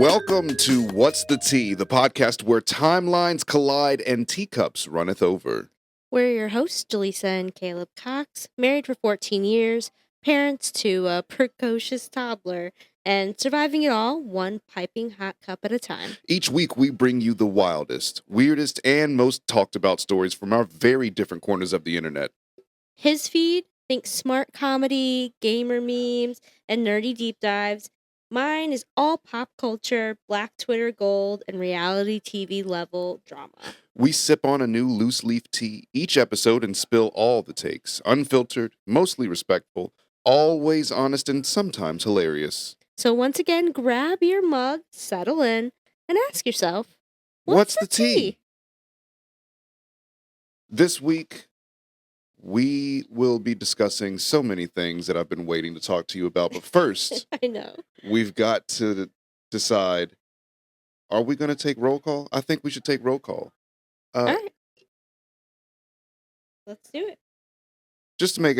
Welcome to What's the Tea, the podcast where timelines collide and teacups runneth over. We're your hosts, JALISA and Caleb Cox, married for 14 years, parents to a precocious toddler, and surviving it all one piping hot cup at a time. Each week we bring you the wildest, weirdest, and most talked about stories from our very different corners of the internet. His feed, think smart comedy, gamer memes, and nerdy deep dives. Mine is all pop culture, Black Twitter gold, and reality TV level drama. We sip on a new loose leaf tea each episode and spill all the takes, unfiltered, mostly respectful, always honest, and sometimes hilarious. So once again, grab your mug, settle in, and ask yourself, What's the tea? This week, we will be discussing so many things that I've been waiting to talk to you about. But first, I know. We've got to decide, are we going to take roll call? I think we should take roll call. All right. Let's do it. Just to make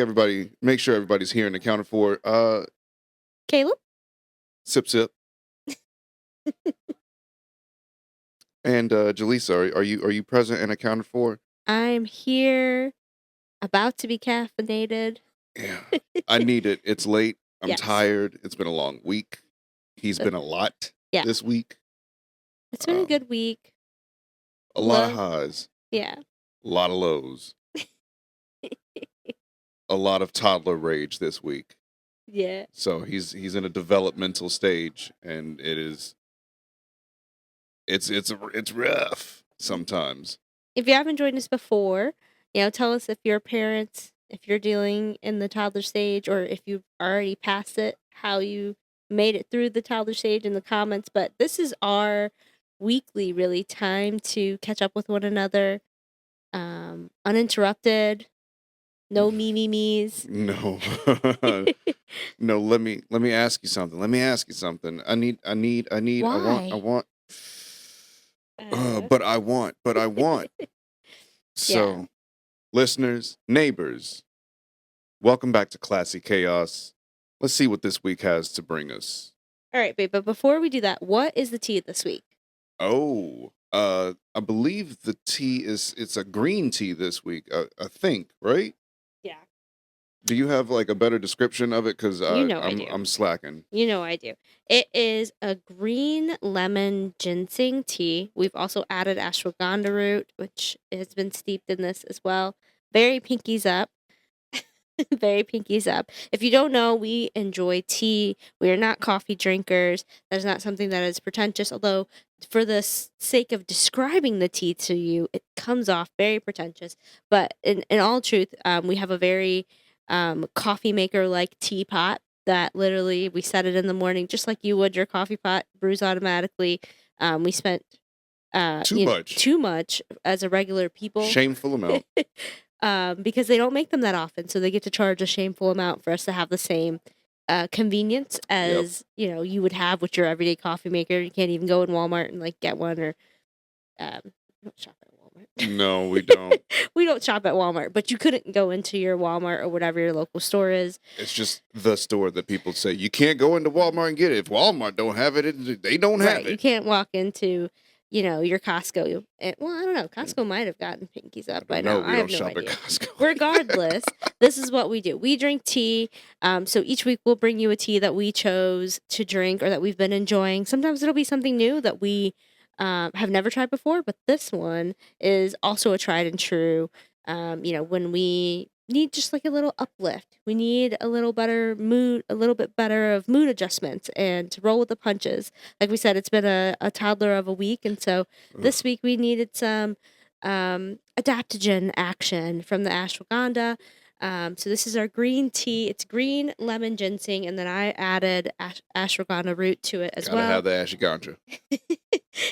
sure everybody's here and accounted for. Caleb? Sip, sip. And JALISA, are you present and accounted for? I'm here, about to be caffeinated. Yeah, I need it. It's late. I'm Yes. tired. It's been a long week. He's been a lot this week. It's been a good week. A lot of highs. Yeah. A lot of lows. A lot of toddler rage this week. Yeah. So he's in a developmental stage, and it's rough sometimes. If you haven't joined us before, tell us if you're parents, if you're dealing in the toddler stage, or if you've already passed it, how you made it through the toddler stage in the comments. But this is our weekly, really, time to catch up with one another, uninterrupted, no me-me-me's. No. No, let me ask you something. I want. But I want. So, listeners, neighbors, welcome back to Classy Chaos. Let's see what this week has to bring us. All right, babe, but before we do that, what is the tea this week? Oh, I believe the tea it's a green tea this week, I think, right? Yeah. Do you have like a better description of it? Because I do. I'm slacking. I do. It is a green lemon ginseng tea. We've also added ashwagandha root, which has been steeped in this as well. Very pinkies up. Very pinkies up. If you don't know, we enjoy tea. We are not coffee drinkers. That is not something that is pretentious, although for the sake of describing the tea to you, it comes off very pretentious. But in all truth, we have a very coffee maker like teapot that literally we set it in the morning just like you would your coffee pot, brews automatically. We spent too much as a regular people. Shameful amount. Because they don't make them that often, so they get to charge a shameful amount for us to have the same convenience as you would have with your everyday coffee maker. You can't even go in Walmart and get one, or don't shop at Walmart. No, we don't. We don't shop at Walmart, but you couldn't go into your Walmart or whatever your local store is. It's just the store that people say you can't go into Walmart and get it. If Walmart don't have it, they don't have it. You can't walk into your Costco. Well, I don't know. Costco might have gotten pinkies up by now. I have no idea. Regardless, this is what we do. We drink tea. So each week we'll bring you a tea that we chose to drink or that we've been enjoying. Sometimes it'll be something new that we have never tried before, but this one is also a tried and true. When we need just a little uplift, we need a little better mood, a little bit better of mood adjustments, and to roll with the punches. Like we said, it's been a toddler of a week, and so this week we needed some adaptogen action from the ashwagandha. So this is our green tea. It's green lemon ginseng, and then I added ashwagandha root to it as well. Gotta have the ashwagandha.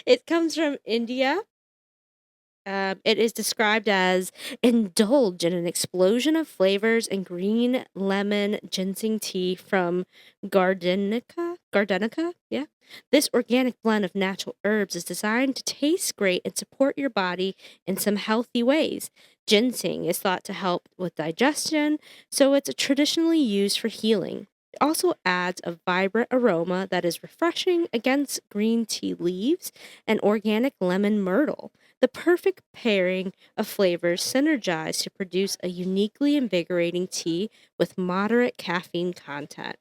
It comes from India. It is described as indulge in an explosion of flavors and green lemon ginseng tea from Gardenica? Yeah. This organic blend of natural herbs is designed to taste great and support your body in some healthy ways. Ginseng is thought to help with digestion, so it's traditionally used for healing. also adds a vibrant aroma that is refreshing against green tea leaves and organic lemon myrtle. The perfect pairing of flavors synergize to produce a uniquely invigorating tea with moderate caffeine content.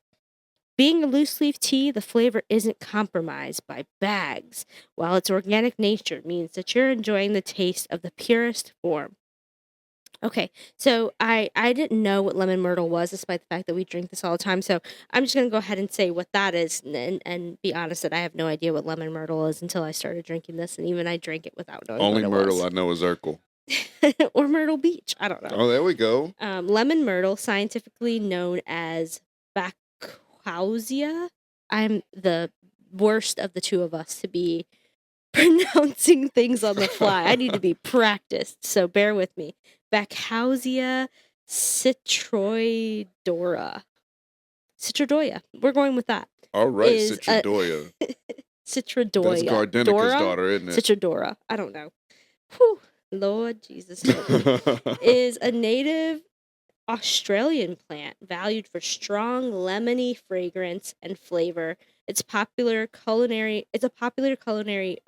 Being a loose leaf tea, the flavor isn't compromised by bags, while its organic nature means that you're enjoying the taste of the purest form. Okay, so I didn't know what lemon myrtle was, despite the fact that we drink this all the time. So I'm just gonna go ahead and say what that is, and be honest that I have no idea what lemon myrtle is until I started drinking this, and even I drank it without knowing Only what it myrtle was. I know is Urkel. Or Myrtle Beach. I don't know. Oh, there we go. Lemon myrtle, scientifically known as Bacchausia. I'm the worst of the two of us to be pronouncing things on the fly. I need to be practiced, so bear with me. Bacchausia citroidora. Citrodoya. We're going with that. All right, Citrodoya. Citrodoya. That's Gardenica's daughter, isn't it? Citrodora. I don't know. Whew. Lord Jesus. Is a native Australian plant valued for strong lemony fragrance and flavor. It's a popular culinary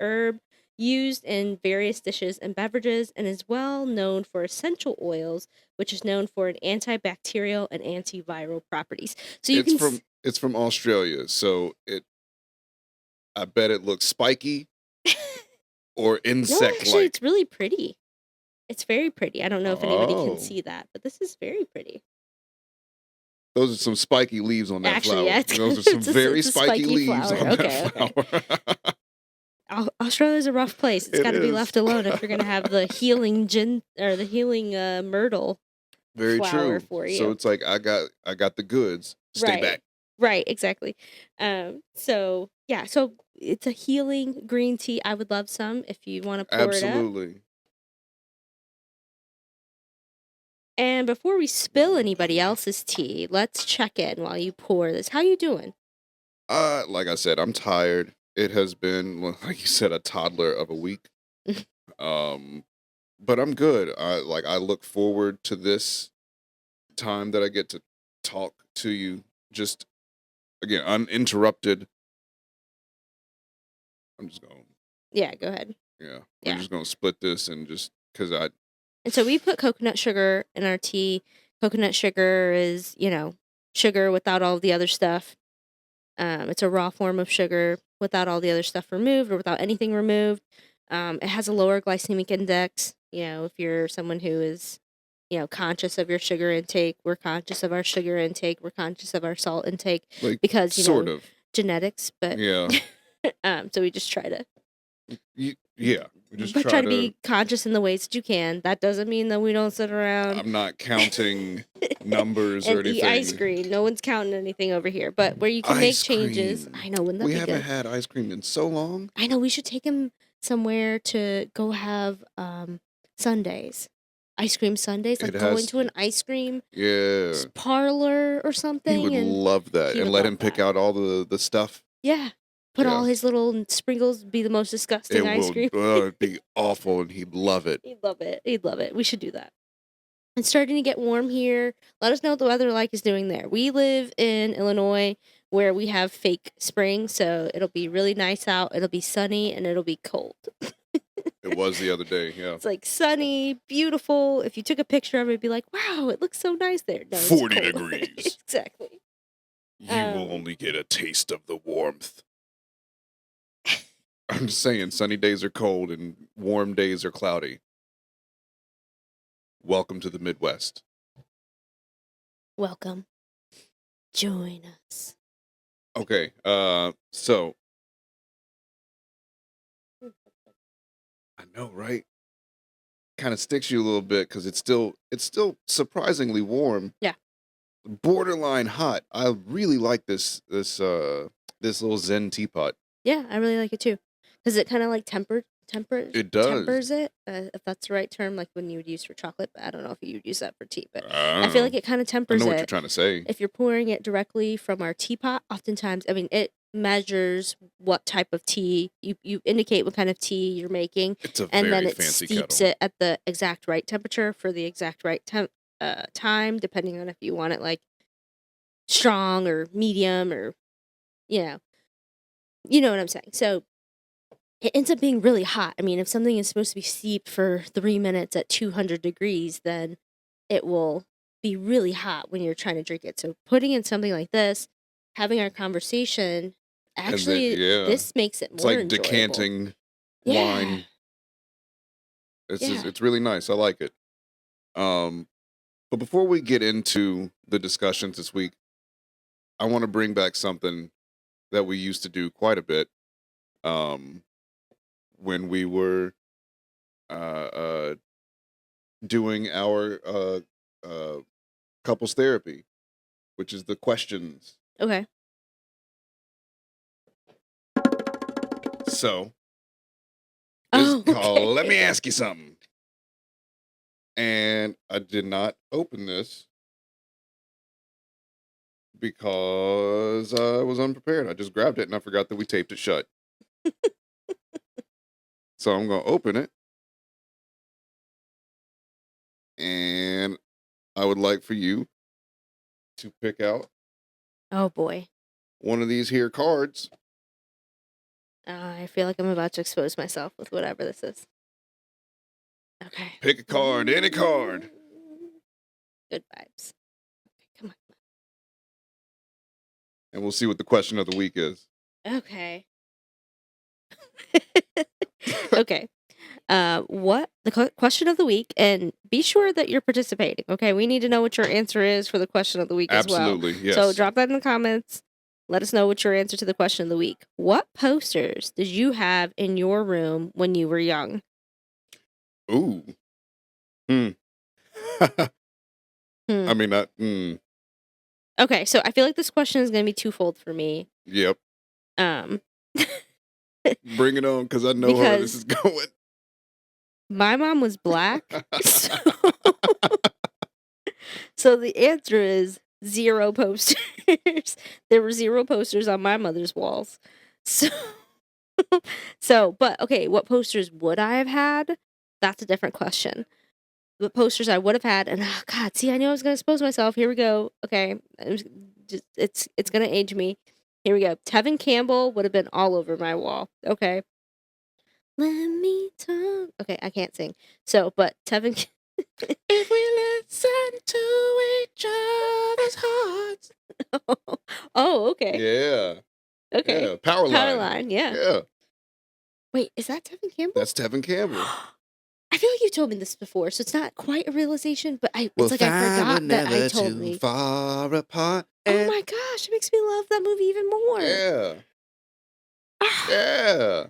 herb used in various dishes and beverages, and is well known for essential oils, which is known for an antibacterial and antiviral properties. So you it's from Australia, so I bet it looks spiky or insect-like. No, actually, it's really pretty. It's very pretty. I don't know if anybody can see that, but this is very pretty. Those are some spiky leaves on that Actually, flower. Yeah, those are some very spiky leaves flower. on that flower. Australia's a rough place. It's got to be left alone if you're going to have the healing myrtle very flower true. for you. So it's like I got the goods. Stay back. Right, exactly. So it's a healing green tea. I would love some if you want to pour it up. Absolutely. And before we spill anybody else's tea, let's check in while you pour this. How you doing? Like I said, I'm tired. It has been, like you said, a toddler of a week. But I'm good. I look forward to this time that I get to talk to you just again uninterrupted. I'm just going. Yeah, go ahead. Yeah. I'm just going to split this and just because And so we put coconut sugar in our tea. Coconut sugar is, sugar without all the other stuff. It's a raw form of sugar without all the other stuff removed or without anything removed. It has a lower glycemic index. If you're someone who is, conscious of your sugar intake, we're conscious of our sugar intake. We're conscious of our salt intake because, sort of genetics. But yeah. So we just try to. Yeah. We just try to be conscious in the ways that you can. That doesn't mean that we don't sit around. I'm not counting numbers and or anything. Eat ice cream. No one's counting anything over here. But where you can make changes. I know. Wouldn't that be good? We haven't had ice cream in so long. I know. We should take him somewhere to go have sundaes. Ice cream sundaes. Like going to an ice cream parlor or something. He would love that. And let him pick out all the stuff. Yeah. Put all his little sprinkles, be the most disgusting ice cream. It'd be awful, and he'd love it. He'd love it. We should do that. It's starting to get warm here. Let us know what the weather is doing there. We live in Illinois where we have fake spring, so it'll be really nice out. It'll be sunny, and it'll be cold. It was the other day, yeah. It's like sunny, beautiful. If you took a picture of it, it'd be like, wow, it looks so nice there. No, 40 degrees. Exactly. You will only get a taste of the warmth. I'm just saying, sunny days are cold and warm days are cloudy. Welcome to the Midwest. Welcome. Join us. Okay, so. I know, right? Kind of sticks you a little bit because it's still surprisingly warm. Yeah. Borderline hot. I really like this little Zen teapot. Yeah, I really like it too. Because it kind of like tempers it, if that's the right term, like when you would use for chocolate. But I don't know if you would use that for tea. But I feel like it kind of tempers it. I know what you're trying to say. If you're pouring it directly from our teapot, oftentimes, it measures what type of tea. You indicate what kind of tea you're making. It's a and very then it fancy steeps kettle. it at the exact right temperature for the exact right time, depending on if you want it like strong or medium or, you know what I'm saying. So it ends up being really hot. I mean, if something is supposed to be steeped for 3 minutes at 200 degrees, then it will be really hot when you're trying to drink it. So putting in something like this, having our conversation, actually, this makes it it's more like enjoyable. decanting Yeah. wine. It's really nice. I like it. But before we get into the discussions this week, I want to bring back something that we used to do quite a bit when we were doing our couples therapy, which is the questions. Okay. So, it's called Let Me Ask You Something. And I did not open this because I was unprepared. I just grabbed it and I forgot that we taped it shut. So I'm going to open it. And I would like for you to pick out. Oh, boy. One of these here cards. I feel like I'm about to expose myself with whatever this is. Okay. Pick a card, any card. Good vibes. Okay, come on. And we'll see what the question of the week is. Okay. Okay. What the question of the week, and be sure that you're participating. Okay, we need to know what your answer is for the question of the week as well. Absolutely, yes. So drop that in the comments. Let us know what your answer to the question of the week. What posters did you have in your room when you were young? Ooh. I mean, Okay, so I feel like this question is going to be twofold for me. Yep. Bring it on, because I know where this is going. My mom was black, so the answer is 0 posters. There were 0 posters on my mother's walls. But okay, what posters would I have had? That's a different question. What posters I would have had, and oh God, see, I knew I was gonna expose myself. Here we go. Okay, it's gonna age me. Here we go. Tevin Campbell would have been all over my wall. Okay. Let me talk. Okay, I can't sing. So, but Tevin. If we listen to each other's hearts. Oh, okay. Yeah. Okay. Yeah. Powerline. Powerline, yeah. Yeah. Wait, is that Tevin Campbell? That's Tevin Campbell. I feel like you told me this before, so it's not quite a realization, but it's like I forgot that I told me. Far apart. Oh my gosh, it makes me love that movie even more. Yeah. Yeah.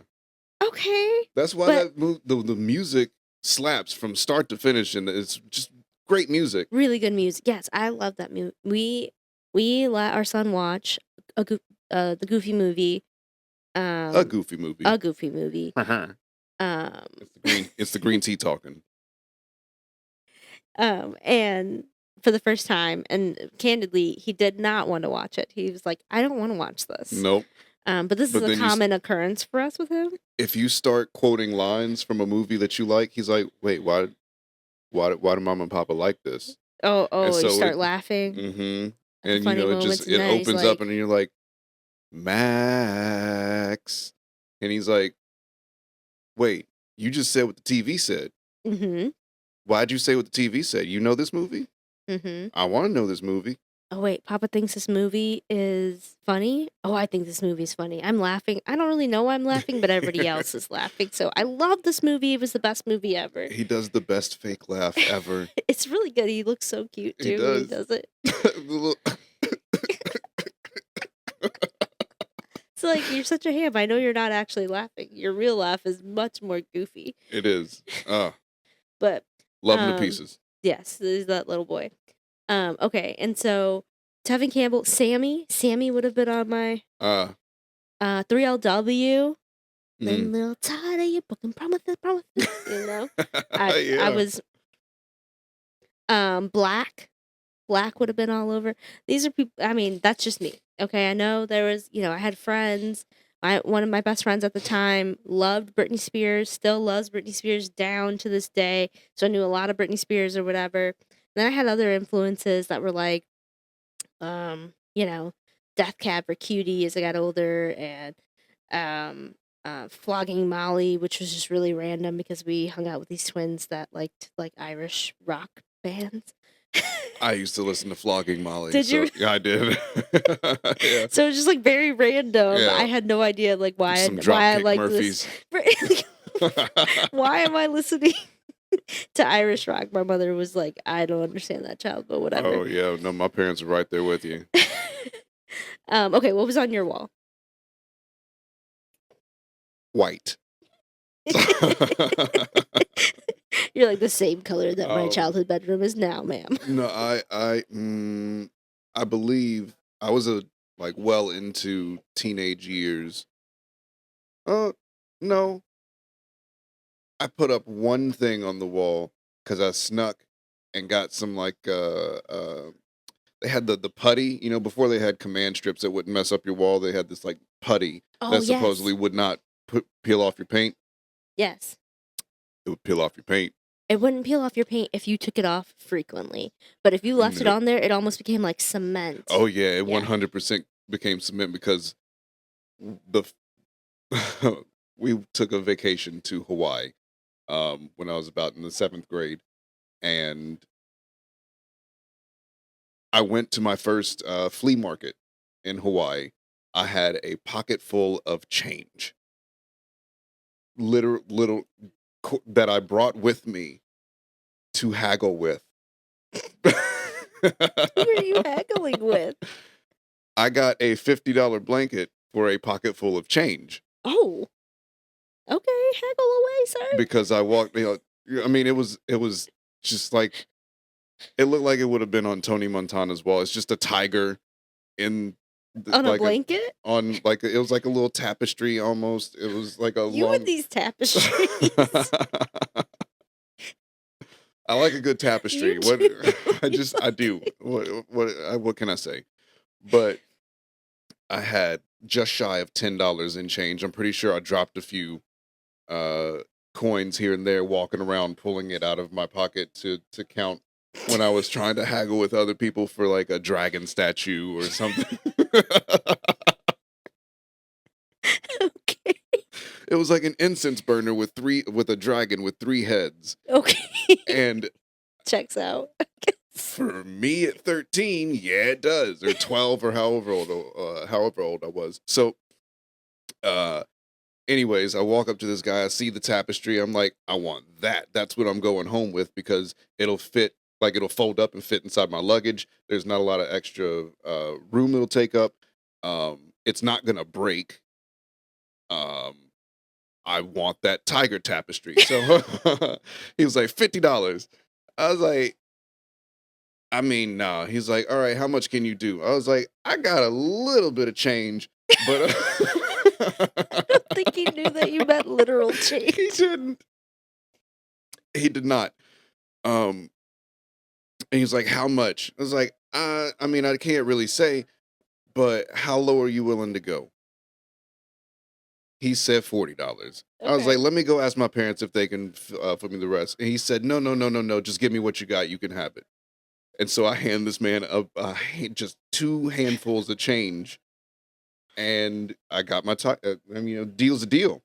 Okay. That's why the music slaps from start to finish, and it's just great music. Really good music. Yes, I love that movie. We let our son watch the Goofy movie. A Goofy movie. A Goofy movie. It's the green tea talking. And for the first time, and candidly, he did not want to watch it. He was like, I don't want to watch this. Nope. But this is a common occurrence for us with him. If you start quoting lines from a movie that you like, he's like, wait, why do Mama and Papa like this? Oh, so you start laughing. Mm-hmm. And it opens up and you're like, Max. And he's like, wait, you just said what the TV said. Mm-hmm. Why'd you say what the TV said? You know this movie? Mm-hmm. I want to know this movie. Oh, wait, Papa thinks this movie is funny? Oh, I think this movie is funny. I'm laughing. I don't really know why I'm laughing, but everybody else is laughing. So I love this movie. It was the best movie ever. He does the best fake laugh ever. It's really good. He looks so cute, too, when he does it. It's like, you're such a ham. I know you're not actually laughing. Your real laugh is much more goofy. It is. But love him to pieces. Yes, there's that little boy. Okay, and so Tevin Campbell, Sammy would have been on my 3LW. Been a little tired of your broken promises, you know. I was Black would have been all over. These are people. I mean, that's just me. Okay, I know there was. I had friends. One of my best friends at the time loved Britney Spears, still loves Britney Spears down to this day. So I knew a lot of Britney Spears or whatever. Then I had other influences that were like, Death Cab for Cutie as I got older, and Flogging Molly, which was just really random because we hung out with these twins that liked like Irish rock bands. I used to listen to Flogging Molly. Did you? Yeah, I did. Yeah. So it was just like very random. Yeah. I had no idea like why Some I liked Murphys. this. Why am I listening to Irish rock? My mother was like, I don't understand that, child, but whatever. Oh yeah, no, my parents are right there with you. Okay, what was on your wall? White. You're like the same color that my childhood bedroom is now, ma'am. No, I believe I was well into teenage years. No. I put up one thing on the wall because I snuck and got some they had the putty, before they had command strips that wouldn't mess up your wall. They had this like putty that supposedly would not peel off your paint. Yes. It would peel off your paint. It wouldn't peel off your paint if you took it off frequently. But if you left it on there, it almost became like cement. Oh, yeah. It 100% became cement because we took a vacation to Hawaii when I was about in the 7th grade. And I went to my first flea market in Hawaii. I had a pocket full of change. Little that I brought with me to haggle with. Who are you haggling with? I got a $50 blanket for a pocket full of change. Oh. Okay, haggle away, sir. Because I walked, I mean, it was just like, it looked like it would have been on Tony Montana's wall. It's just a tiger in on a blanket? It was like a little tapestry almost. It was like a You and these tapestries. I like a good tapestry. I do. What can I say? But I had just shy of $10 in change. I'm pretty sure I dropped a few coins here and there walking around pulling it out of my pocket to count when I was trying to haggle with other people for like a dragon statue or something. Okay. It was like an incense burner with a dragon with 3 heads. Okay. And checks out. For me at 13, yeah, it does. Or 12 or however old I was. So anyways, I walk up to this guy, I see the tapestry, I'm like, I want that. That's what I'm going home with because it'll fit, like it'll fold up and fit inside my luggage. There's not a lot of extra room it'll take up. It's not gonna break. I want that tiger tapestry. So he was like, $50. I was like, I mean, no. He's like, all right, how much can you do? I was like, I got a little bit of change, but I don't think he knew that you meant literal change. He didn't. He did not. And he's like, how much? I was like, I mean, I can't really say, but how low are you willing to go? He said $40. Okay. I was like, let me go ask my parents if they can put me the rest. And he said, no, just give me what you got. You can have it. And so I hand this man just 2 handfuls of change, and I got my deal's a deal.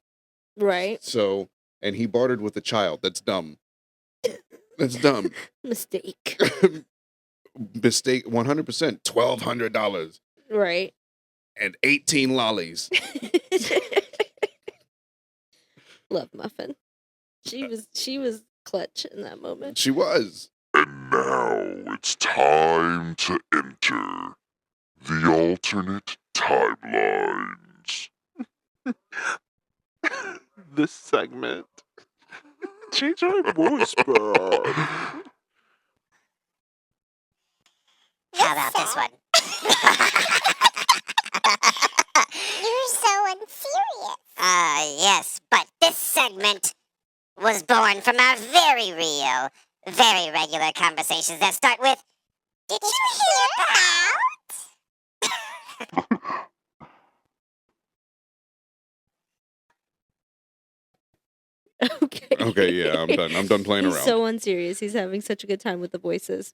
Right. So, and he bartered with a child. That's dumb. That's dumb. Mistake. Mistake, 100%. $1,200. Right. And 18 lollies. Love Muffin. She was clutch in that moment. She was. And now it's time to enter the alternate timelines. This segment. Change our voice, bro. How about this one? You're so unserious. Yes, but this segment was born from our very real, very regular conversations that start with, did you hear about? Okay, yeah, I'm done. I'm done playing around. He's so unserious. He's having such a good time with the voices.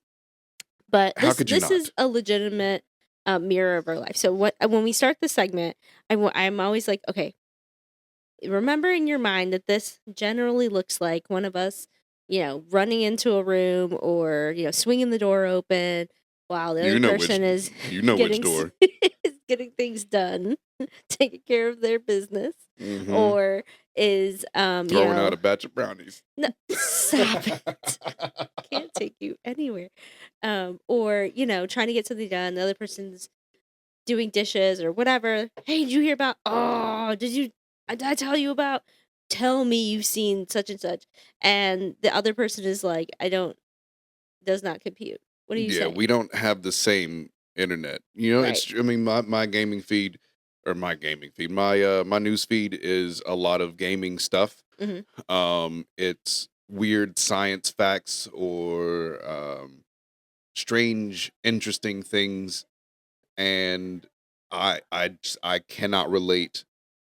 But this is a legitimate mirror of our life. So when we start the segment, I'm always like, okay, remember in your mind that this generally looks like one of us, running into a room or, swinging the door open while the other person is which getting door. is getting things done, taking care of their business, Mhm. or is Throwing out a batch of brownies. no, stop it. Can't take you anywhere. Or trying to get something done. The other person's doing dishes or whatever. Hey, did you hear about? Oh, did I tell you about? Tell me you've seen such and such. And the other person is like, does not compute. What are you Yeah, saying? we don't have the same internet. Right. I mean, my gaming feed, or my my news feed is a lot of gaming stuff. Mhm. It's weird science facts or strange, interesting things, and I cannot relate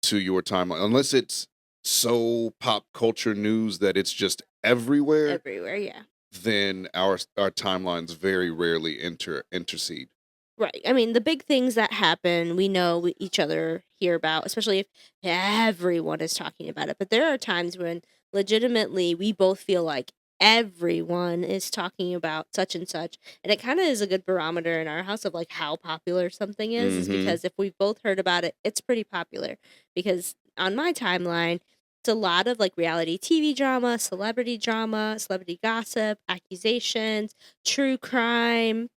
to your timeline unless it's so pop culture news that it's just everywhere. Everywhere, yeah. Then our timelines very rarely intercede. Right. I mean, the big things that happen, we know each other hear about, especially if everyone is talking about it. But there are times when legitimately we both feel like everyone is talking about such and such. And it kind of is a good barometer in our house of like how popular something is Mhm. because if we've both heard about it, it's pretty popular. Because on my timeline, it's a lot of like reality TV drama, celebrity gossip, accusations, true crime,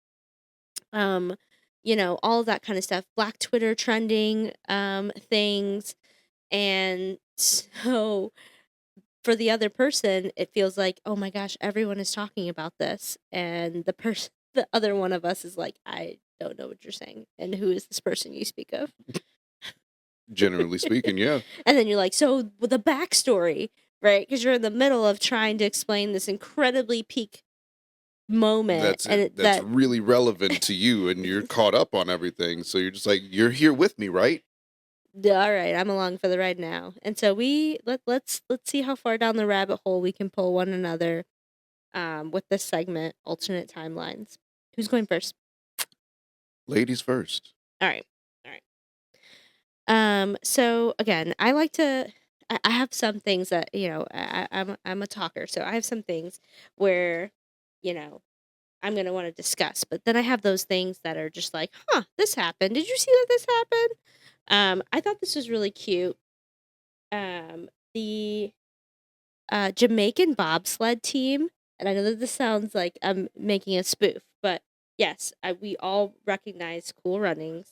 um, all of that kind of stuff, Black Twitter trending things. And so for the other person, it feels like, oh my gosh, everyone is talking about this. And the other one of us is like, I don't know what you're saying. And who is this person you speak of? Generally speaking, yeah. And then you're like, so with the backstory, right? Because you're in the middle of trying to explain this incredibly peak moment. That's really relevant to you, and you're caught up on everything. So you're just like, you're here with me, right? All right, I'm along for the ride now. And so let's see how far down the rabbit hole we can pull one another with this segment, alternate timelines. Who's going first? Ladies first. All right. All right. So again, I like to I have some things that, I'm a talker, so I have some things where, you know, I'm going to want to discuss, but then I have those things that are just like, "Huh, this happened. Did you see that this happened?" I thought this was really cute. The Jamaican bobsled team, and I know that this sounds like I'm making a spoof, but yes, we all recognize Cool Runnings.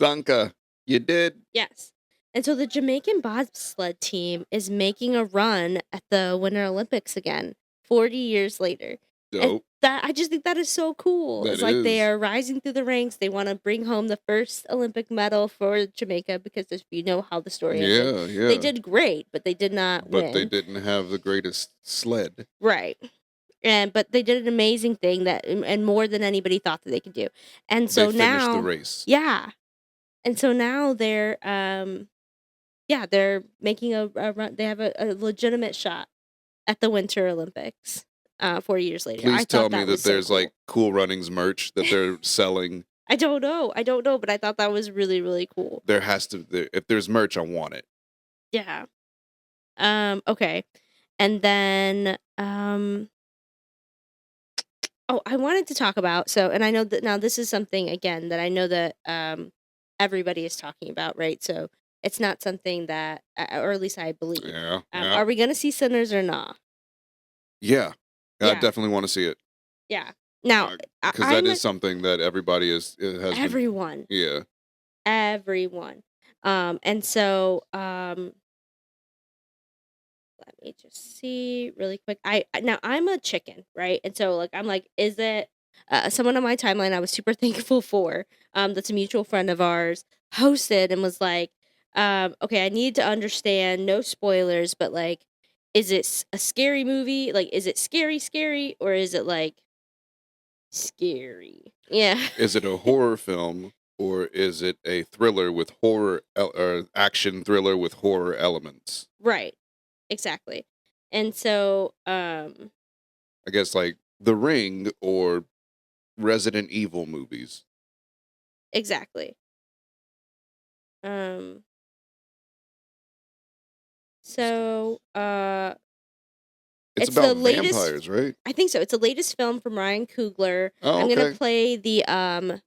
Zanka, you did? Yes. And so the Jamaican bobsled team is making a run at the Winter Olympics again, 40 years later. And Dope. I just think that is so cool. That It's like they is. are rising through the ranks. They want to bring home the first Olympic medal for Jamaica because if you know how the story ended, Yeah, they yeah. did great, but they did not But they win. didn't have the greatest sled. Right. But they did an amazing thing and more than anybody thought that they could do. And so They finished the now, race. yeah. And so now they're they're making a run. They have a legitimate shot at the Winter Olympics 40 years later. Please I tell thought me that was that so there's cool. like Cool Runnings merch that they're selling. I don't know, but I thought that was really, really cool. There has to if there's merch, I want it. Yeah. Okay. And then I wanted to talk about, and I know that now this is something again that I know that everybody is talking about, right? So it's not something that or at least I believe. Yeah. Are we going to see Sinners or not? Yeah. I Yeah. definitely want to see it. Yeah. Now, because that is something that everybody has everyone. Yeah. Everyone. And so let me just see really quick. Now I'm a chicken, right? And so like I'm like, is it someone on my timeline I was super thankful for, that's a mutual friend of ours, hosted and was like, okay, I need to understand, no spoilers, but like, is it a scary movie? Like, is it scary, or is it like scary? Yeah. Is it a horror film or is it a thriller with horror or action thriller with horror elements? Right. Exactly. And so I guess like The Ring or Resident Evil movies. Exactly. So, It's it's the about latest. vampires, right? I think so. It's the latest film from Ryan Coogler. Oh, I'm gonna okay. play the I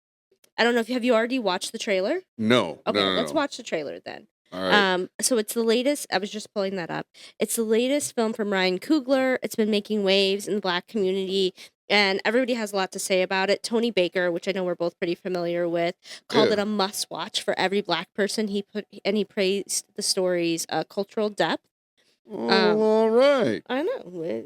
don't know if have you already watched the trailer? No. Okay, No. let's watch the trailer then. All right. So it's the latest. I was just pulling that up. It's the latest film from Ryan Coogler. It's been making waves in the Black community, and everybody has a lot to say about it. Tony Baker, which I know we're both pretty familiar with, called it a must-watch for every Black person. He praised the story's cultural depth. All right. I know.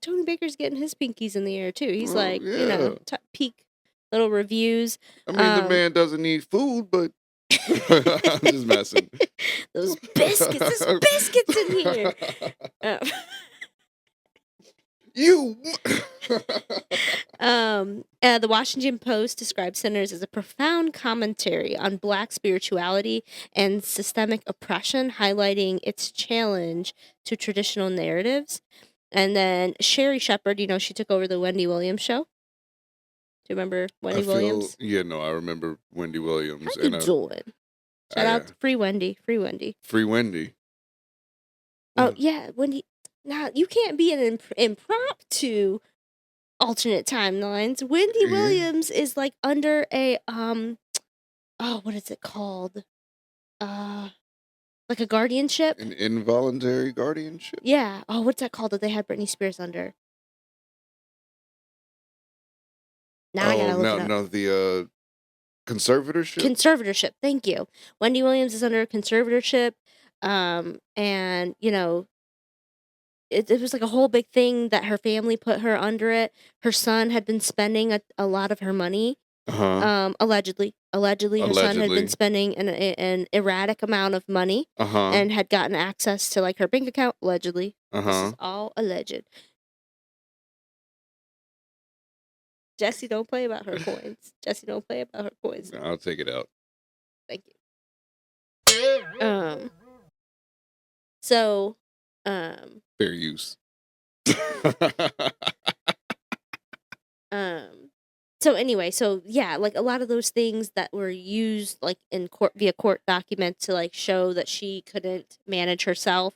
Tony Baker's getting his pinkies in the air too. He's yeah. peak little reviews. I mean, the man doesn't need food, but I'm just messing. Those biscuits, there's biscuits in here. The Washington Post describes Sinners as a profound commentary on Black spirituality and systemic oppression, highlighting its challenge to traditional narratives. And then Sherry Shepherd, she took over the Wendy Williams show. Do you remember Wendy Williams? Yeah, no, I remember Wendy Williams. How you doing? Shout out to Free Wendy. Free Wendy. Free Wendy. Oh, yeah, Wendy. Now, you can't be an impromptu alternate timelines. Wendy Williams is like under a, what is it called? Like a guardianship? An involuntary guardianship? Yeah. Oh, what's that called that they had Britney Spears under? Now I gotta look it up. No, the conservatorship? Conservatorship, thank you. Wendy Williams is under a conservatorship, and, it was like a whole big thing that her family put her under it. Her son had been spending a lot of her money. Allegedly, her son had been spending an erratic amount of money and had gotten access to like her bank account. Allegedly, this is all alleged. Jesse, don't play about her coins. Jesse, don't play about her coins. I'll take it out. Thank you. So, fair use. So anyway, like a lot of those things that were used like in court via court documents to like show that she couldn't manage herself.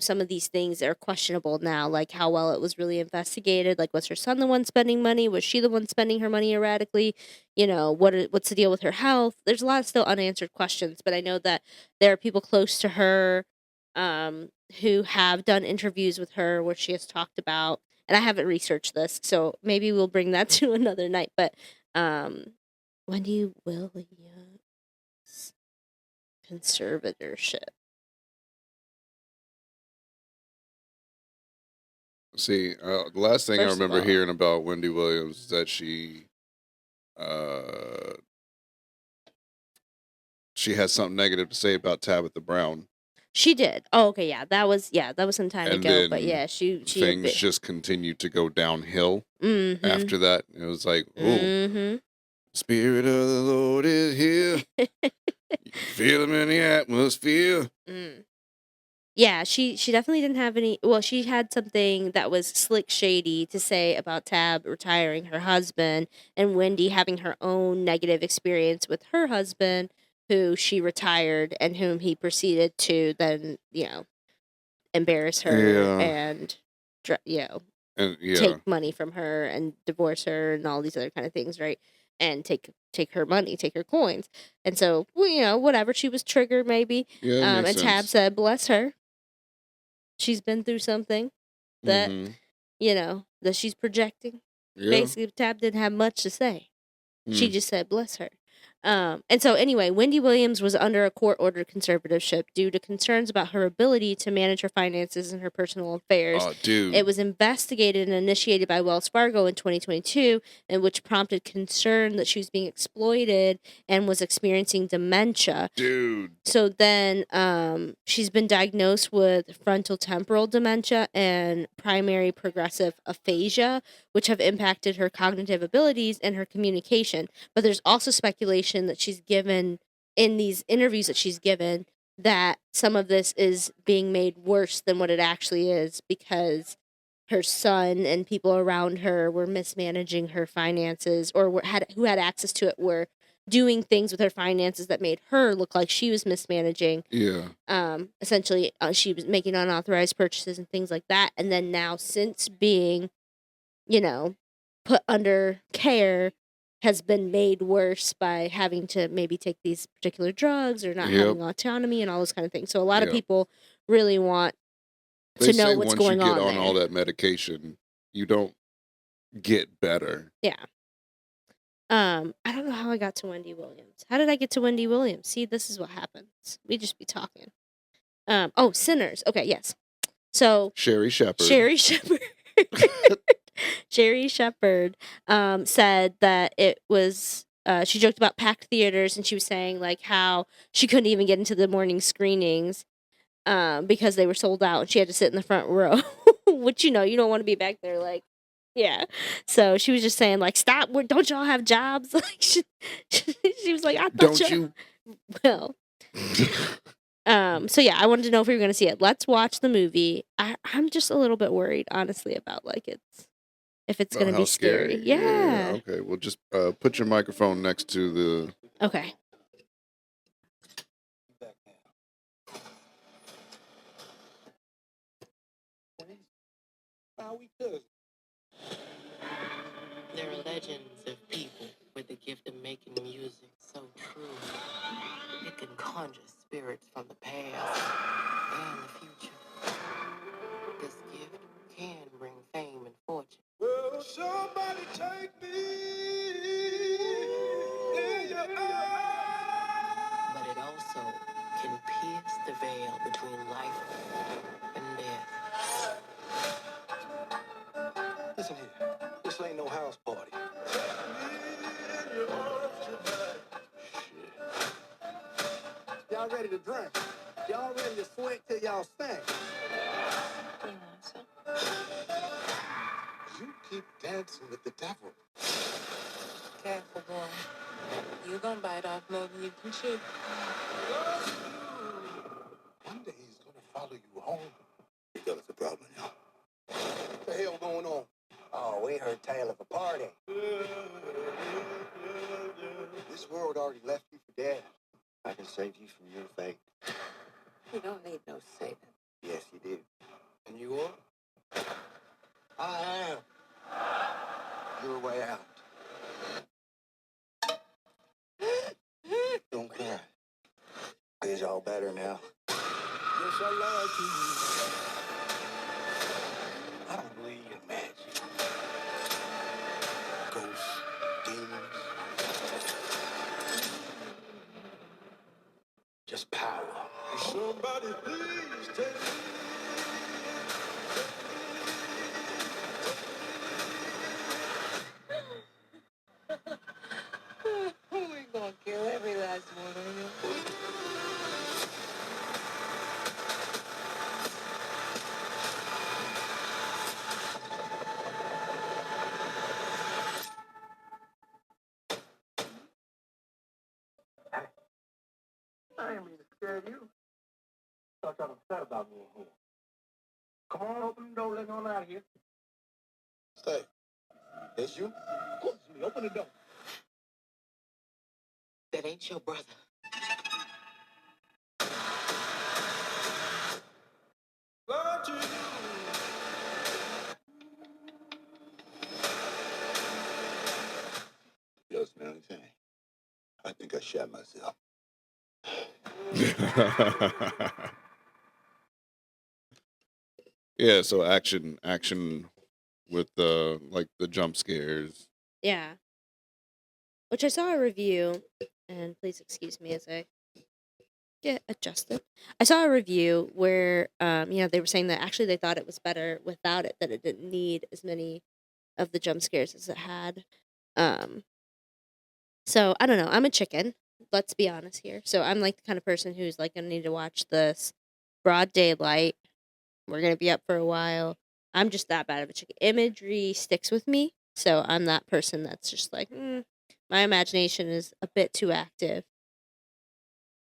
Some of these things are questionable now, like how well it was really investigated. Like, was her son the one spending money? Was she the one spending her money erratically? What's the deal with her health? There's a lot of still unanswered questions, but I know that there are people close to her who have done interviews with her where she has talked about, and I haven't researched this, so maybe we'll bring that to another night, but Wendy Williams conservatorship. See, the last thing I remember hearing about Wendy Williams is that she has something negative to say about Tabitha Brown. She did. Oh, okay, yeah. That was some time ago. But yeah, she things just continued to go downhill after that. It was like, oh, Spirit of the Lord is here. You feel him in the atmosphere. Yeah, she definitely didn't have any. Well, she had something that was slick shady to say about Tab retiring her husband and Wendy having her own negative experience with her husband, who she retired and whom he proceeded to then, embarrass her and take money from her and divorce her and all these other kind of things, right? And take her money, take her coins. And so, whatever, she was triggered maybe. Yeah, and Tab said, bless her. She's been through something that, that she's projecting. Yeah. Basically, Tab didn't have much to say. She just said, bless her. And so anyway, Wendy Williams was under a court-ordered conservatorship due to concerns about her ability to manage her finances and her personal affairs. Oh, dude. It was investigated and initiated by Wells Fargo in 2022, and which prompted concern that she was being exploited and was experiencing dementia. Dude. So then she's been diagnosed with frontal temporal dementia and primary progressive aphasia, which have impacted her cognitive abilities and her communication. But there's also speculation that she's given in these interviews that she's given that some of this is being made worse than what it actually is because her son and people around her were mismanaging her finances or who had access to it were doing things with her finances that made her look like she was mismanaging. Yeah. Essentially, she was making unauthorized purchases and things like that. And then now, since being, put under care, has been made worse by having to maybe take these particular drugs or not having autonomy and all those kind of things. So a lot of people really want to know what's going on. Once you get on there. all that medication, you don't get better. Yeah. I don't know how I got to Wendy Williams. How did I get to Wendy Williams? See, this is what happens. We just be talking. Sinners. Okay, yes. So Sherry Shepherd. Sherry Shepherd said that it was she joked about packed theaters, and she was saying like how she couldn't even get into the morning screenings because they were sold out and she had to sit in the front row. Which you don't want to be back there like. Yeah. So she was just saying like, stop, don't y'all have jobs? Like she was like, I thought don't you well. So yeah, I wanted to know if we were going to see it. Let's watch the movie. I'm just a little bit worried, honestly, about like if it's going to be scary. Yeah. Okay. Well, just put your microphone next to the. Okay. There are legends of people with the gift of making music so true. It can conjure spirits from the past and the future. This gift can bring fame and fortune. Will somebody take me in your arms? But it also can pierce the veil between life and death. Listen here, this ain't no house party. Y'all ready to drink? Y'all ready to sweat till y'all stink? You keep dancing with the devil. Careful, boy. You're gonna bite off more than you can chew. One day he's gonna follow you home. You got us a problem, y'all. What the hell going on? Oh, we heard tale of a party. This world already left you for dead. I can save you from your fate. You don't need no saving. Yes, you do. And you are? I am. Your way out. Don't cry. It's all better now. Yes, I lied to you. I don't believe in magic. Ghosts, demons. Just power. Somebody please take me. We're gonna kill every last one of you. I ain't mean to scare you. Thought y'all upset about me in here. Come on, open the door. Let's go out of here. Stay. It's you? Of course, it's me. Open the door. That ain't your brother. Love you. Yo, smell anything? I think I shot myself. Yeah, so action with the jump scares. Yeah. Which I saw a review, and please excuse me as I get adjusted. I saw a review where they were saying that actually they thought it was better without it, that it didn't need as many of the jump scares as it had. So I don't know. I'm a chicken. Let's be honest here. So I'm like the kind of person who's like gonna need to watch this broad daylight. We're gonna be up for a while. I'm just that bad of a chicken. Imagery sticks with me, so I'm that person that's just like, my imagination is a bit too active.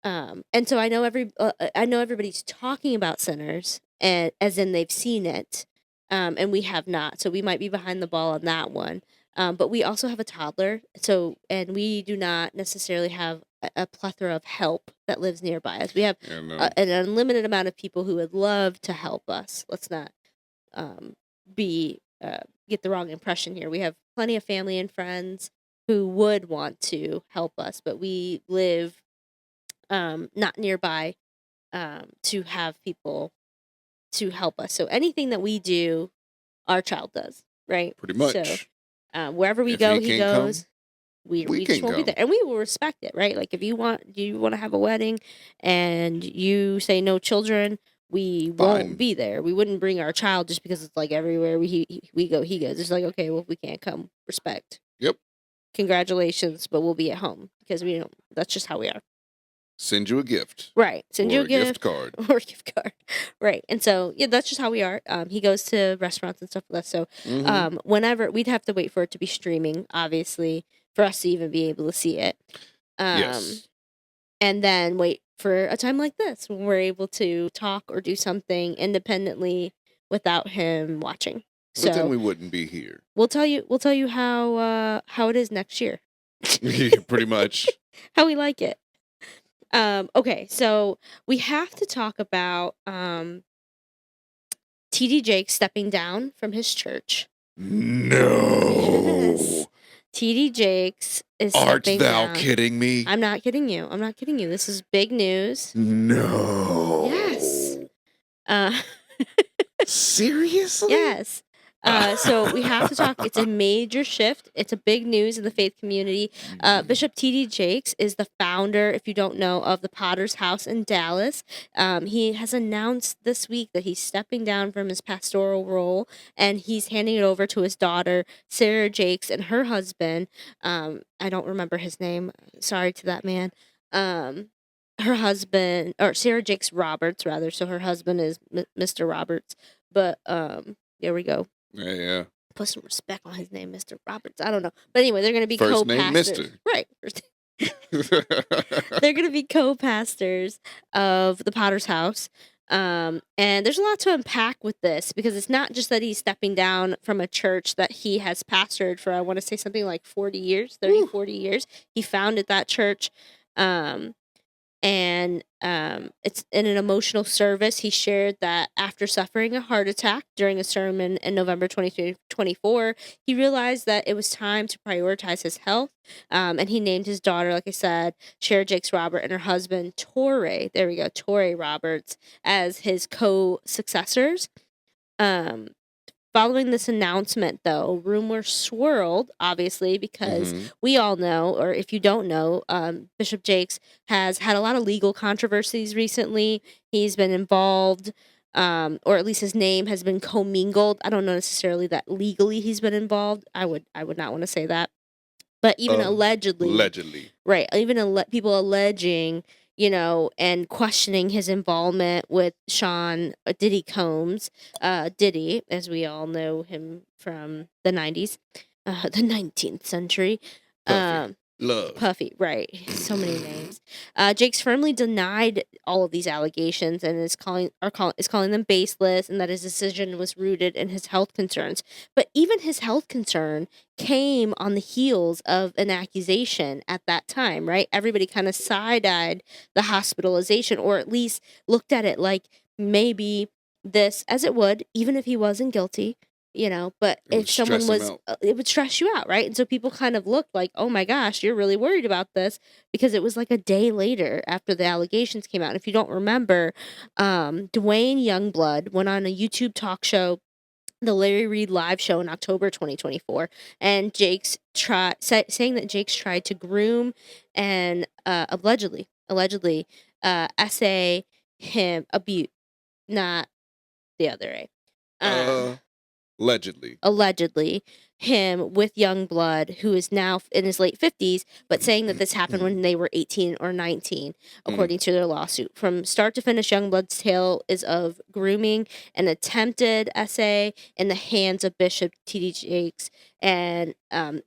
And so I know everybody's talking about Sinners, and as in they've seen it, and we have not. So we might be behind the ball on that one. But we also have a toddler, and we do not necessarily have a plethora of help that lives nearby us. We have an unlimited amount of people who would love to help us. Let's not get the wrong impression here. We have plenty of family and friends who would want to help us, but we live not nearby to have people to help us. So anything that we do, our child does, right? Pretty much. So wherever we go, he goes. We just won't be there, and we will respect it, right? Like if you want to have a wedding, and you say no children, we won't be there. We wouldn't bring our child just because it's like everywhere we go, he goes. It's like, okay, well, if we can't come, respect. Yep. Congratulations, but we'll be at home because we don't. That's just how we are. Send you a gift. Right. Send you a gift card. Or a gift card. Right. And so, yeah, that's just how we are. He goes to restaurants and stuff like that. So, whenever we'd have to wait for it to be streaming, obviously, for us to even be able to see it. Yes. And then wait for a time like this when we're able to talk or do something independently without him watching. But then we wouldn't be here. We'll tell you how it is next year. Pretty much. How we like it. Okay, so we have to talk about TD Jakes stepping down from his church. No. Yes. TD Jakes is Art stepping thou down. kidding me? I'm not kidding you. This is big news. No. Yes. Seriously? Yes. So we have to talk. It's a major shift. It's a big news in the faith community. Bishop T.D. Jakes is the founder, if you don't know, of the Potter's House in Dallas. He has announced this week that he's stepping down from his pastoral role, and he's handing it over to his daughter, Sarah Jakes, and her husband. I don't remember his name. Sorry to that man. Her husband, or Sarah Jakes Roberts, rather. So her husband is Mr. Roberts. But there we go. Yeah. Put some respect on his name, Mr. Roberts. I don't know. But anyway, they're going to be First co-pastors. name, Mr. Right. They're going to be co-pastors of the Potter's House. And there's a lot to unpack with this because it's not just that he's stepping down from a church that he has pastored for, I want to say something like 40 years, 30, 40 years. He founded that church. And it's in an emotional service. He shared that after suffering a heart attack during a sermon in November 2024, he realized that it was time to prioritize his health. And he named his daughter, like I said, Sarah Jakes Robert, and her husband, Torrey Roberts, as his co-successors. Following this announcement, though, rumors swirled, obviously, because we all know, or if you don't know, Bishop Jakes has had a lot of legal controversies recently. He's been involved, or at least his name has been commingled. I don't know necessarily that legally he's been involved. I would not want to say that. But even allegedly. Right, even people alleging, and questioning his involvement with Sean Diddy Combs, Diddy, as we all know him from the 90s, the 19th century. Puffy, right. So many names. Jakes firmly denied all of these allegations and is calling them baseless, and that his decision was rooted in his health concerns. But even his health concern came on the heels of an accusation at that time, right? Everybody kind of side-eyed the hospitalization, or at least looked at it like maybe this, as it would, even if he wasn't guilty, but if someone was, it would stress you out, right? And so people kind of looked like, oh my gosh, you're really worried about this, because it was like a day later after the allegations came out. And if you don't remember, Dwayne Youngblood went on a YouTube talk show, the Larry Reed Live Show, in October 2024, and Jakes saying that Jakes tried to groom and allegedly essay him, abuse, not the other A. Allegedly, him with Youngblood, who is now in his late 50s, but saying that this happened when they were 18 or 19, according to their lawsuit. From start to finish, Youngblood's tale is of grooming an attempted essay in the hands of Bishop T.D. Jakes, and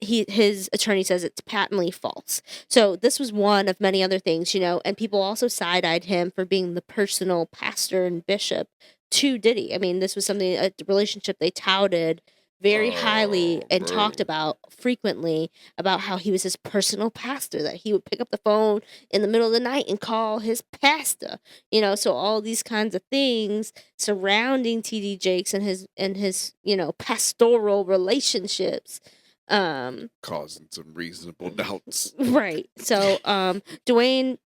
his attorney says it's patently false. So this was one of many other things, and people also side-eyed him for being the personal pastor and bishop to Diddy. I mean, this was a relationship they touted very highly Oh, and talked bro. about frequently about how he was his personal pastor, that he would pick up the phone in the middle of the night and call his pastor. So all these kinds of things surrounding TD Jakes and his pastoral relationships. Causing some reasonable doubts. Right. So Dwayne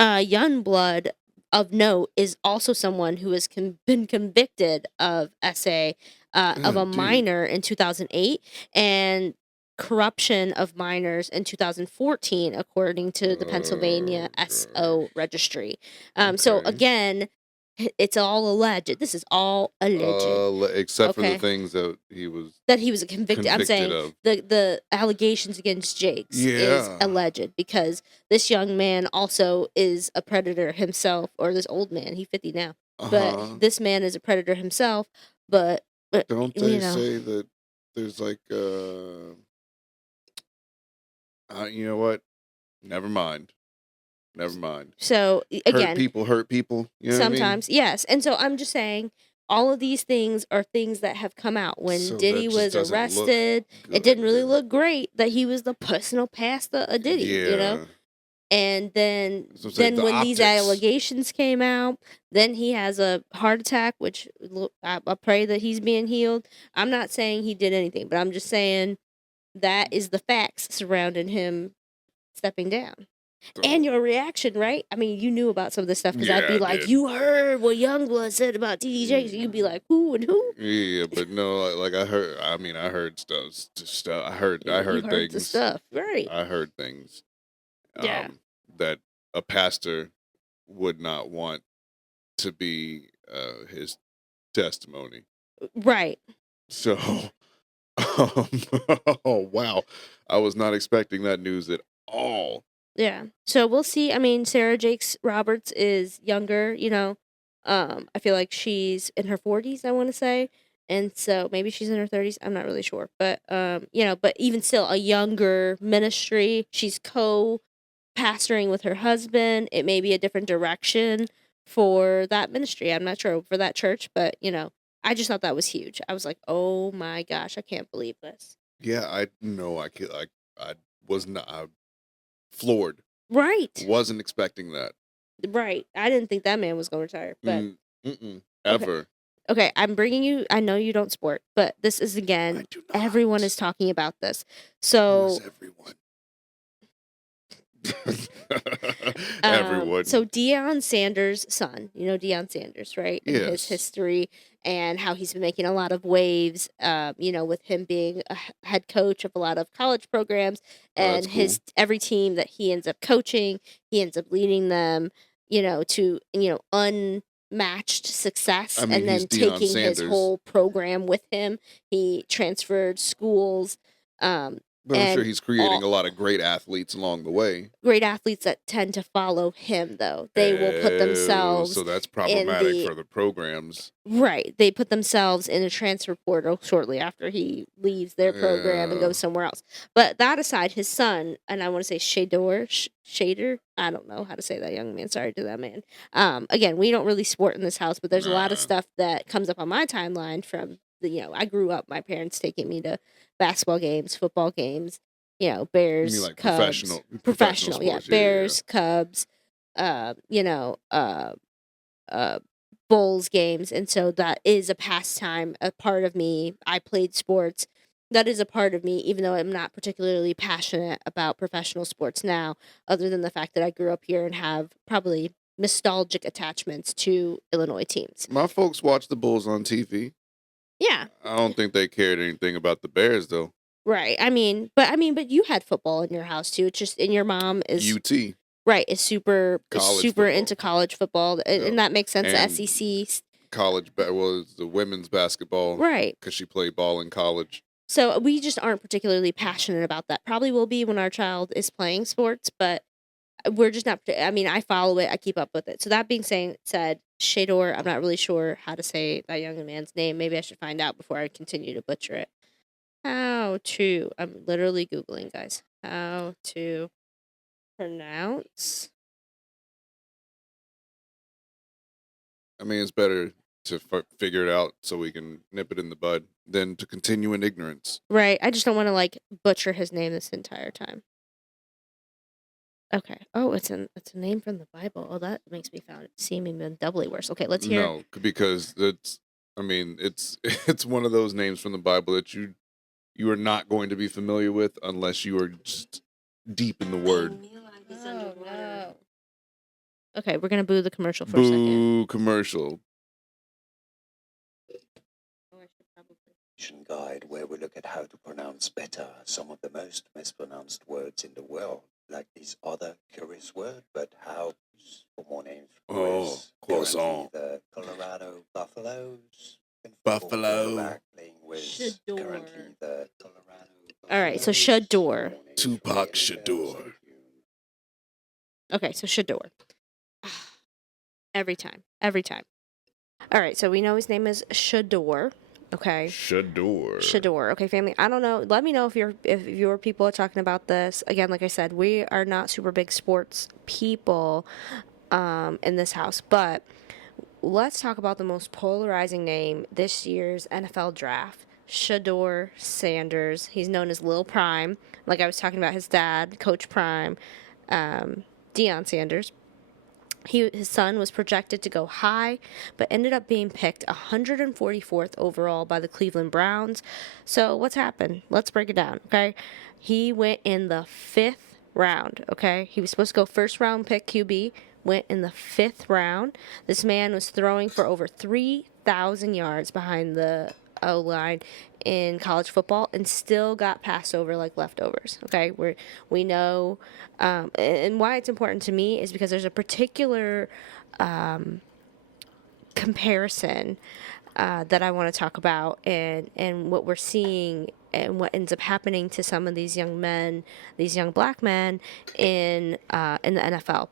Youngblood of note is also someone who has been convicted of SA of a Dude. minor in 2008 and corruption of minors in 2014, according to the Pennsylvania SO registry. So Okay. again, it's all alleged. This is all alleged. Except for the Okay. things that he was convicted. I'm saying of. the allegations against Jakes is Yeah. alleged because this young man also is a predator himself, or this old man. He's 50 now, but this man is a predator himself. But Don't they say that there's like you know what? Never mind. So again, hurt people. You know sometimes, what I mean? yes. And so I'm just saying, all of these things are things that have come out. When So Diddy that just was doesn't look arrested, it good. didn't really look great that he was the personal pastor of Diddy. Yeah. And then So I'm saying the when these optics. allegations came out, then he has a heart attack, which I pray that he's being healed. I'm not saying he did anything, but I'm just saying that is the facts surrounding him stepping down. And your reaction, right? I mean, you knew about some of this stuff because I'd be Yeah, I like, did. "You heard what Youngblood said about TD Jakes," and you'd be like, "Who and who?" Yeah, but no, like I heard. I mean, I heard stuff. I heard You things. heard the stuff, right? I heard things. Yeah. That a pastor would not want to be his testimony. Right. So, oh wow, I was not expecting that news at all. Yeah. So we'll see. I mean, Sarah Jakes Roberts is younger, I feel like she's in her 40s, I want to say. And so maybe she's in her 30s. I'm not really sure. But but even still a younger ministry. She's co-pastoring with her husband. It may be a different direction for that ministry. I'm not sure for that church, but I just thought that was huge. I was like, "Oh my gosh, I can't believe this." Yeah, I know. I was not floored. Right. Wasn't expecting that. Right. I didn't think that man was going to retire, but ever. Okay, I'm bringing you. I know you don't sport, but this is again. I do not. Everyone is talking about this. Who So is everyone? Everyone. So Deion Sanders' son, Deion Sanders, right? And his Yes. history and how he's been making a lot of waves, with him being a head coach of a lot of college programs, and that's cool. every team that he ends up coaching, he ends up leading them, to unmatched success, I mean, and then he's Deion taking his Sanders. whole program with him. He transferred schools. But I'm sure and he's creating a lot of great athletes along the way. Great athletes that tend to follow him, though. They will put themselves So that's problematic for the programs. Right. They put themselves in a transfer portal shortly after he leaves their program and goes somewhere else. But that aside, his son, and I want to say SHEDEUR, I don't know how to say that young man. Sorry to that man. Again, we don't really sport in this house, but there's a lot of stuff that comes up on my timeline from I grew up, my parents taking me to basketball games, football games, Bears, You mean like Cubs. professional Yeah. sports, Bears, Cubs, Bulls games. And so that is a pastime, a part of me. I played sports. That is a part of me, even though I'm not particularly passionate about professional sports now, other than the fact that I grew up here and have probably nostalgic attachments to Illinois teams. My folks watch the Bulls on TV. Yeah. I don't think they cared anything about the Bears, though. Right. But you had football in your house too. It's just, and your mom is UT. Right, is super football. into college football, and that makes sense. And The SEC college was the women's basketball, right? Because she played ball in college. So we just aren't particularly passionate about that. Probably will be when our child is playing sports, but we're just not. I mean, I follow it, I keep up with it. So that being said, SHEDEUR, I'm not really sure how to say that young man's name. Maybe I should find out before I continue to butcher it. I'm literally Googling, guys. How to pronounce? I mean, it's better to figure it out so we can nip it in the bud. than to continue in ignorance. Right. I just don't want to like butcher his name this entire time. Okay. Oh, it's a name from the Bible. Oh, that makes me seem even doubly worse. Okay, let's hear. No, because it's it's one of those names from the Bible that you are not going to be familiar with unless you are just deep in the word. Oh no. Okay, we're gonna boo the commercial for a second. Boo commercial. Guide where we look at how to pronounce better some of the most mispronounced words in the world, like this other curious word, but how for more names. Oh, croissant. The Colorado Buffaloes. Buffalo. Playing with SHEDEUR. currently the Colorado. All right, so SHEDEUR. Tupac Shadur. Okay, so SHEDEUR. Every time. All right, so we know his name is SHEDEUR. Okay. SHEDEUR. Okay, family. I don't know. Let me know if your people are talking about this. Again, like I said, we are not super big sports people in this house, but let's talk about the most polarizing name this year's NFL draft. SHEDEUR Sanders. He's known as Lil Prime. Like I was talking about his dad, Coach Prime, Deion Sanders. His son was projected to go high, but ended up being picked 144th overall by the Cleveland Browns. So what's happened? Let's break it down, okay? He went in the 5th round, okay? He was supposed to go first round pick QB, went in the 5th round. This man was throwing for over 3,000 yards behind the O-line in college football and still got passed over like leftovers. Okay, we know, and why it's important to me is because there's a particular comparison that I want to talk about, and what we're seeing and what ends up happening to some of these young men, these young black men in the NFL.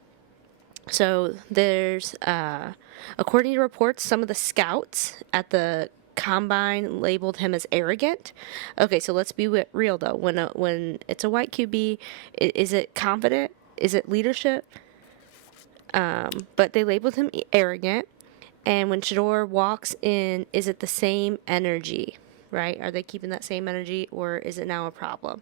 So there's, according to reports, some of the scouts at the Combine labeled him as arrogant. Okay, so let's be real though. When it's a white QB, is it confident? Is it leadership? But they labeled him arrogant. And when SHEDEUR walks in, is it the same energy? Right? Are they keeping that same energy, or is it now a problem?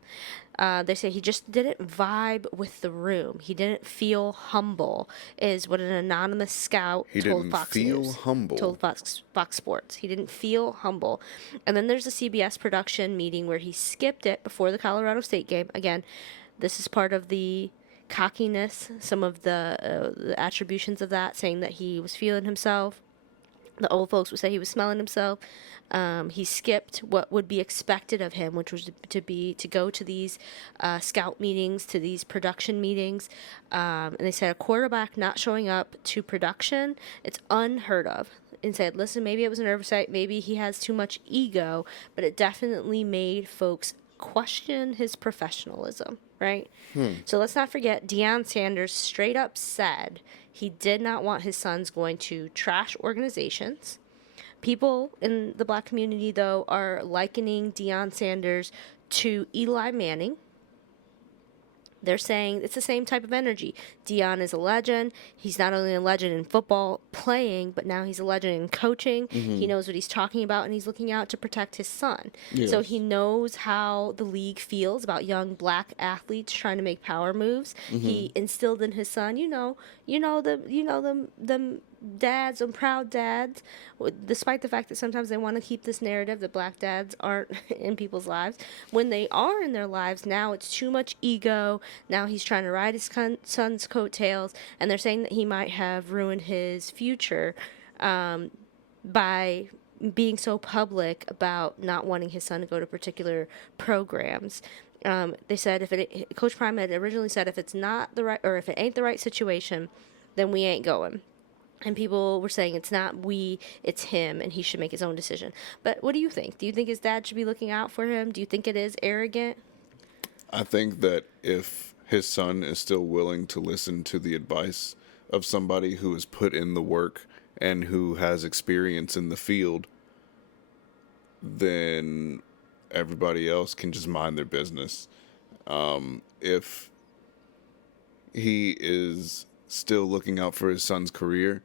They say he just didn't vibe with the room. He didn't feel humble, is what an anonymous scout told Fox News. Told Fox Sports. He didn't feel humble. And then there's a CBS production meeting where he skipped it before the Colorado State game. Again, this is part of the cockiness, some of the attributions of that, saying that he was feeling himself. The old folks would say he was smelling himself. He skipped what would be expected of him, which was to go to these scout meetings, to these production meetings. And they said a quarterback not showing up to production, it's unheard of. And said, listen, maybe it was an oversight, maybe he has too much ego, but it definitely made folks question his professionalism, right? So let's not forget, Deion Sanders straight up said he did not want his sons going to trash organizations. People in the black community, though, are likening Deion Sanders to Eli Manning. They're saying it's the same type of energy. Deion is a legend. He's not only a legend in football playing, but now he's a legend in coaching. He knows what he's talking about, and he's looking out to protect his son. Yes. So he knows how the league feels about young black athletes trying to make power moves. He instilled in his son, them dads and proud dads, despite the fact that sometimes they want to keep this narrative that black dads aren't in people's lives. When they are in their lives, now it's too much ego. Now he's trying to ride his son's coattails, and they're saying that he might have ruined his future by being so public about not wanting his son to go to particular programs. They said Coach Prime had originally said if it's not the right, or if it ain't the right situation, then we ain't going. And people were saying it's not we, it's him, and he should make his own decision. But what do you think? Do you think his dad should be looking out for him? Do you think it is arrogant? I think that if his son is still willing to listen to the advice of somebody who has put in the work and who has experience in the field, then everybody else can just mind their business. If he is still looking out for his son's career,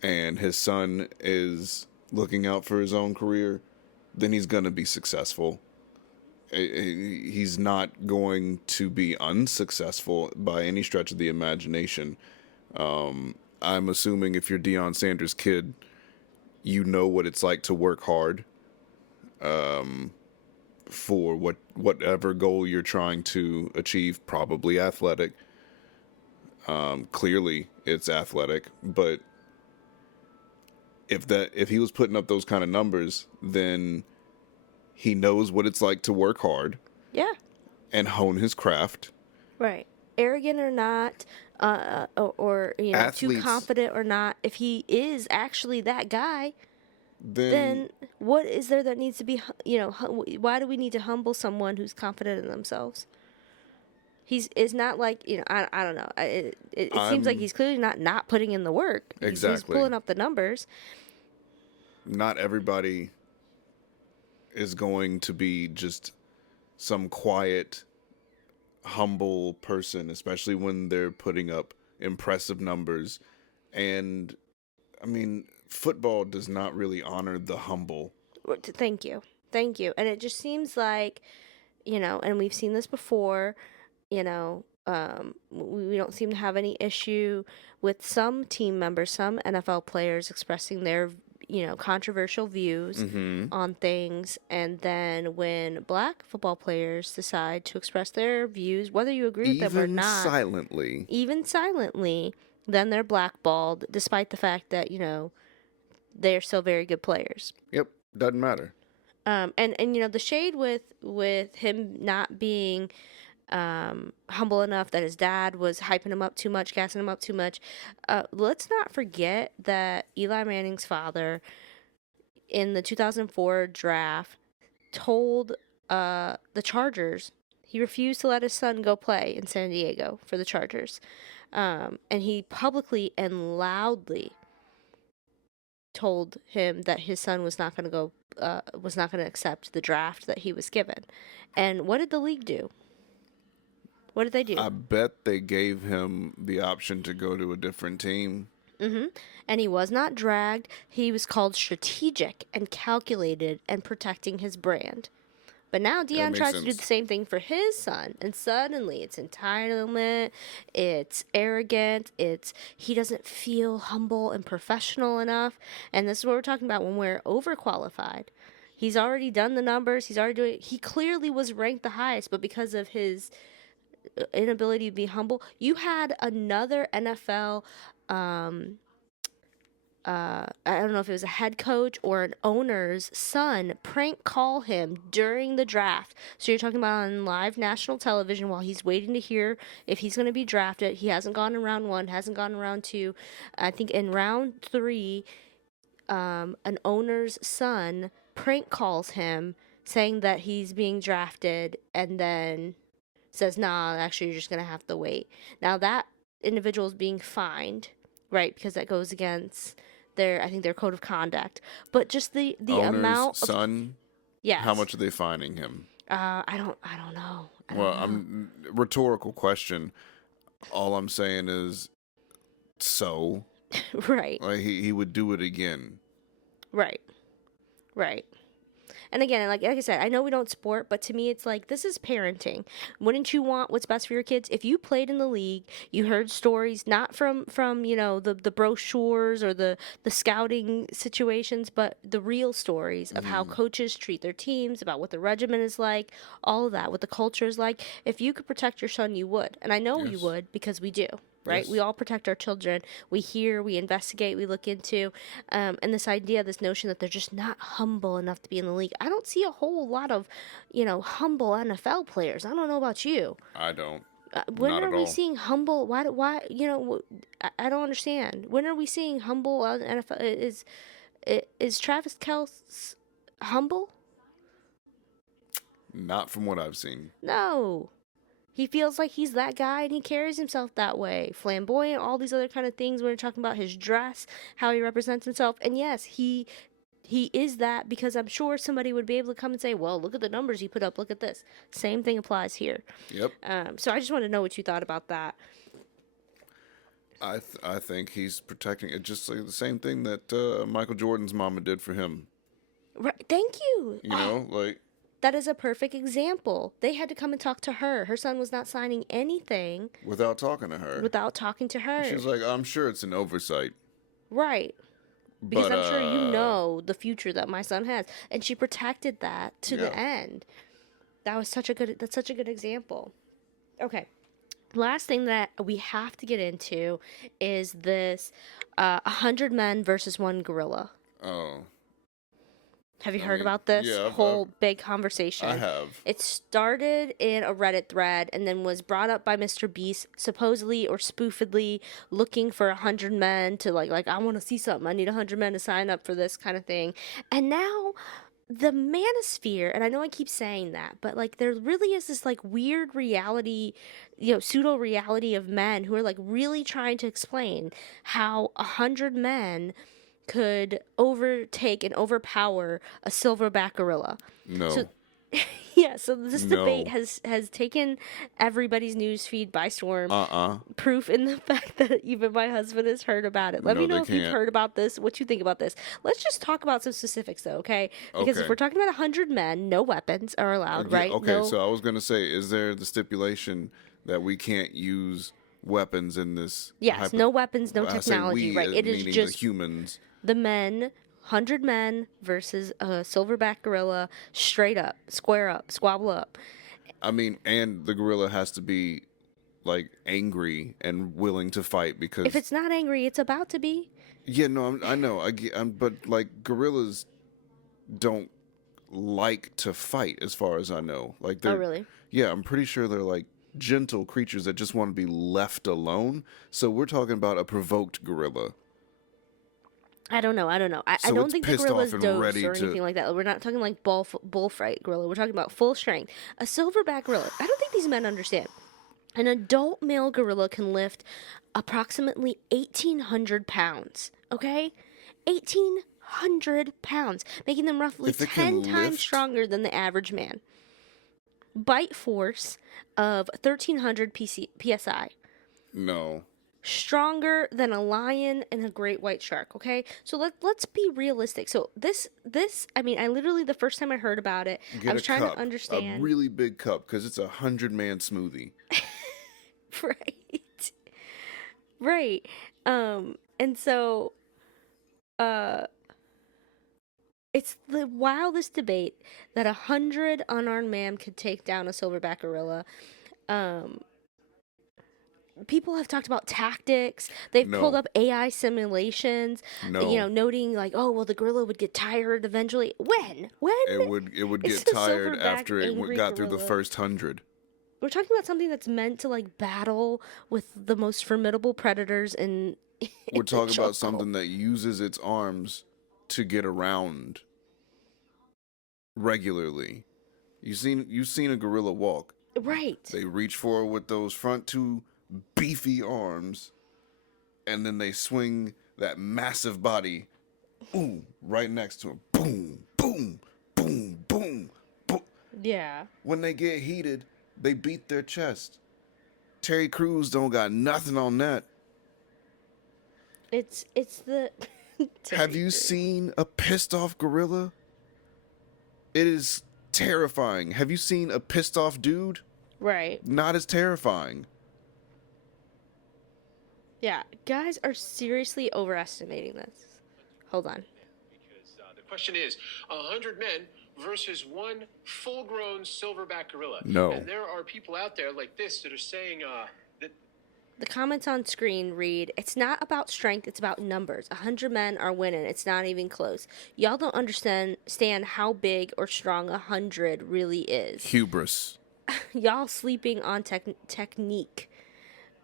and his son is looking out for his own career, then he's going to be successful. He's not going to be unsuccessful by any stretch of the imagination. I'm assuming if you're Deion Sanders' kid, you know what it's like to work hard for whatever goal you're trying to achieve, probably athletic. Clearly, it's athletic, but if he was putting up those kind of numbers, then he knows what it's like to work hard. Yeah. And hone his craft. Right. Arrogant or not, or Athletes, too confident or not, if he is actually that guy, then what is there that needs to be, why do we need to humble someone who's confident in themselves? It's not like, I don't know. It seems like he's clearly not putting in the work. Exactly. He's pulling up the numbers. Not everybody is going to be just some quiet, humble person, especially when they're putting up impressive numbers. And, I mean, football does not really honor the humble. Thank you. And it just seems like, and we've seen this before, we don't seem to have any issue with some team members, some NFL players expressing their controversial views on things, and then when black football players decide to express their views, whether you agree with them or not, even silently, then they're blackballed, despite the fact that they're still very good players. Yep, doesn't matter. And the shade with him not being humble enough, that his dad was hyping him up too much, gassing him up too much. Let's not forget that Eli Manning's father, in the 2004 draft, told the Chargers he refused to let his son go play in San Diego for the Chargers. And he publicly and loudly told him that his son was not going to accept the draft that he was given. And what did the league do? What did they do? I bet they gave him the option to go to a different team. And he was not dragged. He was called strategic and calculated and protecting his brand. But now Deion tries to do the same thing for his son, and suddenly it's entitlement, it's arrogant, he doesn't feel humble and professional enough. And this is what we're talking about when we're overqualified. He's already done the numbers. He clearly was ranked the highest, but because of his inability to be humble, you had another NFL, I don't know if it was a head coach or an owner's son, prank call him during the draft. So you're talking about on live national television while he's waiting to hear if he's going to be drafted. He hasn't gone in round 1, hasn't gone in round 2. I think in round 3, an owner's son prank calls him saying that he's being drafted, and then says, nah, actually, you're just going to have to wait. Now, that individual is being fined, right, because that goes against their code of conduct. But just the owner's amount of son? Yes. How much are they fining him? I don't know. I'm rhetorical question. All I'm saying is, so right. Like he would do it again. Right. And again, like I said, I know we don't sport, but to me, it's like, this is parenting. Wouldn't you want what's best for your kids? If you played in the league, you heard stories, not from the brochures or the scouting situations, but the real stories of how coaches treat their teams, about what the regimen is like, all of that, what the culture is like. If you could protect your son, you would. And I know you would, because we do. Right? Yes. We all protect our children. We hear, we investigate, we look into. And this idea, this notion that they're just not humble enough to be in the league. I don't see a whole lot of, humble NFL players. I don't know about you. I don't. When are we seeing humble? Why? I don't understand. When are we seeing humble NFL? Is Travis Kelce humble? Not from what I've seen. No. He feels like he's that guy, and he carries himself that way. Flamboyant, all these other kind of things. When we're talking about his dress, how he represents himself. And yes, he is that, because I'm sure somebody would be able to come and say, well, look at the numbers he put up. Look at this. Same thing applies here. Yep. So I just want to know what you thought about that. I think he's protecting it, just like the same thing that Michael Jordan's mama did for him. Right. Thank you. You know, like that is a perfect example. They had to come and talk to her. Her son was not signing anything without talking to her. without talking to her. She was like, I'm sure it's an oversight. Right. Because But, I'm sure you know the future that my son has. And she protected that to the end. That's such a good example. Okay. Last thing that we have to get into is this 100 men versus one gorilla. Oh. Have you heard about this whole big conversation? I have. It started in a Reddit thread and then was brought up by Mr. Beast, supposedly or spoofedly looking for 100 men to like I want to see something. I need 100 men to sign up for this kind of thing. And now the manosphere, and I know I keep saying that, but like there really is this like weird reality, pseudo reality of men who are like really trying to explain how 100 men could overtake and overpower a silverback gorilla. No. So, so this debate has taken everybody's news feed by storm. Proof in the fact that even my husband has heard about it. Let me know if you've heard about this, what you think about this. Let's just talk about some specifics, though, okay? Because if we're talking about 100 men, no weapons are allowed, right? Okay, so I was going to say, is there the stipulation that we can't use weapons in this? Yes, no weapons, no technology, right? It is just the humans. The men, 100 men versus a silverback gorilla, straight up, square up, squabble up. I mean, and the gorilla has to be like angry and willing to fight because if it's not angry, it's about to be. Yeah, no, I know, but like gorillas don't like to fight, as far as I know. Like, oh really? Yeah, I'm pretty sure they're like gentle creatures that just want to be left alone. So we're talking about a provoked gorilla. I don't know. I don't think the gorilla's dosed or anything like that. We're not talking like bullfight gorilla. We're talking about full strength. A silverback gorilla. I don't think these men understand. An adult male gorilla can lift approximately 1,800 pounds. Okay? 1,800 pounds, making them roughly 10 times stronger than the average man. Bite force of 1,300 psi. No. Stronger than a lion and a great white shark, okay? So let's be realistic. So this I mean, I literally, the first time I heard about it, I was trying to understand. A really big cup, because it's 100-man smoothie. Right. Right. And so it's the wildest debate that 100 unarmed men could take down a silverback gorilla. People have talked about tactics. They've pulled up AI simulations, noting like, oh, well, the gorilla would get tired eventually. When? It would get tired after it got through the first 100. We're talking about something that's meant to like battle with the most formidable predators in we're talking about something that uses its arms to get around regularly. You've seen a gorilla walk. Right. They reach forward with those front two beefy arms, and then they swing that massive body, right next to him. Boom, boom, boom, boom, boom. Yeah. When they get heated, they beat their chest. Terry Crews don't got nothing on that. It's the. Have you seen a pissed off gorilla? It is terrifying. Have you seen a pissed off dude? Right. Not as terrifying. Yeah, guys are seriously overestimating this. Hold on. Because the question is, 100 men versus one full-grown silverback gorilla. No. And there are people out there like this that are saying that... The comments on screen read, it's not about strength, it's about numbers. 100 men are winning. It's not even close. Y'all don't understand how big or strong 100 really is. Hubris. Y'all sleeping on technique.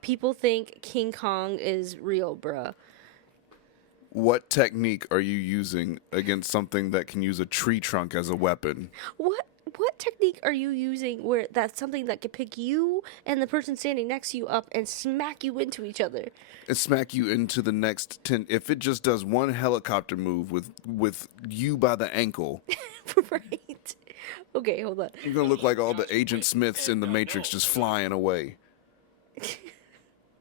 People think King Kong is real, bruh. What technique are you using against something that can use a tree trunk as a weapon? What technique are you using where that's something that can pick you and the person standing next to you up and smack you into each other? And smack you into the next 10. If it just does one helicopter move with you by the ankle. Right. Okay, hold on. You're going to look like all the Agent Smiths in the Matrix just flying away.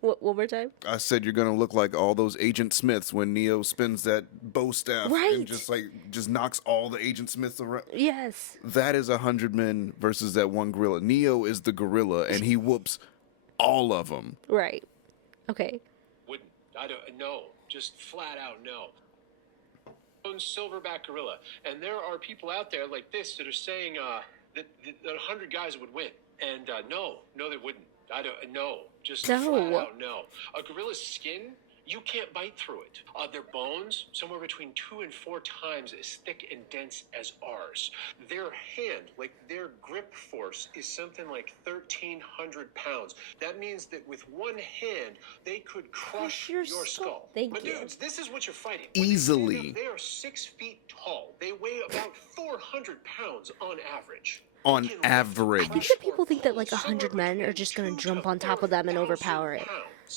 One more time. I said you're gonna look like all those Agent Smiths when Neo spins that bow staff and just knocks all the Agent Smiths around. Yes. That is 100 men versus that one gorilla. Neo is the gorilla, and he whoops all of them. Right. Okay. Wouldn't. I don't. No. Just flat out no. Silverback gorilla, and there are people out there like this that are saying that 100 guys would win, and no, they wouldn't. I don't. No. Just flat out no. A gorilla's skin, you can't bite through it. Their bones, somewhere between 2 and 4 times as thick and dense as ours. Their hand, like their grip force, is something like 1,300 pounds. That means that with one hand, they could crush your skull. Thank but you. Dudes, this is what you're fighting. Easily. They are 6 feet tall. They weigh about 400 pounds on average. On average. I think that people think that like 100 men are just going to jump on top of them and overpower it.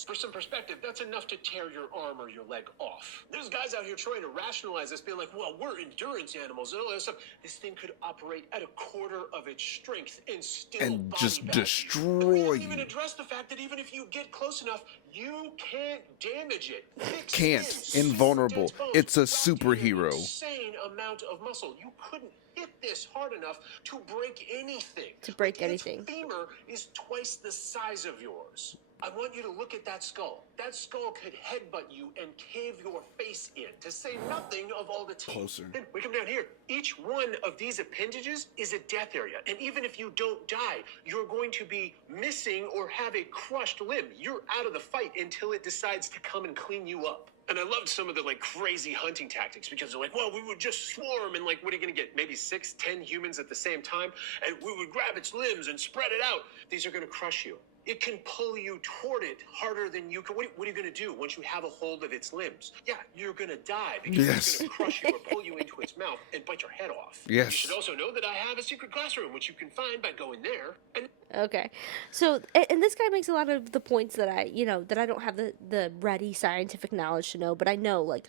For some perspective, that's enough to tear your arm or your leg off. There's guys out here trying to rationalize this, being like, well, we're endurance animals and all that stuff. This thing could operate at a quarter of its strength and still just body destroy we you. haven't even addressed the fact that even if you get close enough, you can't damage it. Can't. Invulnerable. It's a superhero. Insane amount of muscle. You couldn't hit this hard enough to break anything. Anything. Its femur is twice the size of yours. I want you to look at that skull. That skull could headbutt you and cave your face in, to say nothing of all the teeth. Closer. And we come down here. Each one of these appendages is a death area. And even if you don't die, you're going to be missing or have a crushed limb. You're out of the fight until it decides to come and clean you up. And I loved some of the like crazy hunting tactics, because they're like, well, we would just swarm and like, what are you going to get? Maybe 6, 10 humans at the same time. And we would grab its limbs and spread it out. These are going to crush you. It can pull you toward it harder than you can. What are you going to do once you have a hold of its limbs? Yeah, you're going to die, because it's going to crush you or pull you into its mouth and bite your head off. Yes. You should also know that I have a secret classroom, which you can find by going there. And Okay. So, and this guy makes a lot of the points that I, that I don't have the ready scientific knowledge to know, but I know, like,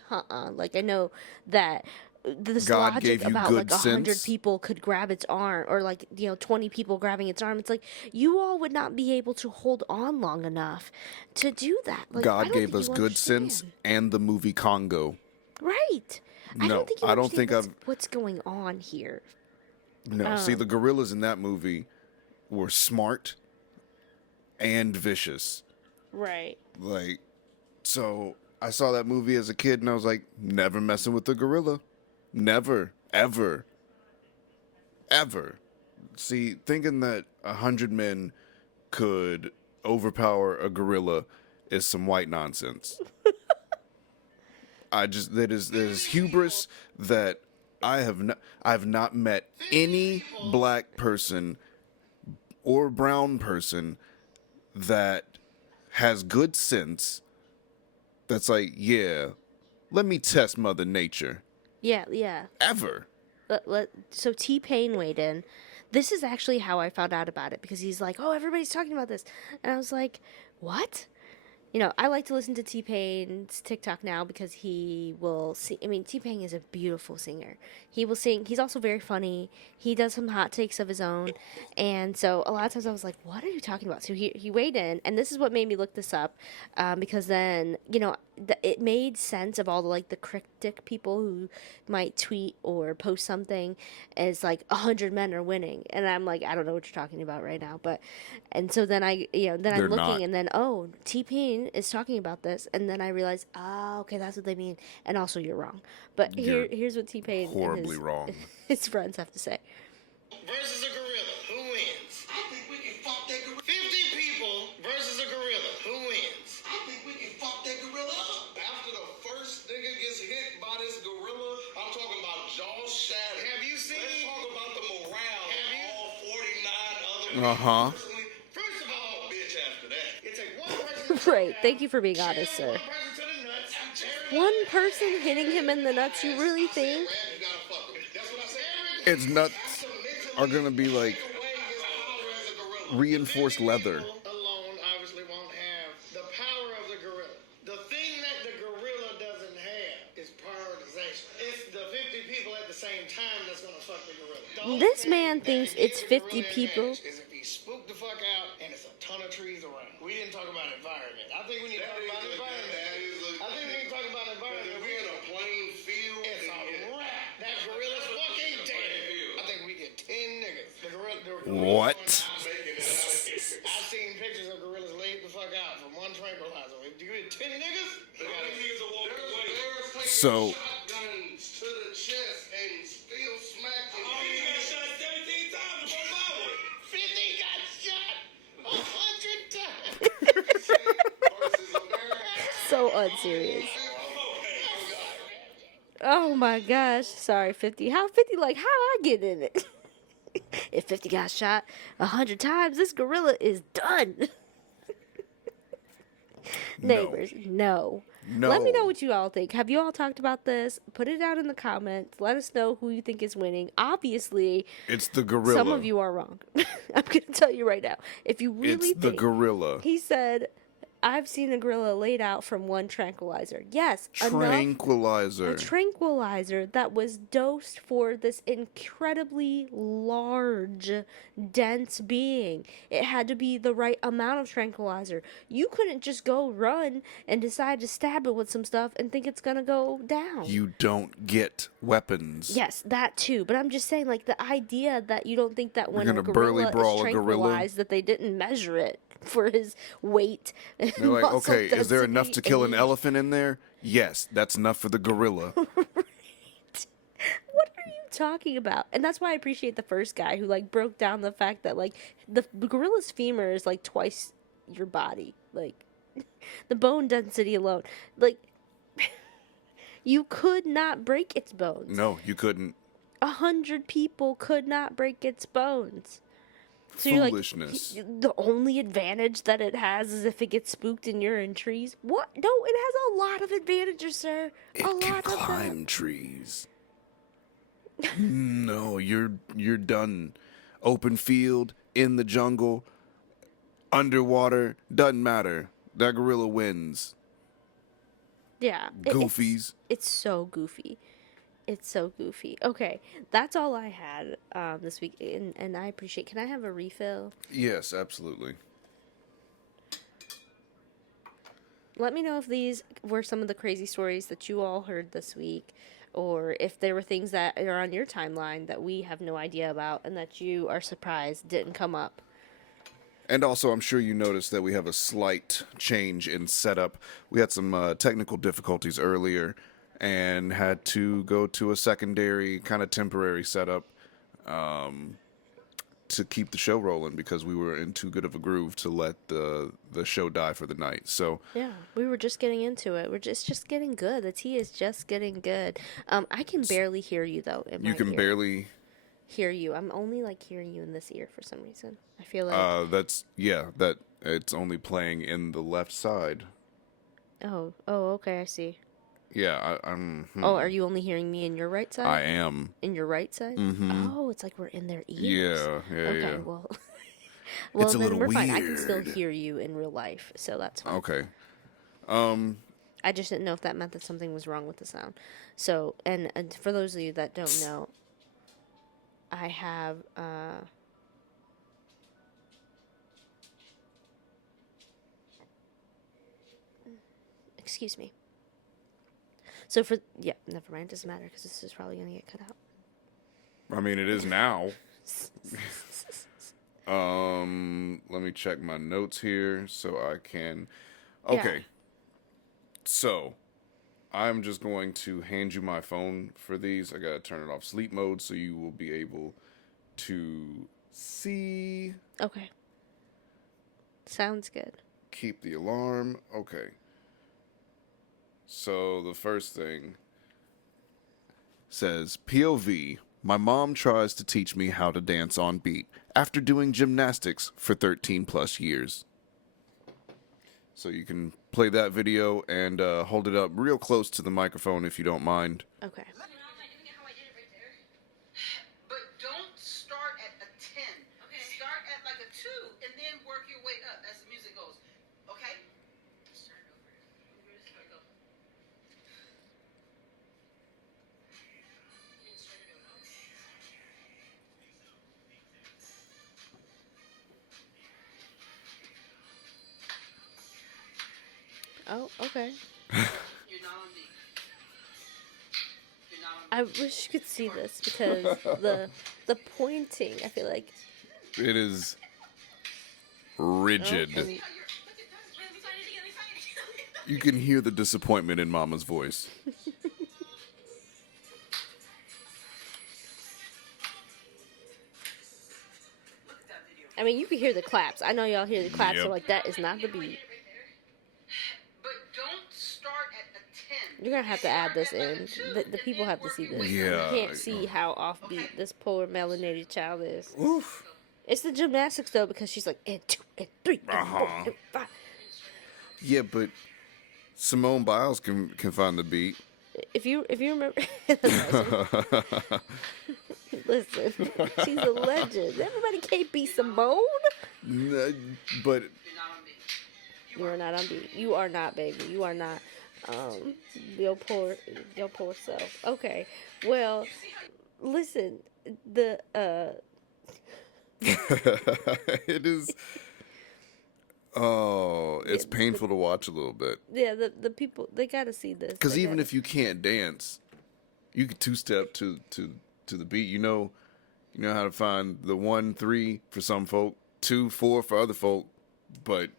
like, I know that this God logic gave you about good like 100 sense. people could grab its arm, or like 20 people grabbing its arm. It's like you all would not be able to hold on long enough to do that. Like, God gave us good sense and the movie Congo. Right. No, I don't think what's going on here. No, see, the gorillas in that movie were smart and vicious. Right. Like, so I saw that movie as a kid and I was like, never messing with the gorilla. Never, ever, ever. See, thinking that 100 men could overpower a gorilla is some white nonsense. There's hubris that I've not met any black person or brown person that has good sense that's like, yeah, let me test Mother Nature. Yeah. Ever. So T-Pain weighed in. This is actually how I found out about it, because he's like, oh, everybody's talking about this. And I was like, what? I like to listen to T-Pain's TikTok now, because he will sing. I mean, T-Pain is a beautiful singer. He will sing. He's also very funny. He does some hot takes of his own. And so a lot of times I was like, what are you talking about? So he weighed in, and this is what made me look this up, because then, it made sense of all the cryptic people who might tweet or post something as like 100 men are winning, and I'm like, I don't know what you're talking about right now, and so then I'm looking not. And then T-Pain is talking about this, and then I realize, okay, that's what they mean, and also you're wrong. But here's what T-Pain horribly wrong. His friends have to say. Versus a gorilla, who wins? I think we can fuck that gorilla. 50 people versus a gorilla, who wins? I think we can fuck that gorilla up. After the first nigga gets hit by this gorilla, I'm talking about jaw shattering. Have you seen? Let's talk about the morale of all 49 other First of all, bitch after that. It's like one person. Right. Thank you for being honest, sir. One person hitting him in the nuts, you really think? Its nuts are gonna be like reinforced leather. Alone obviously won't have the power of the gorilla. The thing that the gorilla doesn't have is prioritization. It's the 50 people at the same time that's gonna fuck the gorilla. This man thinks it's 50 people. Is if he spooked the fuck out and it's a ton of trees around. We didn't talk about environment. I think we need to talk about environment. I think we need to talk about environment. We're in a plain field. It's a wrap. That gorilla's fucking dead. I think we get 10 niggas. The gorilla What? I've seen pictures of gorillas laid the fuck out from one tranquilizer. If you get 10 niggas, niggas will walk away. So Shotguns to the chest and still smacking. Oh, he got shot 17 times in 1 hour. 50 got shot 100 times. So unserious. Oh my gosh. Sorry, 50. How 50, like, how I get in it? If 50 got shot 100 times, this gorilla is done. Neighbors, no. Let me know what you all think. Have you all talked about this? Put it down in the comments. Let us know who you think is winning. Obviously, it's the gorilla. Some of you are wrong. I'm going to tell you right now. If you really it's the gorilla. He said, I've seen a gorilla laid out from one tranquilizer. Yes, tranquilizer. A tranquilizer that was dosed for this incredibly large, dense being. It had to be the right amount of tranquilizer. You couldn't just go run and decide to stab it with some stuff and think it's gonna go down. You don't get weapons. Yes, that too. But I'm just saying, like, the idea that you don't think that when a gorilla is tranquilized, that they didn't measure it for his weight. They're like, okay, is there enough to kill an elephant in there? Yes, that's enough for the gorilla. Right. What are you talking about? And that's why I appreciate the first guy who, like, broke down the fact that, like, the gorilla's femur is, like, twice your body. Like, the bone density alone. Like, you could not break its bones. No, you couldn't. 100 people could not break its bones. So Foolishness. You're like, the only advantage that it has is if it gets spooked and you're in trees. What? No, it has a lot of advantages, sir. It can climb trees. No, you're done. Open field, in the jungle, underwater, doesn't matter. That gorilla wins. Yeah. Goofies. It's so goofy. It's so goofy. Okay, that's all I had this week, and I appreciate. Can I have a refill? Yes, absolutely. Let me know if these were some of the crazy stories that you all heard this week, or if there were things that are on your timeline that we have no idea about and that you are surprised didn't come up. And also, I'm sure you noticed that we have a slight change in setup. We had some technical difficulties earlier and had to go to a secondary kind of temporary setup to keep the show rolling because we were in too good of a groove to let the show die for the night. So yeah, we were just getting into it. We're just getting good. The tea is just getting good. I can barely hear you though. You can barely hear you. I'm only like hearing you in this ear for some reason. I feel like that it's only playing in the left side. Oh, okay, I see. Yeah, I'm. Oh, are you only hearing me in your right side? I am. In your right side? Mm-hmm. Oh, it's like we're in their ears. Yeah. Okay, well, it's a then little we're weird. fine. I can still hear you in real life, so that's fine. Okay. I just didn't know if that meant that something was wrong with the sound. So, and for those of you that don't know, I have excuse me. So never mind. It doesn't matter because this is probably going to get cut out. I mean, it is now. Let me check my notes here so I can. Okay. Yeah. So, I'm just going to hand you my phone for these. I gotta turn it off sleep mode so you will be able to see. Okay. Sounds good. Keep the alarm. Okay. So the first thing says, POV, my mom tries to teach me how to dance on beat after doing gymnastics for 13 plus years. So you can play that video and hold it up real close to the microphone if you don't mind. Okay. But don't start at a 10. Okay. Start at like a 2 and then work your way up as the music goes. Okay? Start over. Here we go. Oh, okay. You're not on beat. You're not on beat. I wish you could see this because the pointing, I feel like. It is rigid. Oh, and You can hear the disappointment in Mama's voice. I mean, you can hear the claps. I know y'all hear the claps, Yep. so like that is not the beat. But don't start at a 10. You're gonna have to add this in. The people have to see this. Yeah. You can't see how offbeat this poor melanated child is. Oof. It's the gymnastics though, because she's like and 2 and 3 and 4 and 5. Yeah, but Simone Biles can find the beat. If you remember, listen, she's a legend. Everybody can't be Simone. But You are not on beat. You are not, baby. You are not. Your poor self. Okay. Well, listen. it is. Oh, it's painful to watch a little bit. Yeah, the people, they gotta see this. Because even if you can't dance, you can two-step to the beat. You know how to find the 1, 3 for some folk, 2, 4 for other folk, but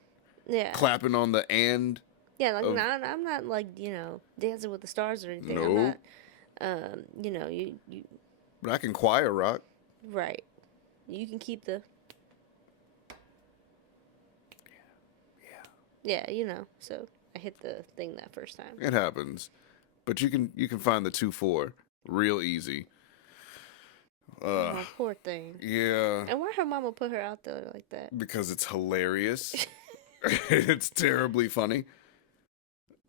yeah, clapping on the and. Yeah, like I'm not like Dancing with the Stars or anything. No. I'm not. You. But I can choir rock. Right. You can keep the. Yeah, so I hit the thing that first time. It happens, but you can find the 2, 4 real easy. Oh, poor thing. Yeah. And why her mama put her out there like that? Because it's hilarious. It's terribly funny.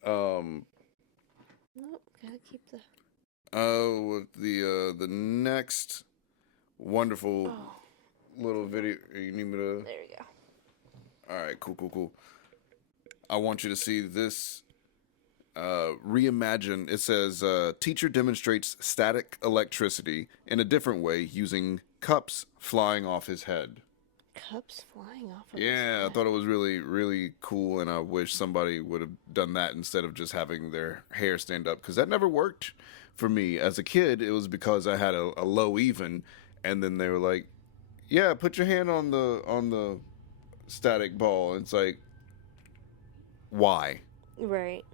Nope, gotta keep the. The next wonderful little video. You need me to? There we go. All right, cool. I want you to see this. Reimagine. It says, teacher demonstrates static electricity in a different way using cups flying off his head. Cups flying off of his head. Yeah, I thought it was really, really cool, and I wish somebody would have done that instead of just having their hair stand up, because that never worked for me. As a kid, it was because I had a low even, and then they were like, yeah, put your hand on the static ball. And it's like, why? Right.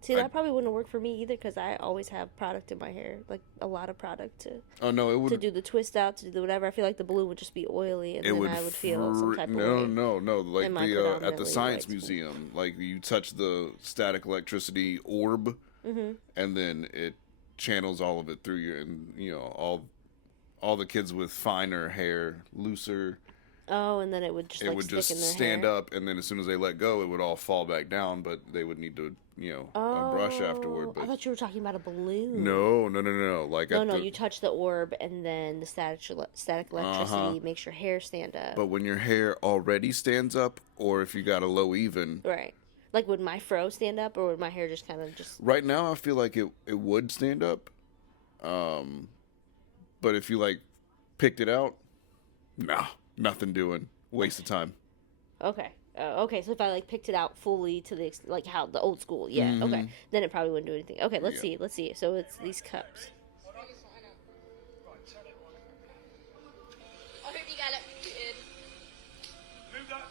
See, that probably wouldn't work for me either, because I always have product in my hair, like a lot of product to. Oh no, it would to do the twist out, to do whatever. I feel like the balloon would just be oily, and then I would feel some type of way. No. Like the at the predominantly science white museum, like you touch the static electricity orb, and then it channels all of it through you, and all the kids with finer hair, looser. Oh, and then it would just It would just stand up, and then as soon as they let go, it would all fall back down. But they would need to, a brush afterward. But I thought you were talking about a balloon. No. Like No, you touch the orb, and then the static electricity makes your hair stand up. But when your hair already stands up, or if you got a low even, right? Like, would my fro stand up, or would my hair just kind of just? Right now, I feel like it would stand up. But if you picked it out, nah. Nothing doing. Waste of time. Okay. Okay. So if I picked it out fully to the how the old school, yeah. Okay. Then it probably wouldn't do anything. Okay. Let's see. So it's these cups. Oh, here you got it. Move that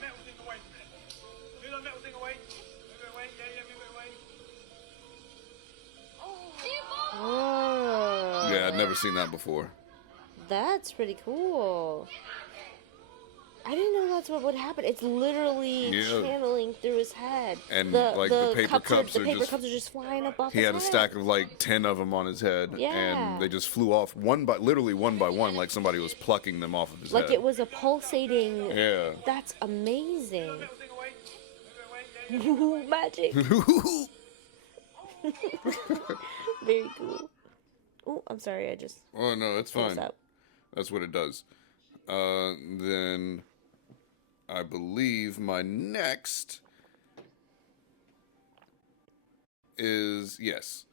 metal thing away from it. Move that metal thing away. Move it away. Yeah, move it away. Oh. Yeah, I'd never seen that before. That's pretty cool. I didn't know that's what would happen. It's literally channeling through his head. And the paper cups are just flying up off his head. He had a stack of 10 of them on his head. Yeah. And they just flew off literally one by one, like somebody was plucking them off of his head. Like it was a pulsating. Yeah. That's amazing. Ooh, magic. Very cool. Oh, I'm sorry. I just. Oh no, it's fine. That's what it does. Then I believe my next is yes.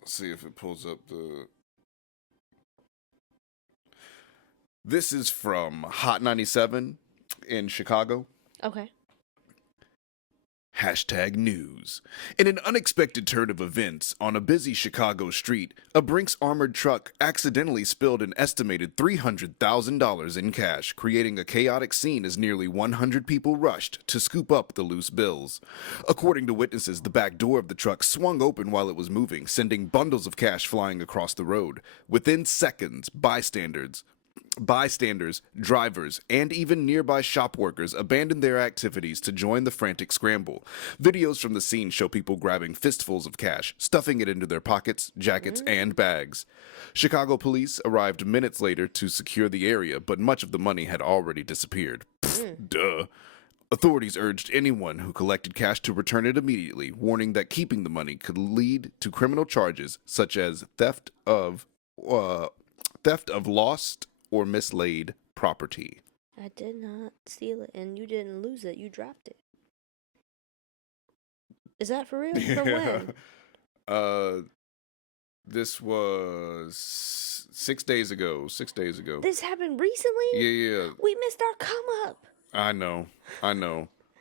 Let's see if it pulls up the. This is from Hot 97 in Chicago. Okay. #news. In an unexpected turn of events, on a busy Chicago street, a Brinks armored truck accidentally spilled an estimated $300,000 in cash, creating a chaotic scene as nearly 100 people rushed to scoop up the loose bills. According to witnesses, the back door of the truck swung open while it was moving, sending bundles of cash flying across the road. Within seconds, bystanders, drivers, and even nearby shop workers abandoned their activities to join the frantic scramble. Videos from the scene show people grabbing fistfuls of cash, stuffing it into their pockets, jackets, and bags. Chicago police arrived minutes later to secure the area, but much of the money had already disappeared. Duh. Authorities urged anyone who collected cash to return it immediately, warning that keeping the money could lead to criminal charges such as theft of lost or mislaid property. I did not steal it, and you didn't lose it. You dropped it. Is that for real? For when? This was 6 days ago. This happened recently? Yeah. We missed our come up. I know.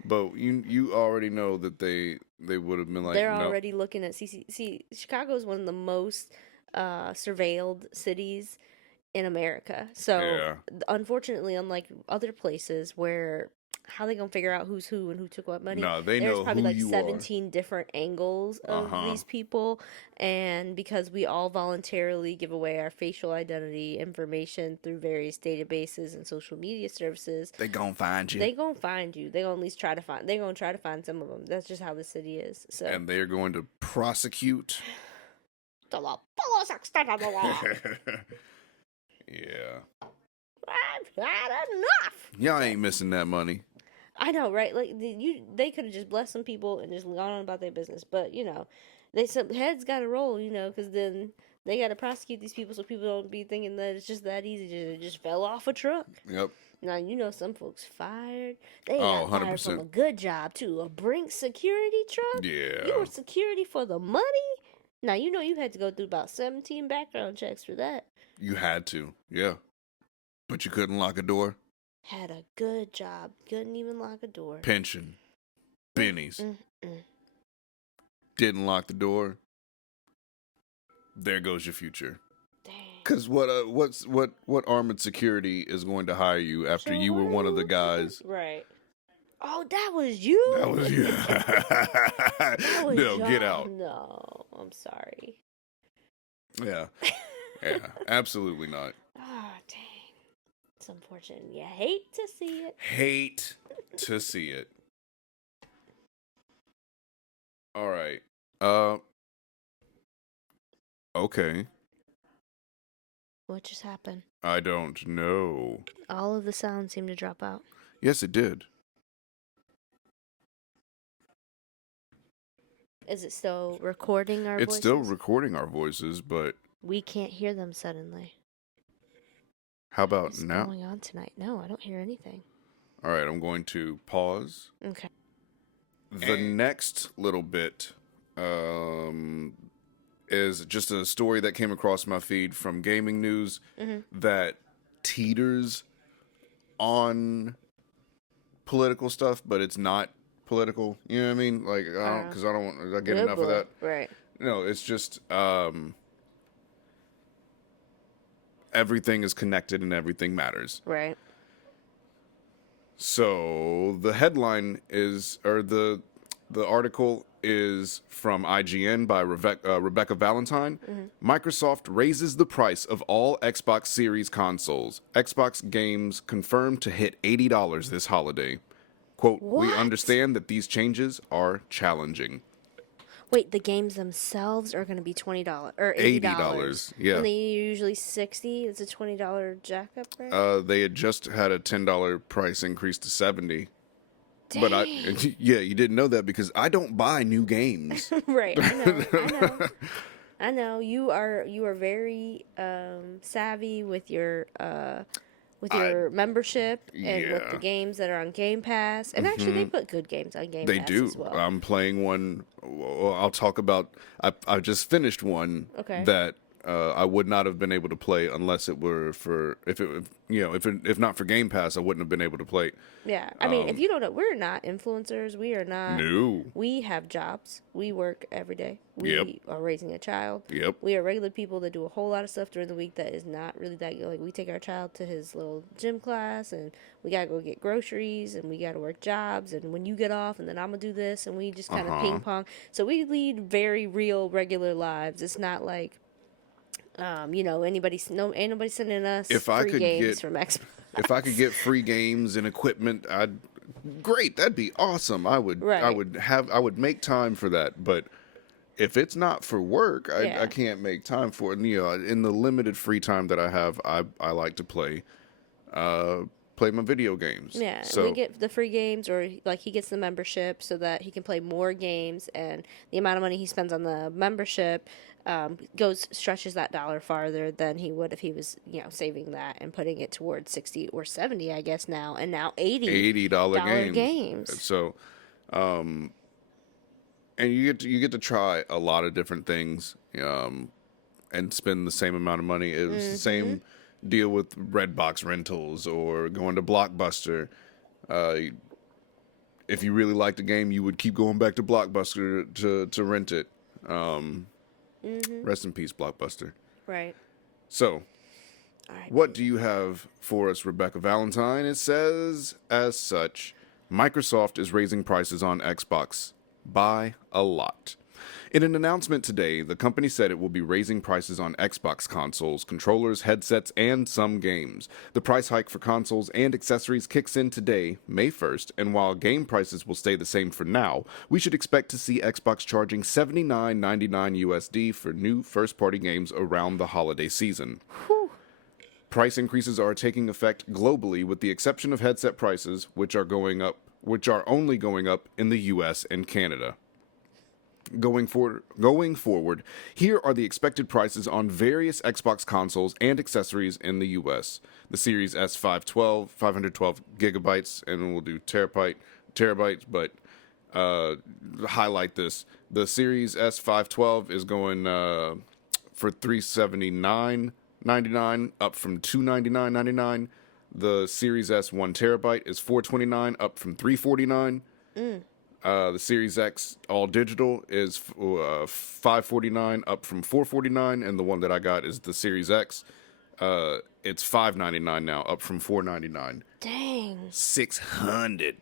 But you already know that they would have been like, they're no. already looking at See, Chicago is one of the most surveilled cities in America. So unfortunately, unlike other places where how they gonna figure out who's who and who took what money? No, they There's know probably who like you 17 different angles of these people, and because we all voluntarily give away our facial identity information through various databases and social media services, They gonna find you. They gonna find you. They gonna at least try to find. They gonna try to find some of them. That's just how the city is. So And they're going to prosecute. to the fullest extent of the law. Yeah. I've had enough. Y'all ain't missing that money. I know, right? Like they could have just blessed some people and just gone on about their business, but some heads got to roll, because then they got to prosecute these people so people don't be thinking that it's just that easy to just fell off a truck. Yep. Now some folks fired. They got fired 100%. from a good job too, a Brinks security truck. Yeah. You were security for the money. Now you had to go through about 17 background checks for that. You had to, yeah. But you couldn't lock a door. Had a good job. Couldn't even lock a door. Pension. Bennies. Didn't lock the door. There goes your future. Dang. Because what armored security is going to hire you after you were one of the guys? Right. Oh, that was you? That was you. That was No, y'all. get out. No, I'm sorry. Yeah. Yeah, absolutely not. Oh, dang. It's unfortunate. You hate to see it. Hate to see it. All right. Okay. What just happened? I don't know. All of the sounds seem to drop out. Yes, it did. Is it still recording our It's voices? still recording our voices, but We can't hear them suddenly. how about What's now? going on tonight? No, I don't hear anything. All right, I'm going to pause. Okay. The next little bit is just a story that came across my feed from gaming news that teeters on political stuff, but it's not political. You know what I mean? Like, because I don't want to get enough of that. Right. No, it's just everything is connected and everything matters. Right. So the headline is, or the article is from IGN by Rebecca Valentine. Microsoft raises the price of all Xbox Series consoles. Xbox games confirmed to hit $80 this holiday. Quote, we What? understand that these changes are challenging. Wait, the games themselves are going to be $20 or $80. Yeah. And they usually $60. It's a $20 jack up, right? They had just had a $10 price increase to $70. Dang. But you didn't know that because I don't buy new games. Right. I know. You are very savvy with your membership and with the games that are on Game Pass. And actually, they put good games on Game They Pass do. as well. I'm playing one. I'll talk about. I just finished one Okay. that I would not have been able to play unless it were for if not for Game Pass, I wouldn't have been able to play. Yeah, I mean, if you don't know, we're not influencers. We are not. No. We have jobs. We work every day. We are raising a child. Yep. We are regular people that do a whole lot of stuff during the week that is not really that good. Like, we take our child to his little gym class, and we gotta go get groceries, and we gotta work jobs, and when you get off, and then I'm gonna do this, and we just kind of ping pong. So we lead very real, regular lives. It's not like, anybody sending us free games from Xbox. If I could get free games and equipment, great. That'd be awesome. I would make time for that. But if it's not for work, I can't make time for it. And, in the limited free time that I have, I like to play my video games. Yeah, so we get the free games, or like he gets the membership so that he can play more games, and the amount of money he spends on the membership stretches that dollar farther than he would if he was saving that and putting it towards 60 or 70, I guess now, and now $80 games. So, and you get to try a lot of different things, and spend the same amount of money. It was the same deal with Redbox rentals or going to Blockbuster. If you really liked the game, you would keep going back to Blockbuster to rent it. Rest in peace, Blockbuster. Right. So, what do you have for us, Rebecca Valentine? It says, as such, Microsoft is raising prices on Xbox by a lot. In an announcement today, the company said it will be raising prices on Xbox consoles, controllers, headsets, and some games. The price hike for consoles and accessories kicks in today, May 1st, and while game prices will stay the same for now, we should expect to see Xbox charging $79.99 USD for new first-party games around the holiday season. Whew. Price increases are taking effect globally, with the exception of headset prices, which are only going up in the US and Canada. Going forward, here are the expected prices on various Xbox consoles and accessories in the US. The Series S 512 gigabytes, and we'll do terabytes, but highlight this. The Series S 512 is going for $379.99, up from $299.99. The Series S 1 terabyte is $429, up from $349. The Series X all digital is $549, up from $449, and the one that I got is the Series X. It's $599 now, up from $499. Dang. $600.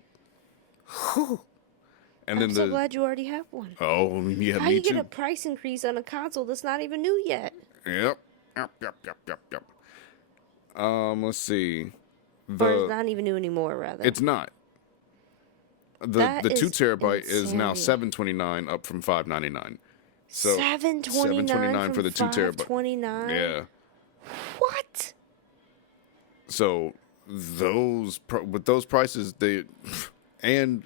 Whew. And I'm so glad you already have one. Oh, yeah, How me you too. get a price increase on a console that's not even new yet? Yep. Let's see. Or it's not even new anymore, rather. It's not. The 2 terabyte is now $729, up from $599. So $729 for the 2 terabyte. $529. Yeah. What? So with those prices, and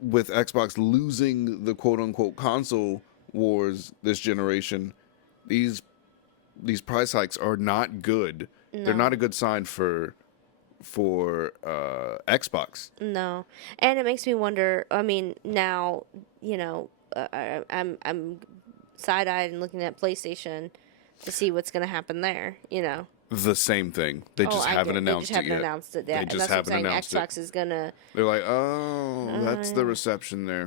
with Xbox losing the quote unquote console wars this generation, these price hikes are not good. No. They're not a good sign for Xbox. No. And it makes me wonder, I mean, now, I'm side-eyed and looking at PlayStation to see what's going to happen there, The same thing. They just haven't announced it yet. They just haven't announced it. They just haven't announced it. Xbox is going to... They're like, that's the reception there.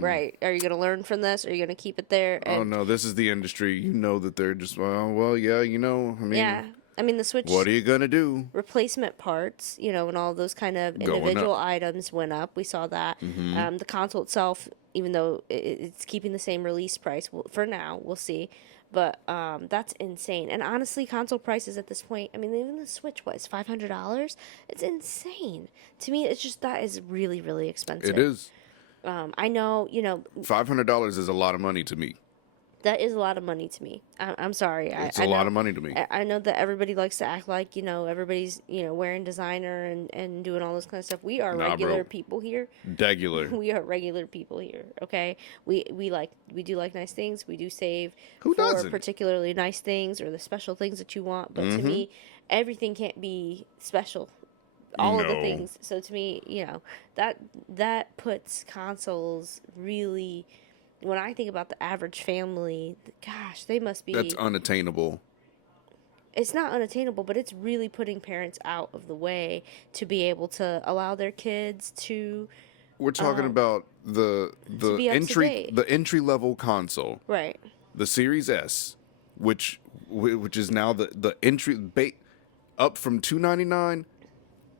Right. Are you going to learn from this? Are you going to keep it there? Oh, no, this is the industry. You know that they're just, well, yeah, Yeah. I mean, the Switch... What are you going to do? Replacement parts, and all those kind of individual items went up. We saw that. Mm-hmm. The console itself, even though it's keeping the same release price, for now, we'll see. But that's insane. And honestly, console prices at this point, I mean, even the Switch, is $500? It's insane. To me, it's just, that is really, really expensive. It is. I know, $500 is a lot of money to me. That is a lot of money to me. I'm sorry. It's a lot of money to me. I know that everybody likes to act like, everybody's, wearing designer and doing all this kind of stuff. We are regular people here. Degular. We are regular people here, okay? We do like nice things. We do save for doesn't? Particularly nice things or the special things that you want. But to me, everything can't be special. All of the things. So to me, that puts consoles really when I think about the average family, gosh, they must be. That's unattainable. It's not unattainable, but it's really putting parents out of the way to be able to allow their kids to. We're talking about the be up to date. entry level console, Right. the Series S, which is now the entry up from $299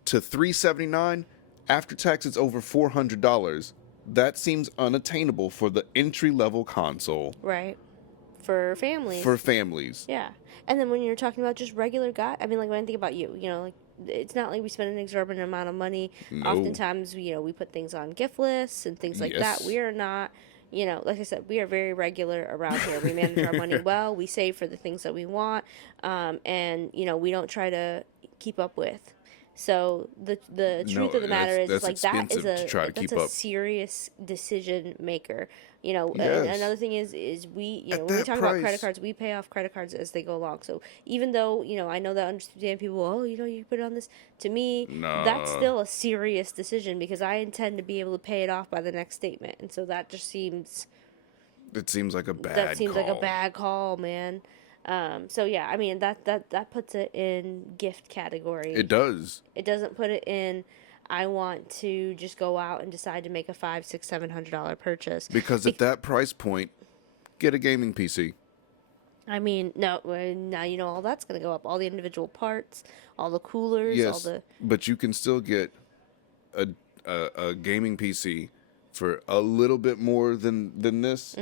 to $379. After tax, it's over $400. That seems unattainable for the entry level console. Right. For families. For families. Yeah. And then when you're talking about just regular guy, I mean, like when I think about you, like it's not like we spend an exorbitant amount of money. No. Oftentimes, we put things on gift lists and things like that. We are not, like I said, we are very regular around here. We manage our money well. We save for the things that we want. And, we don't try to keep up with. So the truth of the matter is like that is a serious decision maker. Yes. Another thing is we when we talk about credit cards, we pay off credit cards as they go along. So even though I know that understand people, you put it on this. To me, that's still a serious decision because I intend to be able to pay it off by the next statement, and so that just seems. It seems like a bad. That seems like a bad call, man. So yeah, I mean that puts it in gift category. It does. It doesn't put it in. I want to just go out and decide to make a $500, $600, $700 purchase. Because at that price point, get a gaming PC. I mean, now all that's going to go up. All the individual parts, all the coolers, yes, but you can still get a gaming PC for a little bit more than this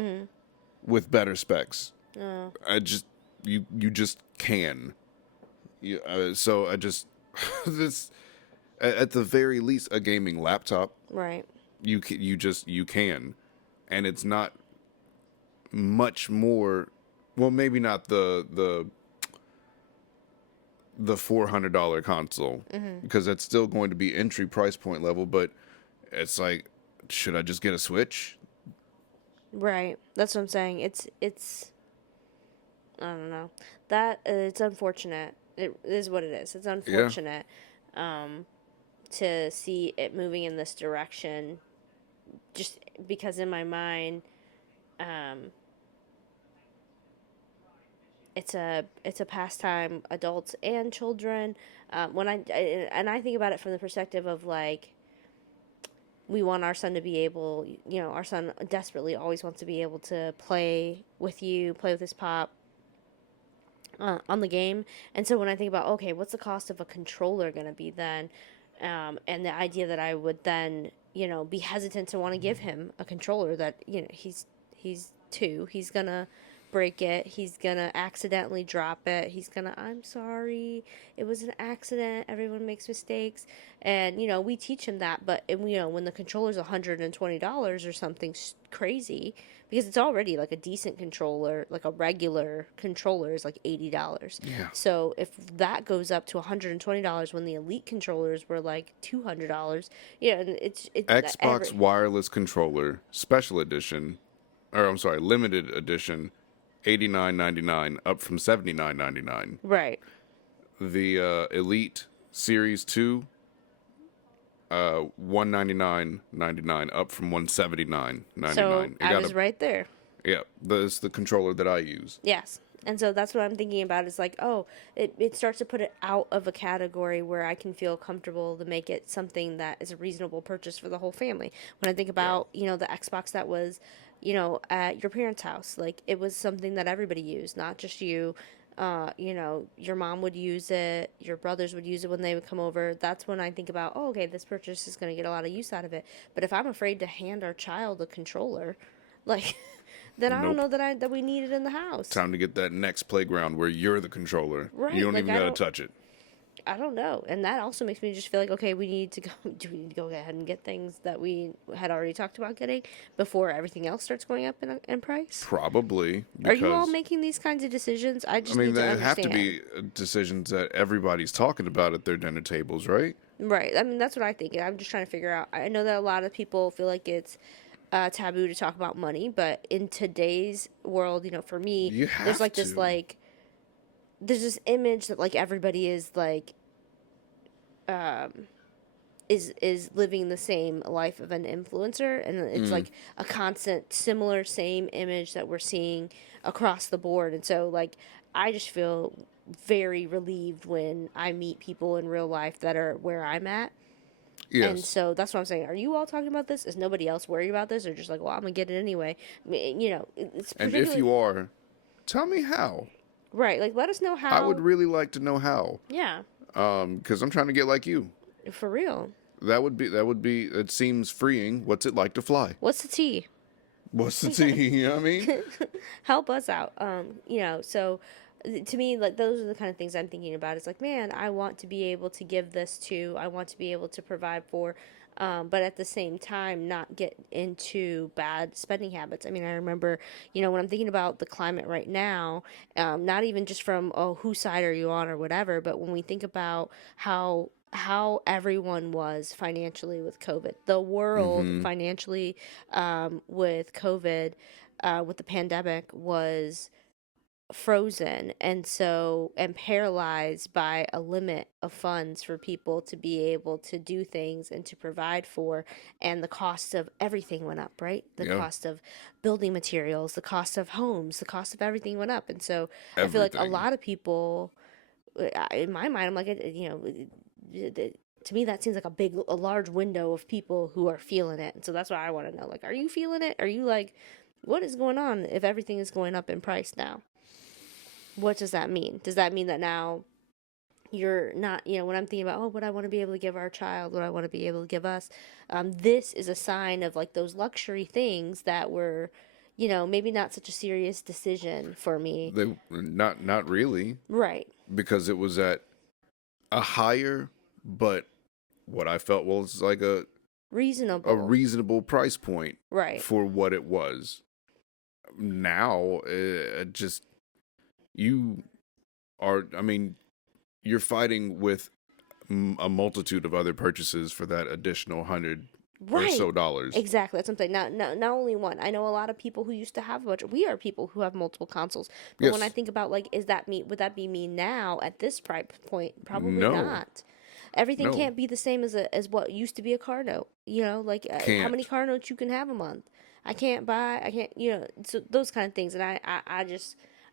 with better specs. You just can. So I just this. At the very least, a gaming laptop. Right. You can, and it's not much more. Well, maybe not the $400 console because that's still going to be entry price point level. But it's like, should I just get a Switch? Right. That's what I'm saying. It's. I don't know. That it's unfortunate. It is what it is. It's unfortunate. Yeah. To see it moving in this direction, just because in my mind, it's a pastime, adults and children. When I think about it from the perspective of like, we want our son to be able, our son desperately always wants to be able to play with his pop. On the game, and so when I think about okay, what's the cost of a controller going to be then? And the idea that I would then, be hesitant to want to give him a controller that, he's 2. He's going to break it. He's going to accidentally drop it. He's going to, I'm sorry. It was an accident. Everyone makes mistakes. And, we teach him that. But, when the controller's $120 or something crazy, because it's already like a decent controller, like a regular controller is like $80. Yeah. So if that goes up to $120 when the elite controllers were like $200, and it's Xbox wireless controller special edition, limited edition, $89.99 up from $79.99. Right. The Elite Series 2. $199.99 up from $179.99. So I was right there. Yeah, that's the controller that I use. Yes, and so that's what I'm thinking about. Is like, it starts to put it out of a category where I can feel comfortable to make it something that is a reasonable purchase for the whole family. When I think about the Xbox that was, at your parents' house, like it was something that everybody used, not just you. Your mom would use it, your brothers would use it when they would come over. That's when I think about, okay, this purchase is going to get a lot of use out of it. But if I'm afraid to hand our child a controller, like, then I don't know that we need it in the house. Time to get that next playground where you're the controller. Right. You don't even got to touch it. I don't know. And that also makes me just feel like, okay, do we need to go ahead and get things that we had already talked about getting before everything else starts going up in price? Probably. Are you all making these kinds of decisions? I mean, they have to be decisions that everybody's talking about at their dinner tables, right? Right. I mean, that's what I think. I'm just trying to figure out. I know that a lot of people feel like it's taboo to talk about money, but in today's world, for me, there's like this there's this image that like everybody is like is living the same life of an influencer, and it's like a constant similar same image that we're seeing across the board. And so like I just feel very relieved when I meet people in real life that are where I'm at. Yes. And so that's what I'm saying. Are you all talking about this? Is nobody else worried about this, or just like, well, I'm gonna get it anyway? I mean, you know, it's And if you are, tell me how. right. Like, let us know how. I would really like to know how. Yeah. Because I'm trying to get like you. For real. That would be. It seems freeing. What's it like to fly? What's the tea? What's the tea? You know what I mean? Help us out. You know, so to me, like, those are the kind of things I'm thinking about. It's like, man, I want to be able to give this to, I want to be able to provide for, but at the same time, not get into bad spending habits. I mean, I remember, you know, when I'm thinking about the climate right now, not even just from, oh, whose side are you on or whatever, but when we think about how everyone was financially with COVID, the world financially with COVID, with the pandemic was frozen, and paralyzed by a limit of funds for people to be able to do things and to provide for, and the cost of everything went up, right? The cost of building materials, the cost of homes, the cost of everything went up. And so I feel like a lot of people, in my mind, I'm like, you know, to me that seems like a large window of people who are feeling it. And so that's what I want to know. Like, are you feeling it? Are you like, what is going on if everything is going up in price now? What does that mean? Does that mean that now you're not, you know, when I'm thinking about, oh, what I want to be able to give our child, what I want to be able to give us, this is a sign of like those luxury things that were, you know, maybe not such a serious decision for me. They not really. Right. Because it was at a higher, but what I felt was like a reasonable price point, right, for what it was. Now, you are, I mean, you're fighting with a multitude of other purchases for that additional $100 or so dollars. Exactly. That's what I'm saying. Not only one. I know a lot of people who used to have a bunch. We are people who have multiple consoles. But when I think about, like, would that be me now at this price point? Probably not. Everything can't be the same as what used to be a car note. You know, like how many car notes you can have a month. I can't, you know, so those kind of things. And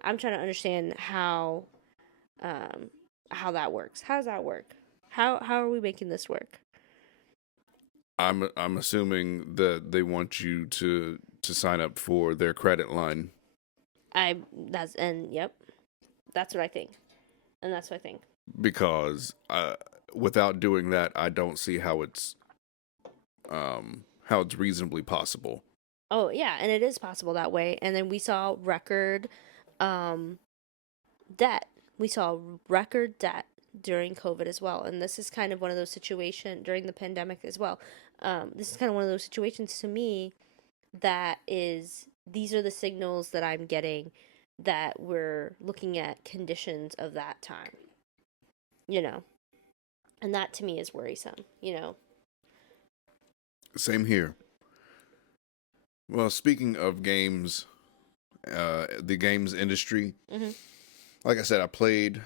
I'm trying to understand how that works. How does that work? How are we making this work? I'm assuming that they want you to sign up for their credit line. That's what I think. And that's what I think. Because without doing that, I don't see how it's reasonably possible. Oh yeah, and it is possible that way. And then we saw record debt. We saw record debt during COVID as well. And this is kind of one of those situations during the pandemic as well. This is kind of one of those situations to me that is, these are the signals that I'm getting that we're looking at conditions of that time, you know, and that to me is worrisome, you know. Same here. Well, speaking of games, the games industry, like I said, I played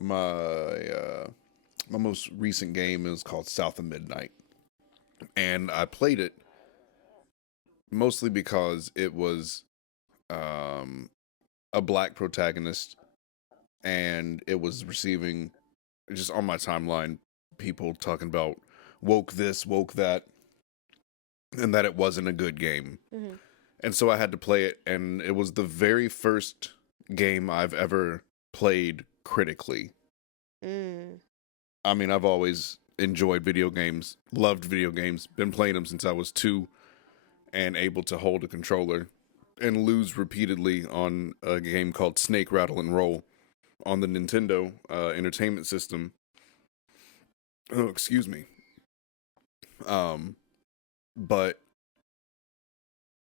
my most recent game is called South of Midnight. And I played it mostly because it was a black protagonist, and it was receiving, just on my timeline, people talking about woke this, woke that, and that it wasn't a good game. And so I had to play it, and it was the very first game I've ever played critically. I mean, I've always enjoyed video games, loved video games, been playing them since I was 2, and able to hold a controller and lose repeatedly on a game called Snake, Rattle, and Roll on the Nintendo Entertainment System. Oh, excuse me. But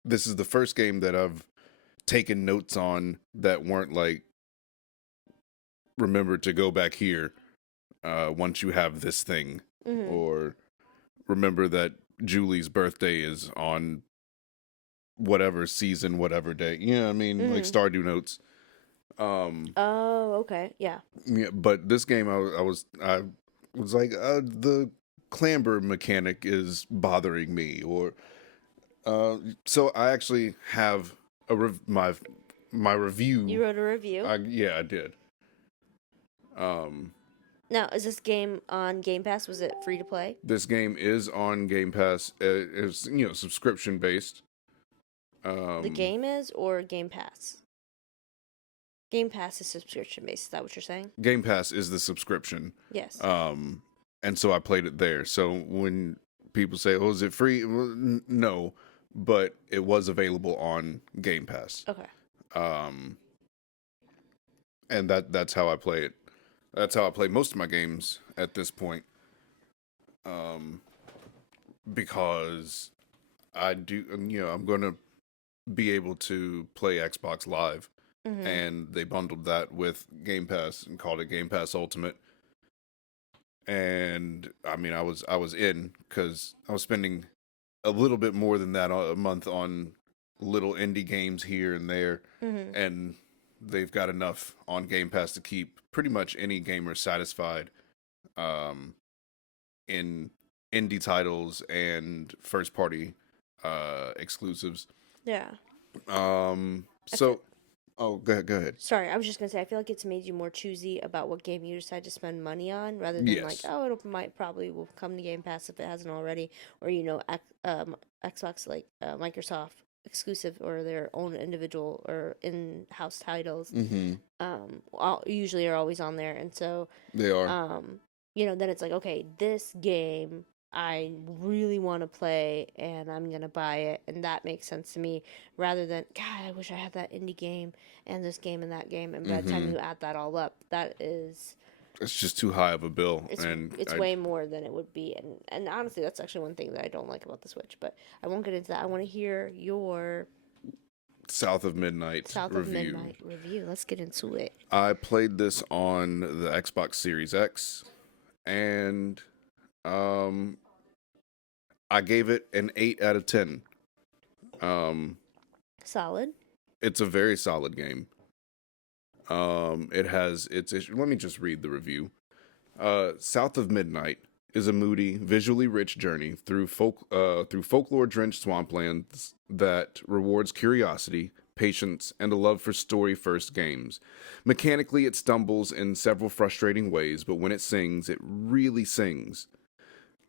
this is the first game that I've taken notes on that weren't like, remember to go back here once you have this thing, or remember that Julie's birthday is on whatever season, whatever day. You know what I mean? Like Stardew notes. Oh, okay, yeah. Yeah, but this game, I was like, the clamber mechanic is bothering me, or so I actually have my review. You wrote a review. Yeah, I did. Now, is this game on Game Pass? Was it free to play? This game is on Game Pass. It's subscription based. The game is, or Game Pass? Game Pass is subscription based. Is that what you're saying? Game Pass is the subscription. Yes. And so I played it there. So when people say, "Oh, is it free?" Well, no, but it was available on Game Pass. Okay. And that's how I play it. That's how I play most of my games at this point. Because I do, I'm going to be able to play Xbox Live, and they bundled that with Game Pass and called it Game Pass Ultimate. And I mean, I was in, because I was spending a little bit more than that a month on little indie games here and there, and they've got enough on Game Pass to keep pretty much any gamer satisfied, in indie titles and first party exclusives. Yeah. So, go ahead. Sorry, I was just gonna say, I feel like it's made you more choosy about what game you decide to spend money on, rather than Yes. it probably will come to Game Pass if it hasn't already, or Xbox, like Microsoft exclusive, or their own individual or in-house titles. Usually are always on there, and so They are. then it's like, okay, this game I really want to play, and I'm gonna buy it, and that makes sense to me, rather than, God, I wish I had that indie game and this game and that game, and by the time you add that all up, it's just too high of a bill, it's way more than it would be, and honestly, that's actually one thing that I don't like about the Switch, but I won't get into that. I want to hear your South of Midnight review. Let's get into it. I played this on the Xbox Series X, and I gave it an 8 out of 10. Solid. It's a very solid game. It has its issue. Let me just read the review. South of Midnight is a moody, visually rich journey through folklore-drenched swamplands that rewards curiosity, patience, and a love for story-first games. Mechanically, it stumbles in several frustrating ways, but when it sings, it really sings.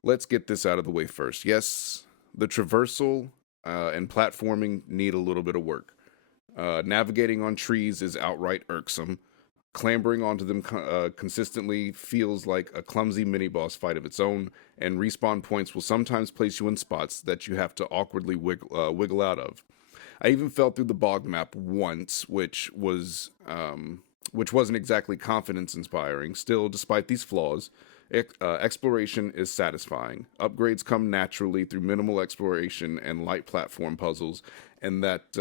Let's get this out of the way first. Yes, the traversal and platforming need a little bit of work. Navigating on trees is outright irksome. Clambering onto them consistently feels like a clumsy mini-boss fight of its own, and respawn points will sometimes place you in spots that you have to awkwardly wiggle out of. I even fell through the bog map once, which wasn't exactly confidence-inspiring. Still, despite these flaws, exploration is satisfying. Upgrades come naturally through minimal exploration and light platform puzzles, and that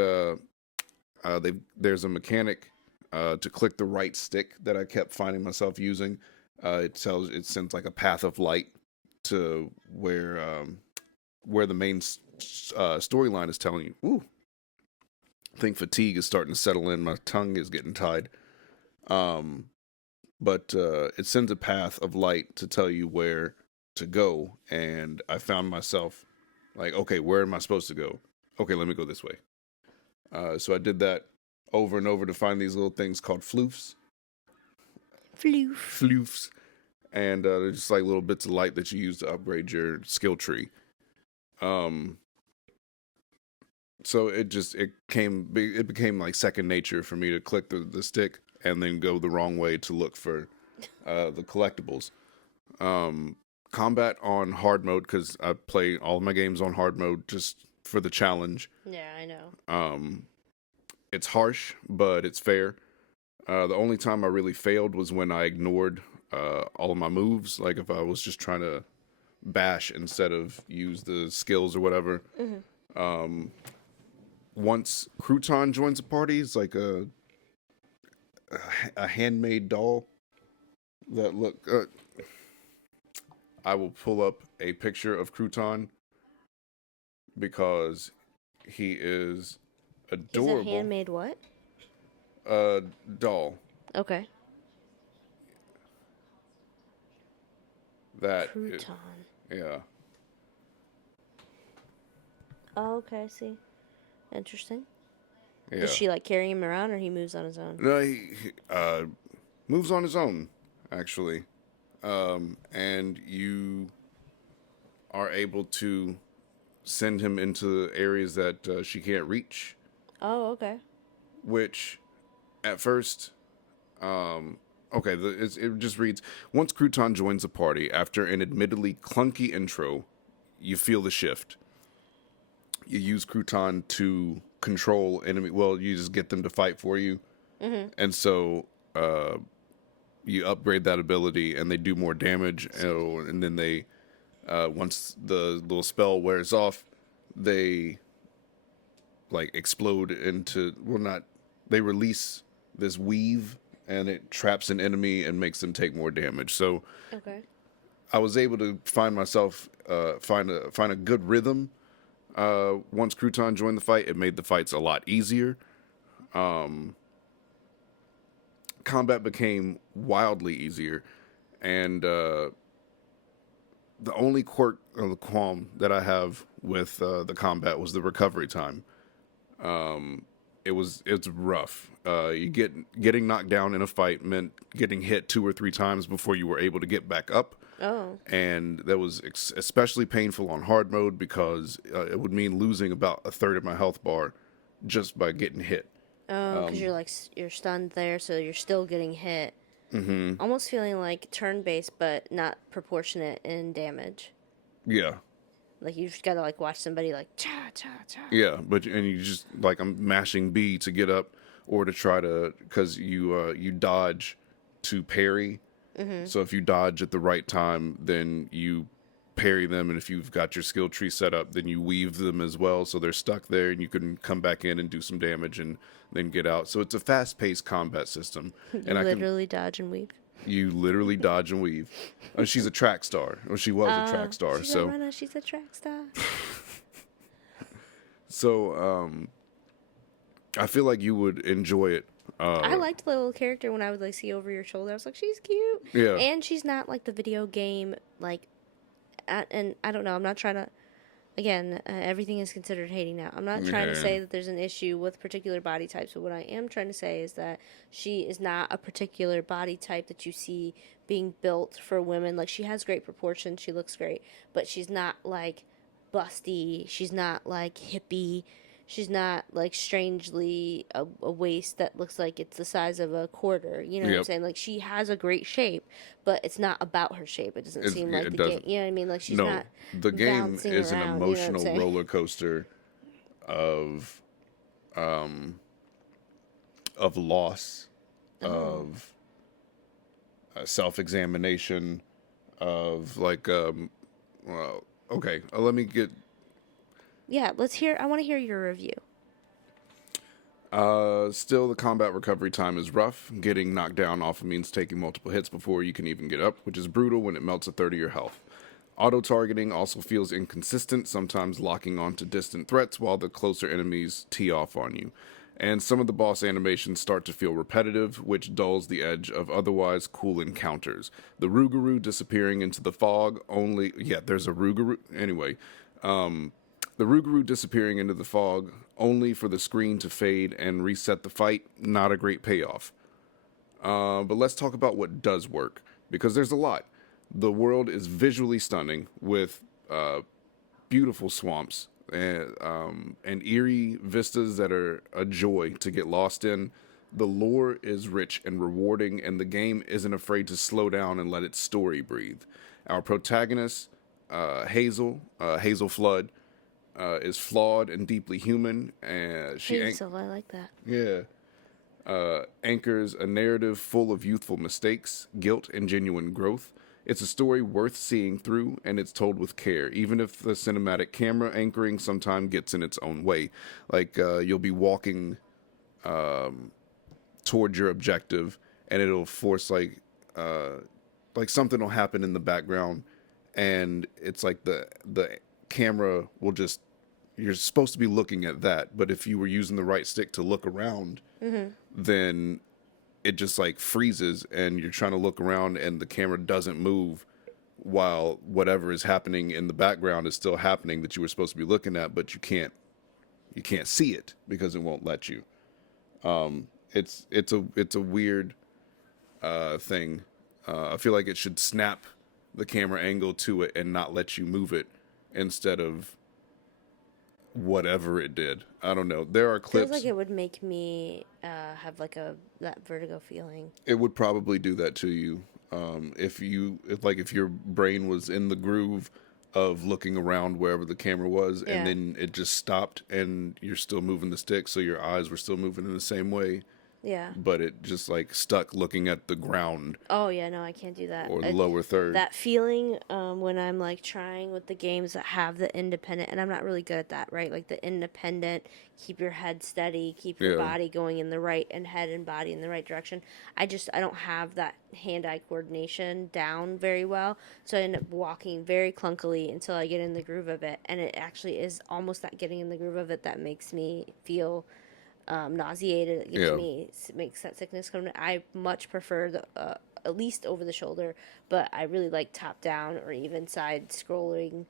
there's a mechanic to click the right stick that I kept finding myself using. It sends like a path of light to where the main storyline is telling you. Ooh, I think fatigue is starting to settle in. My tongue is getting tied. But it sends a path of light to tell you where to go, and I found myself like, okay, where am I supposed to go? Okay, let me go this way. So I did that over and over to find these little things called floofs. Floofs. And they're just like little bits of light that you use to upgrade your skill tree. So it became like second nature for me to click the stick and then go the wrong way to look for the collectibles. Combat on hard mode, because I play all of my games on hard mode just for the challenge. Yeah, I know. It's harsh, but it's fair. The only time I really failed was when I ignored all of my moves. Like if I was just trying to bash instead of use the skills or whatever. Once Crouton joins the party, it's like a handmade doll that I will pull up a picture of Crouton because he is adorable. Is it handmade what? Doll. Okay. That Crouton. Yeah. Oh, okay, I see. Interesting. Yeah. Does she like carry him around, or he moves on his own? No, he moves on his own, actually. And you are able to send him into areas that she can't reach, Oh, okay. which at first, okay, it just reads, once Crouton joins the party, after an admittedly clunky intro, you feel the shift. You use Crouton to control enemy, well, you just get them to fight for you. And so you upgrade that ability and they do more damage, and then they once the little spell wears off, they like explode into, well, not, they release this weave and it traps an enemy and makes them take more damage. So Okay. I was able to find myself find a good rhythm. Once Crouton joined the fight, it made the fights a lot easier. Combat became wildly easier, and the only quirk or the qualm that I have with the combat was the recovery time. It's rough. Getting knocked down in a fight meant getting hit 2 or 3 times before you were able to get back up. Oh. And that was especially painful on hard mode because it would mean losing about a third of my health bar just by getting hit. Oh, because you're stunned there, so you're still getting hit. Mm-hmm. Almost feeling like turn-based, but not proportionate in damage. Yeah. Like you just gotta like watch somebody like cha cha cha. Yeah, and you just like, I'm mashing B to get up or to try to, because you dodge to parry. Mm-hmm. So if you dodge at the right time, then you parry them, and if you've got your skill tree set up, then you weave them as well, so they're stuck there, and you can come back in and do some damage and then get out. So it's a fast-paced combat system. You and literally dodge and weave. You literally dodge and weave. She's a track star. Or she was a track star. She's a runner. She's a track star. So I feel like you would enjoy it. I liked the little character when I would like see over your shoulder. I was like, she's cute. Yeah. And she's not like the video game like, and I don't know. I'm not trying to. Again, everything is considered hating now. I'm not trying to say that there's an issue with particular body types, but what I am trying to say is that she is not a particular body type that you see being built for women. Like, she has great proportions, she looks great, but she's not like busty, she's not like hippie, she's not like strangely a waist that looks like it's the size of a quarter. You know what I'm saying? Like, she has a great shape, but it's not about her shape. It doesn't seem like the game. You know what I mean? Like, she's not. The game is around, an emotional roller coaster of loss, of self-examination, of like well, okay, let me get. Yeah, let's hear. I want to hear your review. Still, the combat recovery time is rough. Getting knocked down often means taking multiple hits before you can even get up, which is brutal when it melts a third of your health. Auto-targeting also feels inconsistent, sometimes locking onto distant threats while the closer enemies tee off on you. And some of the boss animations start to feel repetitive, which dulls the edge of otherwise cool encounters. The Rougarou disappearing into the fog only... Yeah, there's a Rougarou... Anyway, the Rougarou disappearing into the fog only for the screen to fade and reset the fight, not a great payoff. But let's talk about what does work, because there's a lot. The world is visually stunning with beautiful swamps and eerie vistas that are a joy to get lost in. The lore is rich and rewarding, and the game isn't afraid to slow down and let its story breathe. Our protagonist, Hazel Flood, is flawed and deeply human. Hazel, I like that. Yeah. Anchors a narrative full of youthful mistakes, guilt, and genuine growth. It's a story worth seeing through, and it's told with care, even if the cinematic camera anchoring sometimes gets in its own way. Like, you'll be walking toward your objective, and it'll force, like something will happen in the background, and it's like the camera will just... You're supposed to be looking at that, but if you were using the right stick to look around, then it just like freezes and you're trying to look around and the camera doesn't move while whatever is happening in the background is still happening that you were supposed to be looking at, but you can't see it because it won't let you. It's a weird thing. I feel like it should snap the camera angle to it and not let you move it instead of whatever it did. I don't know. There are clips. Feels like it would make me have like that vertigo feeling. It would probably do that to you. If your brain was in the groove of looking around wherever the camera was, and then it just stopped and you're still moving the stick, so your eyes were still moving in the same way. Yeah. But it just like stuck looking at the ground. Oh yeah, no, I can't do that. Or the lower third. That feeling when I'm like trying with the games that have the independent, and I'm not really good at that, right? Like the independent, keep your head steady, keep your body going in the right, and head and body in the right direction. I don't have that hand-eye coordination down very well, so I end up walking very clunkily until I get in the groove of it, and it actually is almost that getting in the groove of it that makes me feel nauseated. It makes that sickness come. I much prefer the at least over the shoulder, but I really like top down or even side scrolling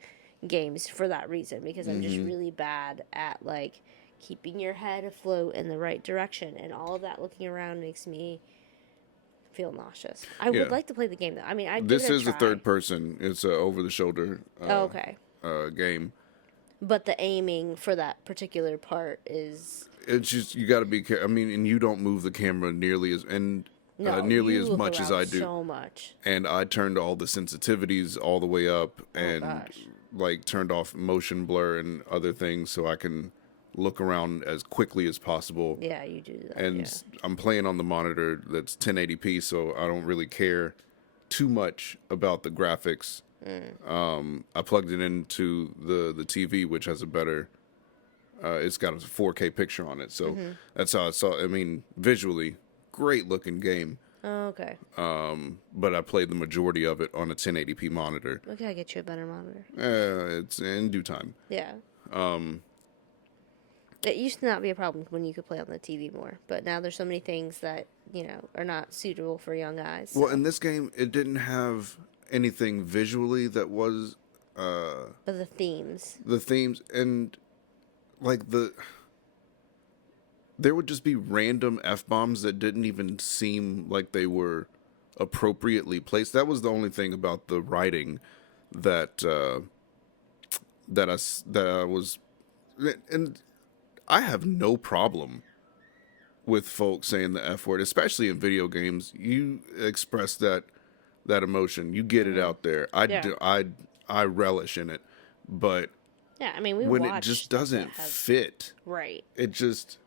games for that reason, because I'm just really bad at like keeping your head afloat in the right direction, and all of that looking around makes me feel nauseous. I would like to play the game though. I mean, this is a third person. It's a over the shoulder game. But the aiming for that particular part is. It's just you got to be careful. I mean, and you don't move the camera nearly as much as I do. So much. And I turned all the sensitivities all the way up, and like turned off motion blur and other things so I can look around as quickly as possible. Yeah, you do that. And I'm playing on the monitor that's 1080p, so I don't really care too much about the graphics. I plugged it into the TV, which has a better. It's got a 4K picture on it, so that's how I saw it. I mean, visually, great looking game. Oh, okay. But I played the majority of it on a 1080p monitor. Okay, I get you a better monitor. It's in due time. Yeah. It used to not be a problem when you could play on the TV more, but now there's so many things that are not suitable for young eyes. So. Well, in this game, it didn't have anything visually that was. But the themes. The themes and. Like there would just be random F-bombs that didn't even seem like they were appropriately placed. That was the only thing about the writing that I was, and I have no problem with folks saying the F word, especially in video games. You express that emotion, you get it out there. I relish in it, but. Yeah, I mean, when it just doesn't fit. Right. It just,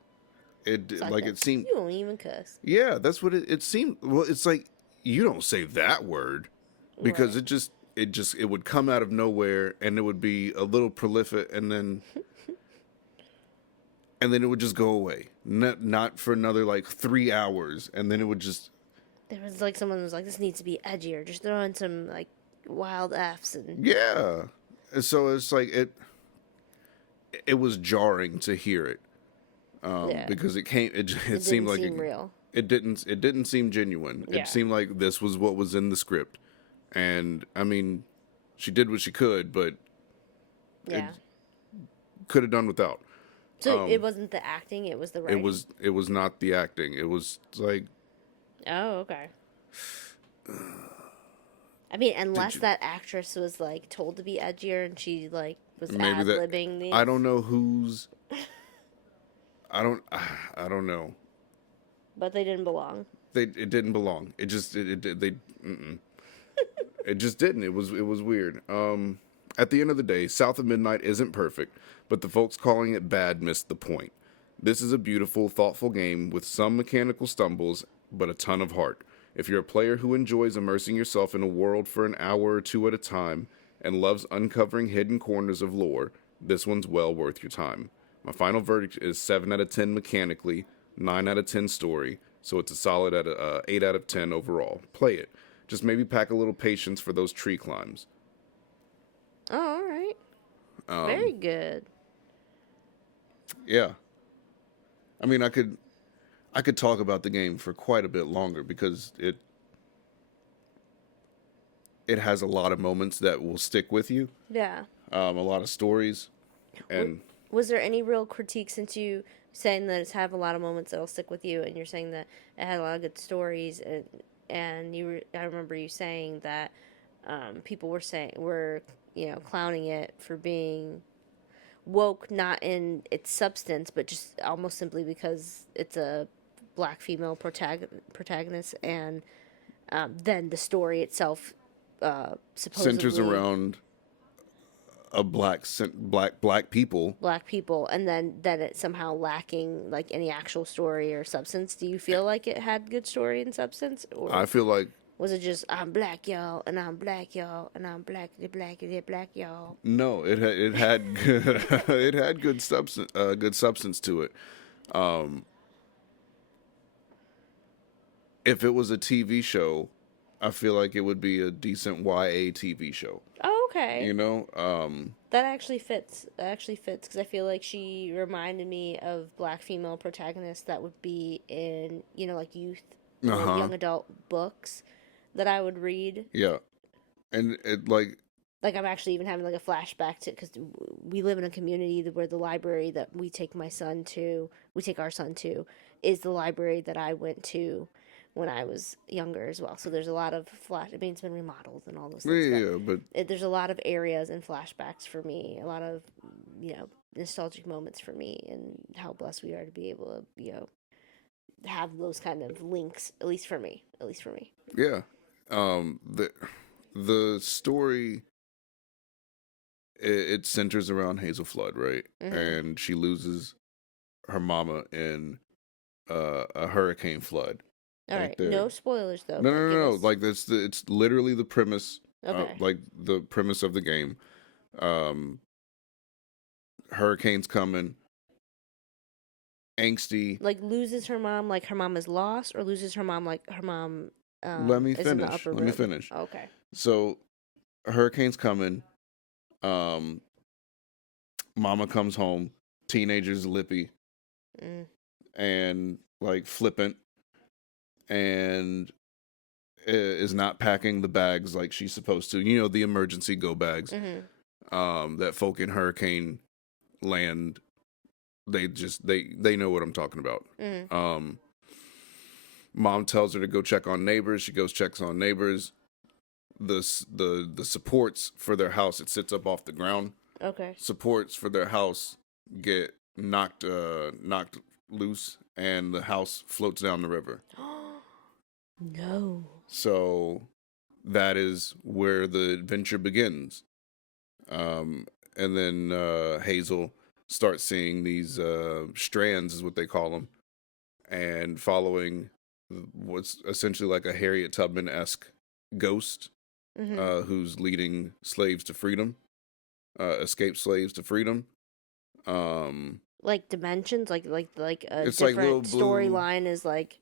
it seemed. You don't even cuss. Yeah, that's what it seemed. Well, it's like, you don't say that word because it would come out of nowhere and it would be a little prolific and then it would just go away. Not for another like 3 hours, and then it would just. There was like someone was like, this needs to be edgier. Just throw in some like wild Fs and. Yeah. And so it's like it was jarring to hear it, because it seemed like real. It didn't seem genuine. Yeah. It seemed like this was what was in the script, and I mean, she did what she could, but it could have done without. So it wasn't the acting; it was the writing. It was not the acting. It was like. Oh, okay. I mean, unless that actress was like told to be edgier and she like was ad-libbing these. I don't know who's. I don't know. But they didn't belong. It didn't belong. It just it just didn't. It was weird. At the end of the day, South of Midnight isn't perfect, but the folks calling it bad missed the point. This is a beautiful, thoughtful game with some mechanical stumbles, but a ton of heart. If you're a player who enjoys immersing yourself in a world for an hour or two at a time and loves uncovering hidden corners of lore, this one's well worth your time. My final verdict is 7 out of 10 mechanically, 9 out of 10 story, so it's a solid 8 out of 10 overall. Play it. Just maybe pack a little patience for those tree climbs. Oh, all right. Very good. Yeah. I mean, I could talk about the game for quite a bit longer because it has a lot of moments that will stick with you. Yeah. A lot of stories, and was there any real critique, since you saying that it's have a lot of moments that'll stick with you, and you're saying that it had a lot of good stories, and I remember you saying that people were clowning it for being woke, not in its substance, but just almost simply because it's a black female protagonist, and then the story itself supposedly centers around a black people. Black people, and then it's somehow lacking like any actual story or substance. Do you feel like it had good story and substance, or I feel like was it just I'm black y'all and I'm black y'all and I'm black y'all? No, it had it had good substance to it. If it was a TV show, I feel like it would be a decent YA TV show. Oh, okay. You know, that actually fits. Because I feel like she reminded me of black female protagonists that would be in like youth or young adult books that I would read. Yeah, and it like I'm actually even having like a flashback to, because we live in a community where the library that we take our son to, is the library that I went to when I was younger as well. So there's a lot of I mean, it's been remodeled and all those things. But there's a lot of areas and flashbacks for me, a lot of, nostalgic moments for me, and how blessed we are to be able to, have those kind of links, at least for me. Yeah. The story, it centers around Hazel Flood, right? Mm-hmm. And she loses her mama in a hurricane flood. All right. No spoilers though. No. Like it's literally the premise. Okay. Like the premise of the game. Hurricane's coming. Angsty. Like loses her mom, like her mom is lost, or loses her mom, like her mom. Let me finish. Okay. So, hurricane's coming. Mama comes home. Teenager's lippy. And like flippant. And is not packing the bags like she's supposed to. You know, the emergency go bags. Mm-hmm. That folk in hurricane land, they know what I'm talking about. Mm-hmm. Mom tells her to go check on neighbors. She goes, checks on neighbors. The supports for their house, it sits up off the ground. Okay. Supports for their house get knocked loose, and the house floats down the river. No. So that is where the adventure begins. And then Hazel starts seeing these strands, is what they call them, and following what's essentially like a Harriet Tubman-esque ghost, Mm-hmm. who's leading slaves to freedom, escaped slaves to freedom. Like dimensions, like a It's like different little blue- storyline is like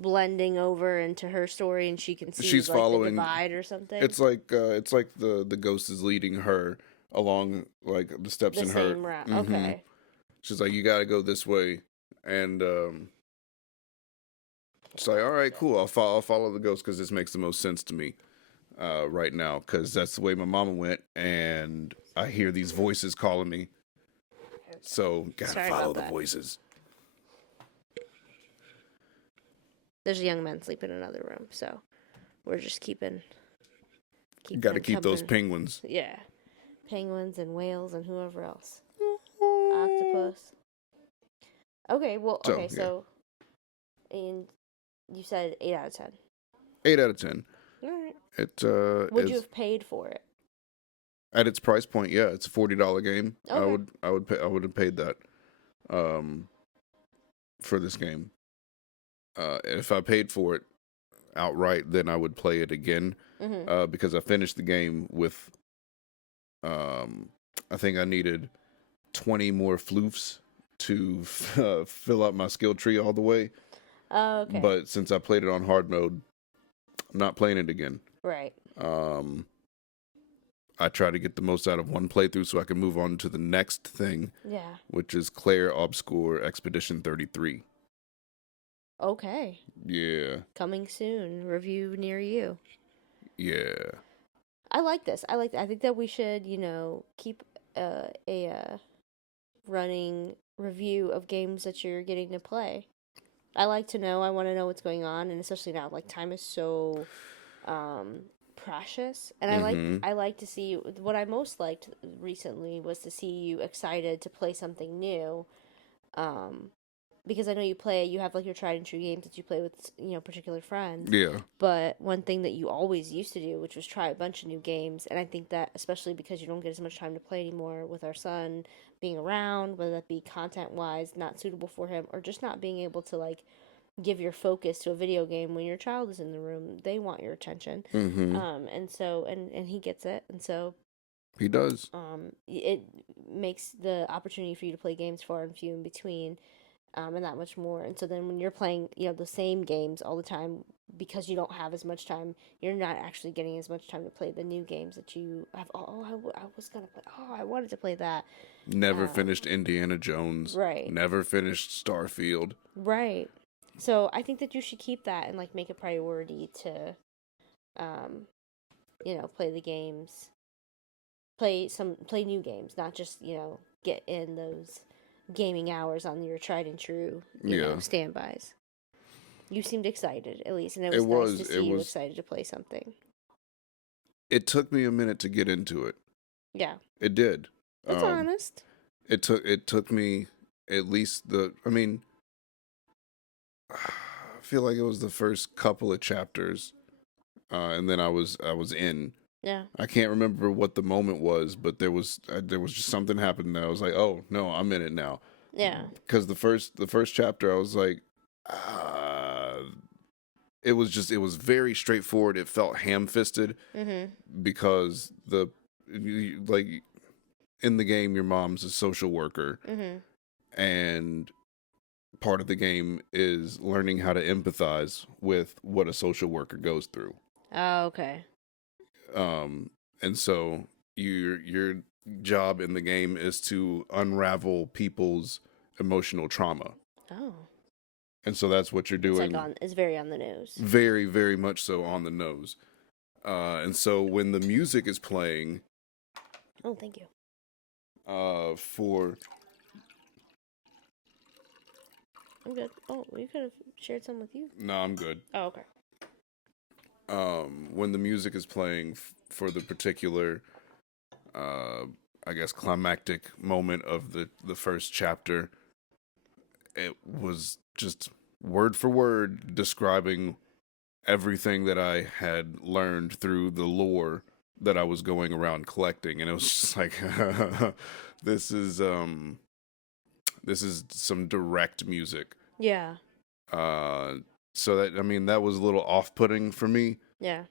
blending over into her story, and she can see She's like following- the divide or something. It's like the ghost is leading her along like the steps the in her. same route. Mhm. Okay. She's like, you got to go this way, and it's like, all right, cool. I'll follow the ghost because this makes the most sense to me right now, because that's the way my mama went, and I hear these voices calling me. So gotta Sorry follow about the that. voices. There's a young man sleeping in another room, so we're just keeping Got to them keep those company. penguins. Yeah, penguins and whales and whoever else. Octopus. Okay, well, So, okay, yeah. so, and you said 8 out of 10. 8 out of 10. All right. It Would is, you have paid for it? at its price point, yeah, it's a $40 game. Okay. I would have paid that for this game. If I paid for it outright, then I would play it again, Mm-hmm. because I finished the game with I think I needed 20 more floofs to fill up my skill tree all the way. Oh, okay. But since I played it on hard mode, I'm not playing it again. Right. I try to get the most out of one playthrough so I can move on to the next thing, Yeah. which is Claire Obscure Expedition 33. Okay. Yeah. Coming soon. Review near you. Yeah. I like this. I think that we should, keep a running review of games that you're getting to play. I like to know. I want to know what's going on, and especially now, like time is so precious, and I like to see what I most liked recently was to see you excited to play something new. Because I know you have like your tried and true games that you play with, particular friends. Yeah. But one thing that you always used to do, which was try a bunch of new games, and I think that especially because you don't get as much time to play anymore with our son being around, whether that be content-wise not suitable for him, or just not being able to like give your focus to a video game when your child is in the room. They want your attention. And so and he gets it, and so he does. It makes the opportunity for you to play games far and few in between. And that much more. And so then when you're playing, the same games all the time because you don't have as much time, you're not actually getting as much time to play the new games that you have. I was going to play. I wanted to play that. Never finished Indiana Jones. Right. Never finished Starfield. Right. So I think that you should keep that and like make a priority to, play the games. Play new games, not just, get in those gaming hours on your tried and true standbys. You seemed excited, at least, and it was nice to see you excited to play something. It took me a minute to get into it. Yeah. It did. That's honest. It took me at least I feel like it was the first couple of chapters, and then I was in. Yeah. I can't remember what the moment was, but there was just something happened that I was like, oh no, I'm in it now. Yeah. Because the first chapter, I was like, it was very straightforward. It felt ham-fisted because like in the game, your mom's a social worker, and part of the game is learning how to empathize with what a social worker goes through. Oh, okay. And so your job in the game is to unravel people's emotional trauma. Oh. And so that's what you're doing. It's very on the nose. Very, very much so on the nose. And so when the music is playing. Oh, thank you. I'm good. Oh, we could have shared some with you. No, I'm good. Oh, okay. When the music is playing for the particular, I guess, climactic moment of the first chapter, it was just word for word describing everything that I had learned through the lore that I was going around collecting, and it was just like, this is some direct music. Yeah. So that was a little off-putting for me. Yeah.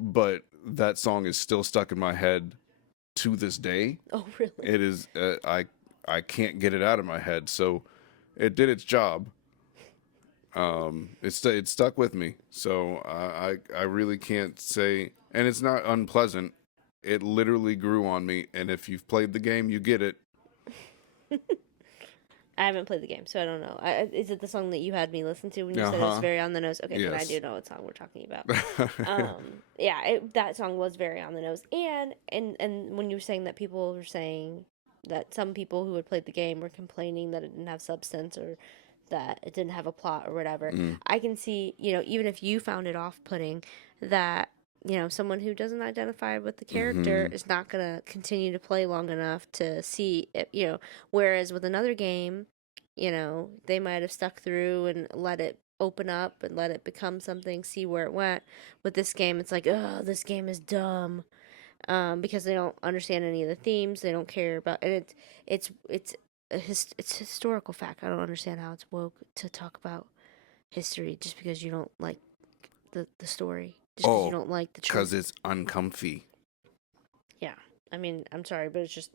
But that song is still stuck in my head to this day. Oh, really? It is. I can't get it out of my head. So it did its job. It stuck with me. So I really can't say, and it's not unpleasant. It literally grew on me. And if you've played the game, you get it. I haven't played the game, so I don't know. Is it the song that you had me listen to when you said it's very on the nose? Okay, yes. Then I do know what song we're talking about. That song was very on the nose. And when you were saying that people were saying that some people who had played the game were complaining that it didn't have substance or that it didn't have a plot or whatever, I can see, even if you found it off-putting, that someone who doesn't identify with the character is not going to continue to play long enough to see it, whereas with another game, they might have stuck through and let it open up and let it become something, see where it went. With this game, it's like, oh, this game is dumb, because they don't understand any of the themes, they don't care about, and it's historical fact. I don't understand how it's woke to talk about history just because you don't like the story. Just because you don't like the truth. Because it's uncomfy. Yeah. I mean, I'm sorry, but it's just...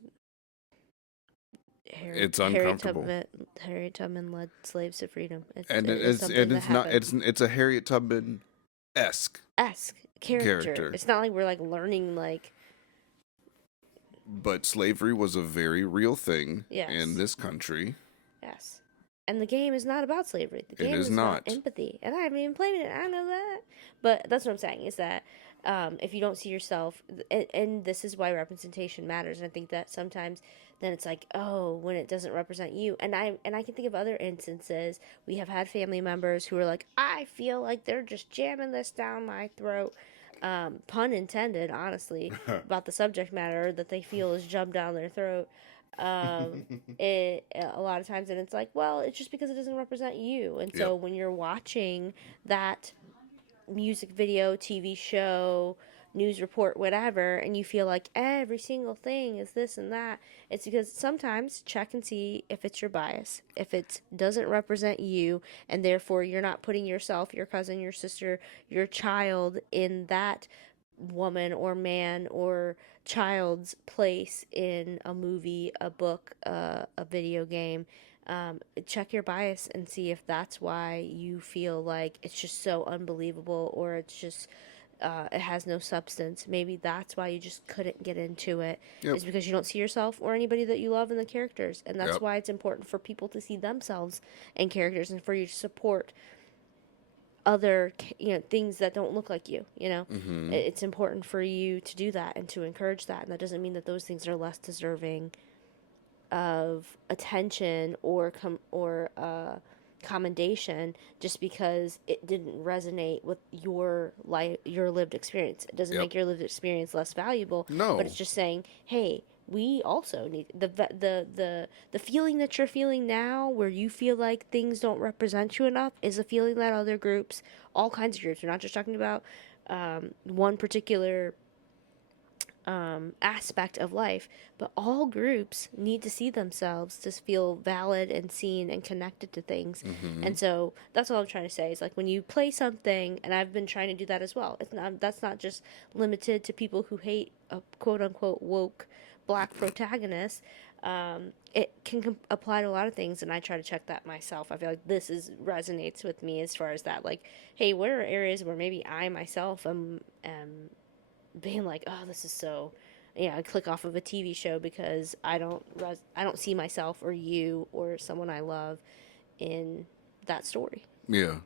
It's uncomfortable. Harriet Tubman led slaves to freedom. It's a Harriet Tubman-esque character. It's not like we're like learning like... But slavery was a very real thing in this country. Yes. And the game is not about slavery. The game is not about empathy. And I haven't even played it. I know that. But that's what I'm saying, is that if you don't see yourself, and this is why representation matters. And I think that sometimes then it's like, oh, when it doesn't represent you. And I can think of other instances. We have had family members who are like, I feel like they're just jamming this down my throat. Pun intended, honestly, about the subject matter that they feel is jammed down their throat. A lot of times, and it's like, well, it's just because it doesn't represent you. And so when you're watching that music video, TV show, news report, whatever, and you feel like every single thing is this and that, it's because sometimes check and see if it's your bias, if it doesn't represent you, and therefore you're not putting yourself, your cousin, your sister, your child in that woman or man or child's place in a movie, a book, a video game. Check your bias and see if that's why you feel like it's just so unbelievable, or it's just it has no substance. Maybe that's why you just couldn't get into it. Is because you don't see yourself or anybody that you love in the characters, and that's why it's important for people to see themselves in characters, and for you to support other things that don't look like you. It's important for you to do that and to encourage that, and that doesn't mean that those things are less deserving of attention or commendation just because it didn't resonate with your life, your lived experience. It doesn't make your lived experience less valuable. No, but it's just saying, hey, we also need the feeling that you're feeling now, where you feel like things don't represent you enough, is a feeling that other groups, all kinds of groups, we're not just talking about one particular aspect of life, but all groups need to see themselves to feel valid and seen and connected to things. And so that's all I'm trying to say is, like, when you play something, and I've been trying to do that as well, that's not just limited to people who hate a quote unquote woke black protagonist. It can apply to a lot of things, and I try to check that myself. I feel like this resonates with me as far as that, like, hey, where are areas where maybe I myself am being like, oh, this is so, I click off of a TV show because I don't see myself or you or someone I love in that story. Yeah,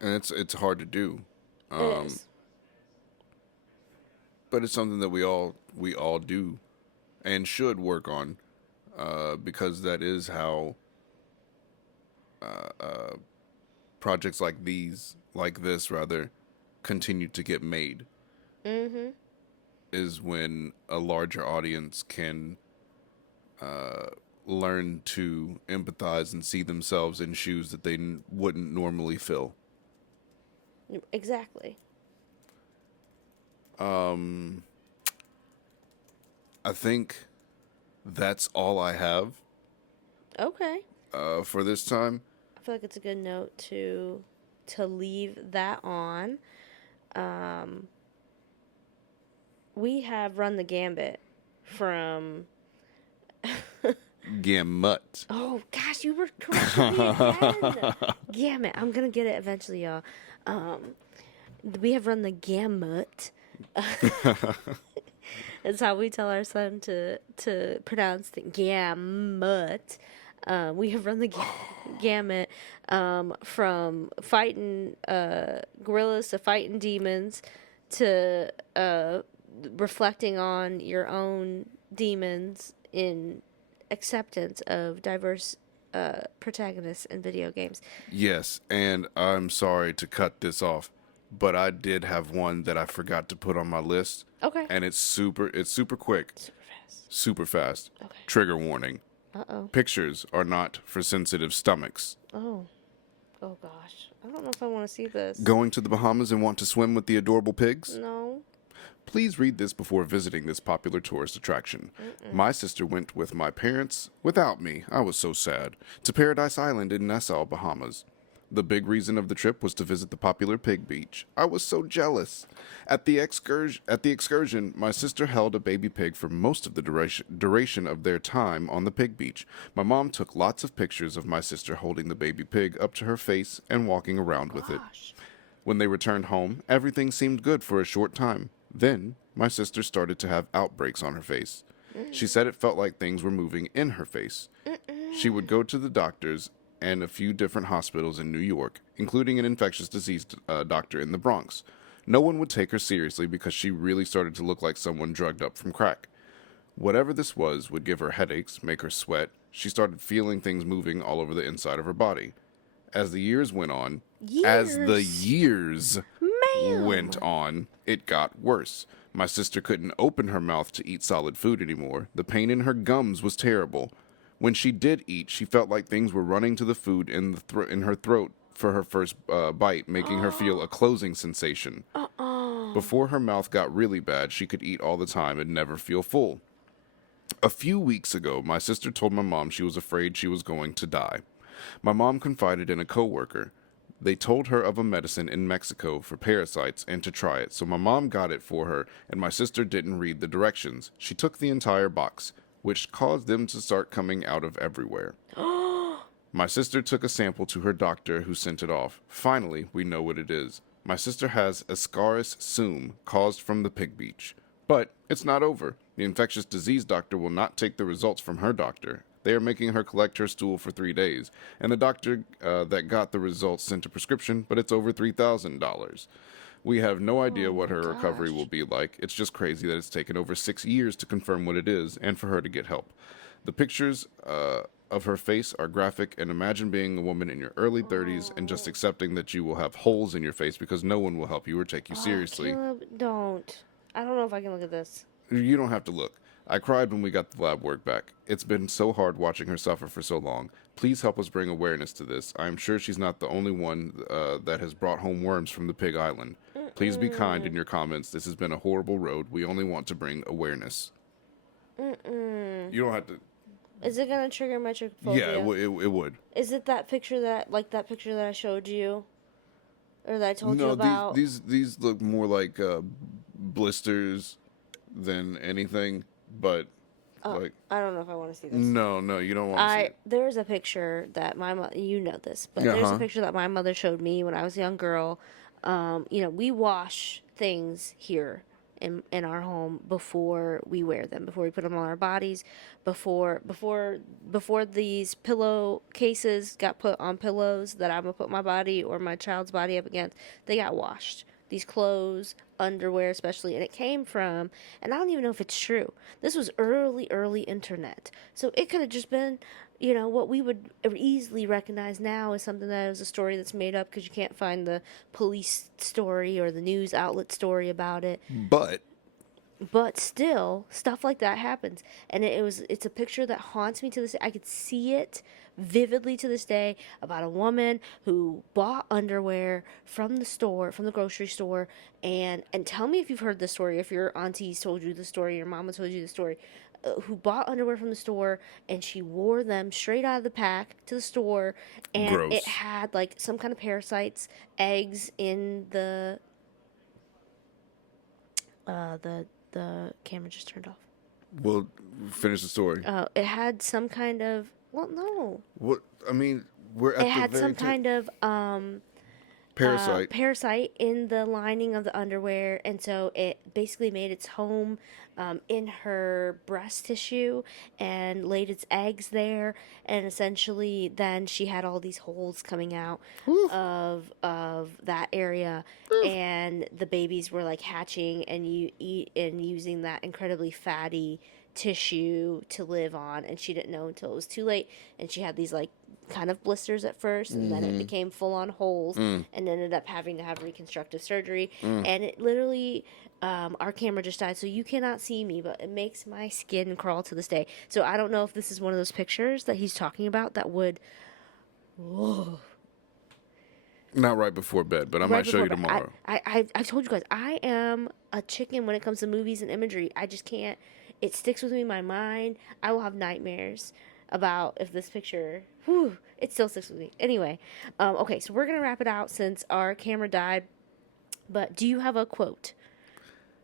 and it's hard to do. It is. But it's something that we all do and should work on, because that is how projects like this continue to get made. Is when a larger audience can learn to empathize and see themselves in shoes that they wouldn't normally fill. Exactly. I think that's all I have. Okay. For this time. I feel like it's a good note to leave that on. We have run the gambit from Gamut. Oh gosh, you were correcting me again. Gamut. I'm gonna get it eventually, y'all. We have run the gamut. That's how we tell our son to pronounce the gamut. We have run the gamut from fighting gorillas to fighting demons to reflecting on your own demons in acceptance of diverse protagonists in video games. Yes, and I'm sorry to cut this off, but I did have one that I forgot to put on my list. Okay. And it's super quick. Super fast. Okay. Trigger warning. Uh-oh. Pictures are not for sensitive stomachs. Oh gosh. I don't know if I want to see this. Going to the Bahamas and want to swim with the adorable pigs? No. Please read this before visiting this popular tourist attraction. My sister went with my parents, without me, I was so sad, to Paradise Island in Nassau, Bahamas. The big reason of the trip was to visit the popular pig beach. I was so jealous. At the excursion, my sister held a baby pig for most of the duration of their time on the pig beach. My mom took lots of pictures of my sister holding the baby pig up to her face and walking around with it. When they returned home, everything seemed good for a short time. Then, my sister started to have outbreaks on her face. She said it felt like things were moving in her face. She would go to the doctors and a few different hospitals in New York, including an infectious disease doctor in the Bronx. No one would take her seriously because she really started to look like someone drugged up from crack. Whatever this was would give her headaches, make her sweat. She started feeling things moving all over the inside of her body. As the years went on, went on, it got worse. My sister couldn't open her mouth to eat solid food anymore. The pain in her gums was terrible. When she did eat, she felt like things were running to the food in her throat for her first bite, making her feel a closing sensation. Before her mouth got really bad, she could eat all the time and never feel full. A few weeks ago, my sister told my mom she was afraid she was going to die. My mom confided in a coworker. They told her of a medicine in Mexico for parasites and to try it, so my mom got it for her, and my sister didn't read the directions. She took the entire box, which caused them to start coming out of everywhere. My sister took a sample to her doctor, who sent it off. Finally, we know what it is. My sister has Ascaris suum, caused from the pig beach. But it's not over. The infectious disease doctor will not take the results from her doctor. They are making her collect her stool for 3 days, and the doctor that got the results sent a prescription, but it's over $3,000. We have no idea what her recovery will be like. It's just crazy that it's taken over 6 years to confirm what it is and for her to get help. The pictures of her face are graphic, and imagine being a woman in your early 30s and just accepting that you will have holes in your face because no one will help you or take you seriously. Caleb, don't. I don't know if I can look at this. You don't have to look. I cried when we got the lab work back. It's been so hard watching her suffer for so long. Please help us bring awareness to this. I am sure she's not the only one that has brought home worms from the Pig Island. Please be kind in your comments. This has been a horrible road. We only want to bring awareness. You don't have to. Is it gonna trigger my trypophobia? Yeah, it would. Is it that picture that I showed you, or that I told you about? No, these look more like blisters than anything. But like, I don't know if I want to see this. No, you don't want to see it. There's a picture that my mother, you know this, but there's a picture that my mother showed me when I was a young girl. We wash things here in our home before we wear them, before we put them on our bodies, before these pillow cases got put on pillows that I'm gonna put my body or my child's body up against. They got washed. These clothes, underwear especially, and it came from, and I don't even know if it's true, this was early internet, so it could have just been, what we would easily recognize now as something that is a story that's made up because you can't find the police story or the news outlet story about it. But still, stuff like that happens, and it's a picture that haunts me to this day. I could see it vividly to this day, about a woman who bought underwear from the grocery store, and tell me if you've heard this story, if your aunties told you the story, your mama told you the story, who bought underwear from the store, and she wore them straight out of the pack to the store, and Gross. It had like some kind of parasites, eggs in the camera just turned off. Well, finish the story. It had some kind of, well, no. What I mean, we're at it had some kind of parasite in the lining of the underwear, and so it basically made its home in her breast tissue and laid its eggs there, and essentially then she had all these holes coming out of that area, and the babies were like hatching and using that incredibly fatty tissue to live on, and she didn't know until it was too late, and she had these like kind of blisters at first, and then it became full-on holes, and ended up having to have reconstructive surgery, and it literally, our camera just died, so you cannot see me, but it makes my skin crawl to this day. So I don't know if this is one of those pictures that he's talking about that would, not right before bed, but I might show you tomorrow. I've told you guys, I am a chicken when it comes to movies and imagery. I just can't. It sticks with me in my mind. I will have nightmares about if this picture, it still sticks with me. Anyway, okay, so we're going to wrap it out since our camera died. But do you have a quote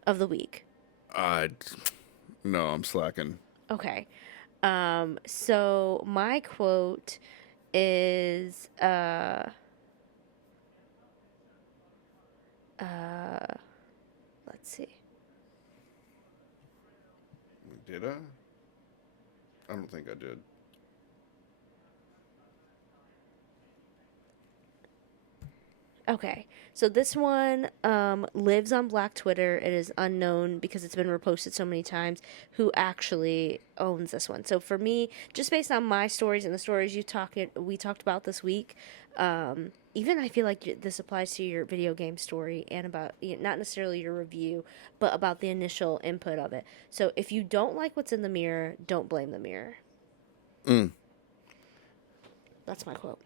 of the week? No, I'm slacking. Okay. So my quote is, let's see. Did I? I don't think I did. Okay, so this one lives on Black Twitter. It is unknown because it's been reposted so many times who actually owns this one. So for me, just based on my stories and the stories we talked about this week, even I feel like this applies to your video game story and about not necessarily your review, but about the initial input of it. So if you don't like what's in the mirror, don't blame the mirror. That's my quote.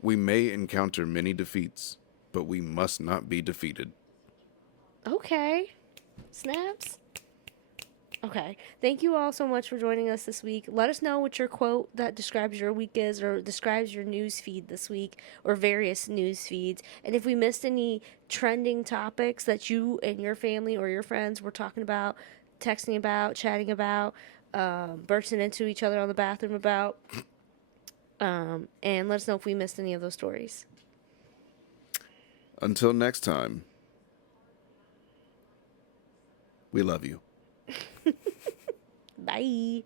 We may encounter many defeats, but we must not be defeated. Okay. Snaps. Okay. Thank you all so much for joining us this week. Let us know what your quote that describes your week is or describes your news feed this week or various news feeds. And if we missed any trending topics that you and your family or your friends were talking about, texting about, chatting about, bursting into each other on the bathroom about, and let us know if we missed any of those stories. Until next time, we love you. Bye.